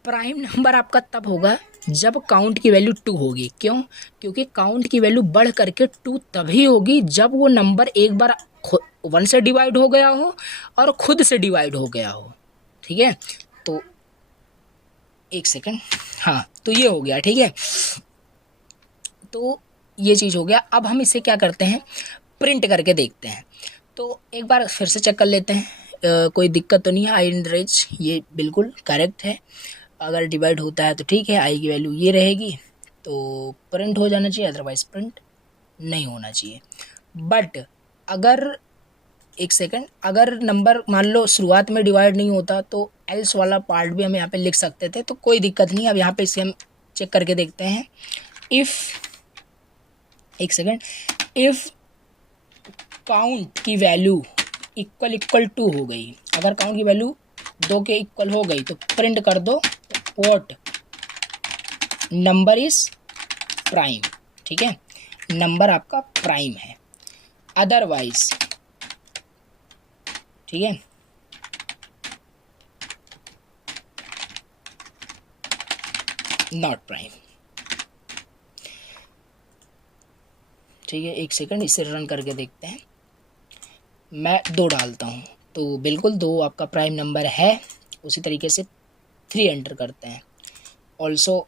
प्राइम नंबर आपका तब होगा जब काउंट की वैल्यू 2 होगी, क्यों? क्योंकि काउंट की वैल्यू बढ़ करके 2 तभी होगी जब वो नंबर एक बार 1 से डिवाइड हो गया हो और खुद से डिवाइड हो गया हो, ठीक है। तो एक सेकेंड, हाँ, तो ये हो गया, ठीक है। तो ये चीज़ हो गया। अब हम इसे क्या करते हैं, प्रिंट करके देखते हैं। तो एक बार फिर से चेक कर लेते हैं, कोई दिक्कत तो नहीं है। आई इन रेंज ये बिल्कुल करेक्ट है, अगर डिवाइड होता है तो ठीक है, आई की वैल्यू ये रहेगी, तो प्रिंट हो जाना चाहिए, अदरवाइज़ प्रिंट नहीं होना चाहिए। बट अगर एक सेकंड, अगर नंबर मान लो शुरुआत में डिवाइड नहीं होता तो एल्स वाला पार्ट भी हम यहाँ पे लिख सकते थे, तो कोई दिक्कत नहीं। अब यहाँ पे इसे हम चेक करके देखते हैं। इफ़, एक सेकंड, इफ़ काउंट की वैल्यू इक्वल इक्वल टू हो गई, अगर काउंट की वैल्यू 2 के इक्वल हो गई तो प्रिंट कर दो व्हाट नंबर इज प्राइम। ठीक है, नंबर आपका प्राइम है। अदरवाइज, ठीक है, नॉट प्राइम। ठीक है, एक सेकंड इसे रन करके देखते हैं। मैं 2 डालता हूँ तो बिल्कुल 2 आपका प्राइम नंबर है। उसी तरीके से 3 एंटर करते हैं, ऑल्सो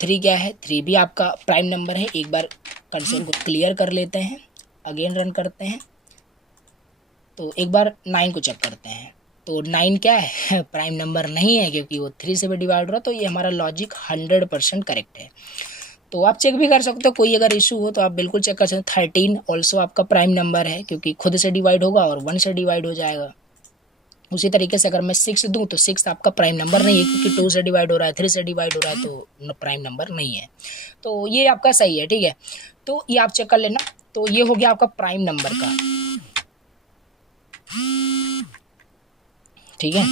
3 क्या है, 3 भी आपका प्राइम नंबर है। एक बार कंसोल को क्लियर कर लेते हैं, अगेन रन करते हैं, तो एक बार 9 को चेक करते हैं। तो 9 क्या है, प्राइम नंबर नहीं है, क्योंकि वो 3 से भी डिवाइड हो रहा। तो ये हमारा लॉजिक 100% करेक्ट है। तो आप चेक भी कर सकते हो, कोई अगर इशू हो तो आप बिल्कुल चेक कर सकते हो। 13 ऑल्सो आपका प्राइम नंबर है, क्योंकि खुद से डिवाइड होगा और 1 से डिवाइड हो जाएगा। उसी तरीके से अगर मैं 6 दूं तो 6 आपका प्राइम नंबर नहीं है, क्योंकि 2 से डिवाइड हो रहा है, 3 से डिवाइड हो रहा है, तो प्राइम नंबर नहीं है। तो ये आपका सही है। ठीक है, तो ये आप चेक कर लेना। तो ये हो गया आपका प्राइम नंबर का। ठीक है,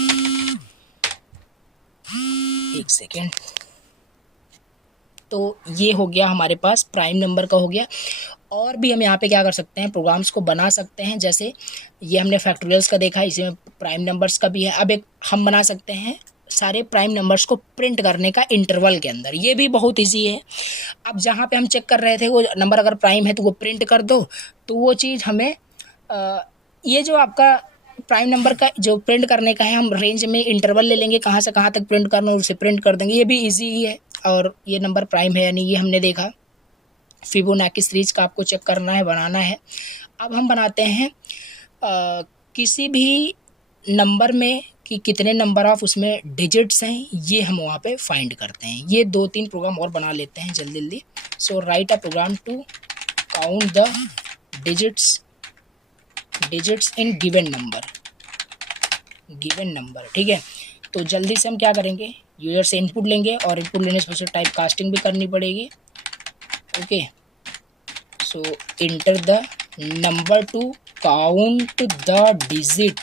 एक सेकेंड, तो ये हो गया हमारे पास प्राइम नंबर का हो गया। और भी हम यहाँ पे क्या कर सकते हैं, प्रोग्राम्स को बना सकते हैं। जैसे ये हमने फैक्टोरियल्स का देखा, इसी में प्राइम नंबर्स का भी है। अब एक हम बना सकते हैं सारे प्राइम नंबर्स को प्रिंट करने का इंटरवल के अंदर। ये भी बहुत ईजी है। अब जहाँ पे हम चेक कर रहे थे वो नंबर अगर प्राइम है तो वो प्रिंट कर दो, तो वो चीज़ हमें ये जो आपका प्राइम नंबर का जो प्रिंट करने का है, हम रेंज में इंटरवल ले लेंगे, कहाँ से कहाँ तक प्रिंट करना है उसे प्रिंट कर देंगे। ये भी ईजी ही है। और ये नंबर प्राइम है या नहीं ये हमने देखा। फिबोनाची सीरीज का आपको चेक करना है, बनाना है। अब हम बनाते हैं किसी भी नंबर में कि कितने नंबर ऑफ उसमें डिजिट्स हैं, ये हम वहाँ पे फाइंड करते हैं। ये 2-3 प्रोग्राम और बना लेते हैं जल्दी जल्दी। So write a program to count the digits in given number. ठीक है, तो जल्दी से हम क्या करेंगे, यूजर से इनपुट लेंगे और इनपुट लेने से टाइप कास्टिंग भी करनी पड़ेगी। Okay, so enter the number to count the digit.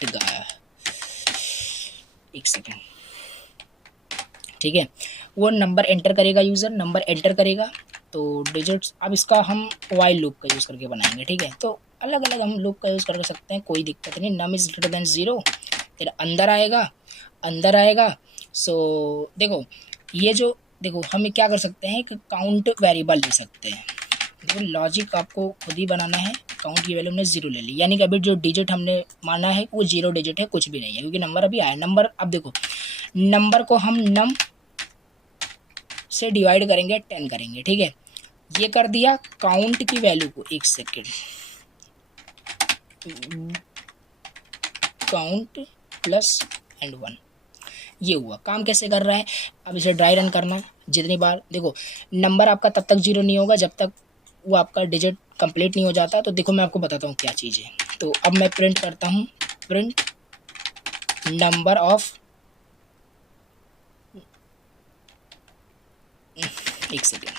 एक सेकेंड, ठीक है, वो नंबर एंटर करेगा, यूज़र नंबर एंटर करेगा तो डिजिट्स। अब इसका हम वाइल लूप का यूज़ करके बनाएंगे। ठीक है, तो अलग अलग हम लूप का यूज़ कर सकते हैं, कोई दिक्कत नहीं। नम इज़ ग्रेटर देन 0, फिर अंदर आएगा। सो देखो, ये जो देखो हम क्या कर सकते हैं कि काउंट वेरिएबल ले सकते हैं। देखो लॉजिक आपको खुद ही बनाना है। काउंट की वैल्यू हमने 0 ले ली, यानी कि अभी जो डिजिट हमने माना है वो 0 डिजिट है, कुछ भी नहीं है, क्योंकि नंबर अभी आया। नंबर अब देखो, नंबर को हम नम से डिवाइड करेंगे, 10 करेंगे। ठीक है, ये कर दिया। काउंट की वैल्यू को, एक सेकेंड, काउंट प्लस एंड 1, ये हुआ। काम कैसे कर रहा है, अब इसे ड्राई रन करना। जितनी बार देखो, नंबर आपका तब तक 0 नहीं होगा जब तक वो आपका डिजिट कंप्लीट नहीं हो जाता। तो देखो मैं आपको बताता हूँ क्या चीज़ है। तो अब मैं प्रिंट करता हूँ, प्रिंट नंबर ऑफ, एक सेकेंड,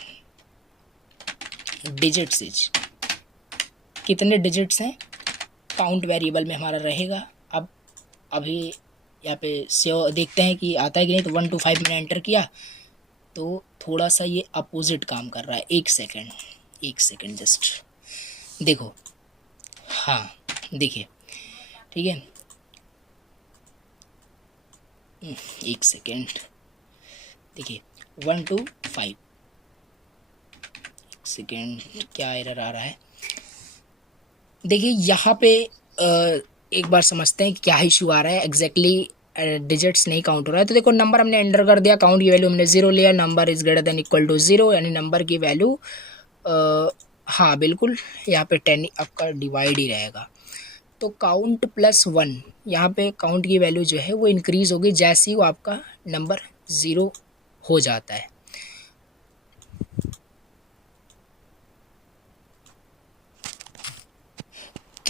डिजिट्स इज, कितने डिजिट्स हैं काउंट वेरिएबल में हमारा रहेगा। अब अभी यहाँ पे से देखते हैं कि आता है कि नहीं। तो 1 to 5 मैंने एंटर किया तो थोड़ा सा ये अपोजिट काम कर रहा है। एक सेकेंड जस्ट देखो, हाँ देखिए, ठीक है, एक सेकेंड देखिए, 1 to 5, एक सेकेंड क्या एरर आ रहा है। देखिए यहाँ पे एक बार समझते हैं कि क्या इशू आ रहा है एग्जैक्टली। डिजिट्स नहीं काउंट हो रहा है। तो देखो नंबर हमने एंटर कर दिया, काउंट की वैल्यू हमने 0 लिया, number is greater than equal to 0, यानी नंबर की वैल्यू हाँ बिल्कुल यहाँ पे 10 आपका डिवाइड ही रहेगा। तो काउंट प्लस 1, यहाँ पे काउंट की वैल्यू जो है वो इंक्रीज़ होगी जैसे ही वो आपका नंबर 0 हो जाता है।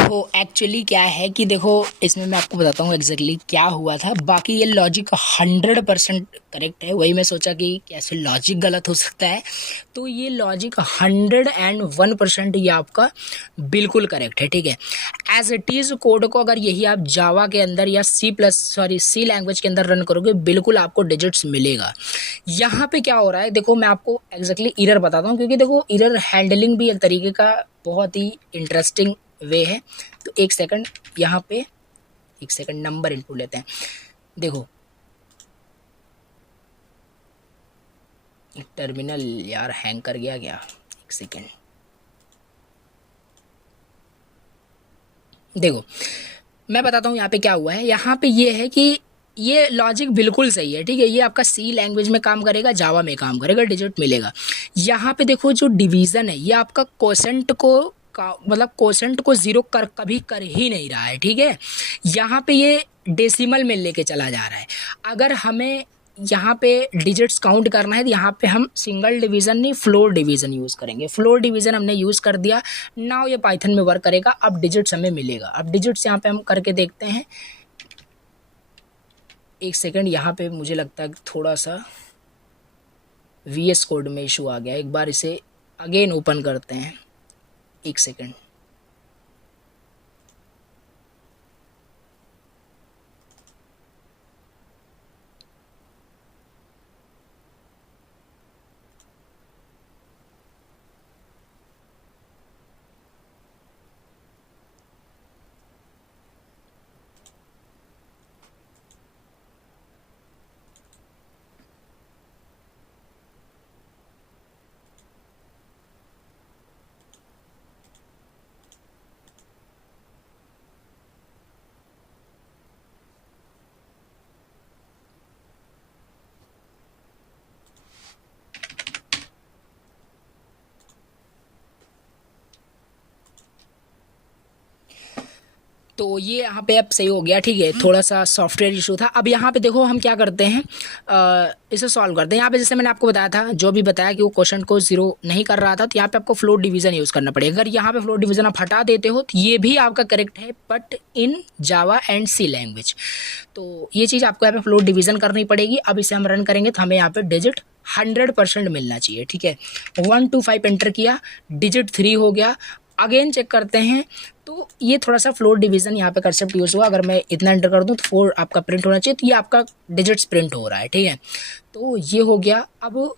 तो एक्चुअली क्या है कि देखो, इसमें मैं आपको बताता हूँ एग्जैक्टली क्या हुआ था। बाकी ये लॉजिक 100% करेक्ट है, वही मैं सोचा कि कैसे लॉजिक गलत हो सकता है। तो ये लॉजिक 101% ये आपका बिल्कुल करेक्ट है, ठीक है। एज इट इज़ कोड को अगर यही आप जावा के अंदर या सी लैंग्वेज के अंदर रन करोगे, बिल्कुल आपको डिजिट्स मिलेगा। यहाँ पे क्या हो रहा है देखो, मैं आपको एग्जैक्टली एरर बताता हूँ, क्योंकि देखो एरर हैंडलिंग भी एक तरीके का बहुत ही इंटरेस्टिंग वे है। तो एक सेकंड, यहाँ पे एक सेकंड नंबर इनपुट लेते हैं। देखो टर्मिनल यार हैंग कर गया क्या, एक सेकंड। देखो मैं बताता हूँ यहाँ पे क्या हुआ है। यहाँ पे ये है कि ये लॉजिक बिल्कुल सही है, ठीक है। ये आपका सी लैंग्वेज में काम करेगा, जावा में काम करेगा, डिजिट मिलेगा। यहाँ पे देखो जो डिवीज़न है ये आपका कोसेंट को मतलब कोसेंट को ज़ीरो कभी कर ही नहीं रहा है, ठीक है। यहाँ पे ये डेसिमल में लेके चला जा रहा है। अगर हमें यहाँ पे डिजिट्स काउंट करना है तो यहाँ पे हम सिंगल डिवीज़न नहीं, फ्लोर डिवीज़न यूज़ करेंगे। फ्लोर डिवीज़न हमने यूज़ कर दिया, नाउ ये पाइथन में वर्क करेगा। अब डिजिट्स हमें मिलेगा। अब डिजिट्स यहाँ पे हम करके देखते हैं। एक सेकंड, यहाँ पे मुझे लगता है थोड़ा सा VS कोड में इशू आ गया। एक बार इसे अगेन ओपन करते हैं, एक सेकंड। तो ये यहाँ पे अब सही हो गया, ठीक है। थोड़ा सा सॉफ्टवेयर इशू था। अब यहाँ पे देखो हम क्या करते हैं, इसे सॉल्व करते हैं। यहाँ पे जैसे मैंने आपको बताया था, जो भी बताया कि वो क्वेश्चन को जीरो नहीं कर रहा था, तो यहाँ पे आपको फ्लोट डिवीजन यूज़ करना पड़ेगा। अगर यहाँ पे फ्लोट डिवीजन आप हटा देते हो तो ये भी आपका करेक्ट है, but in Java and C language. तो ये चीज़ आपको यहाँ पे फ्लोट डिवीजन करनी पड़ेगी। अब इसे हम रन करेंगे तो हमें यहाँ पे डिजिट 100% मिलना चाहिए, ठीक है। 1 to 5 एंटर किया, डिजिट 3 हो गया। अगेन चेक करते हैं, तो ये थोड़ा सा फ्लोट डिवीजन यहाँ पे कंसेप्ट यूज़ हुआ। अगर मैं इतना एंटर कर दूँ तो 4 आपका प्रिंट होना चाहिए, तो ये आपका डिजिट्स प्रिंट हो रहा है, ठीक है। तो ये हो गया। अब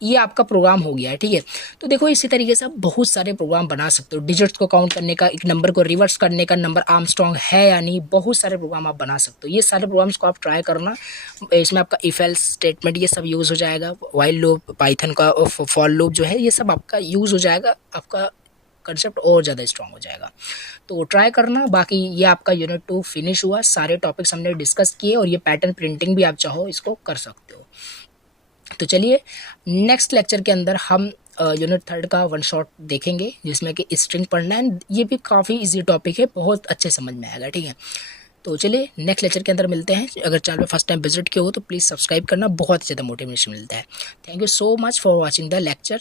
ये आपका प्रोग्राम हो गया है, ठीक है। तो देखो इसी तरीके से आप बहुत सारे प्रोग्राम बना सकते हो। डिजिट्स को काउंट करने का, एक नंबर को रिवर्स करने का, नंबर आर्मस्ट्रॉन्ग है या नहीं, बहुत सारे प्रोग्राम आप बना सकते हो। ये सारे प्रोग्राम्स को आप ट्राई करना। इसमें आपका इफ एल्स स्टेटमेंट ये सब यूज़ हो जाएगा, वाइल लूप, पाइथन का फॉर लूप जो है, ये सब आपका यूज़ हो जाएगा। आपका कंसेप्ट और ज़्यादा स्ट्रांग हो जाएगा। तो ट्राई करना। बाकी ये आपका यूनिट 2 फिनिश हुआ। सारे टॉपिक्स हमने डिस्कस किए, और ये पैटर्न प्रिंटिंग भी आप चाहो इसको कर सकते हो। तो चलिए नेक्स्ट लेक्चर के अंदर हम यूनिट 3 का 1 शॉट देखेंगे, जिसमें कि स्ट्रिंग पढ़ना है। ये भी काफ़ी इजी टॉपिक है, बहुत अच्छे समझ में आएगा, ठीक है। तो चलिए नेक्स्ट लेक्चर के अंदर मिलते हैं। अगर चैनल पे फर्स्ट टाइम विजिट किया हो तो प्लीज़ सब्सक्राइब करना, बहुत ज़्यादा मोटिवेशन मिलता है। Thank you so much for watching the lecture.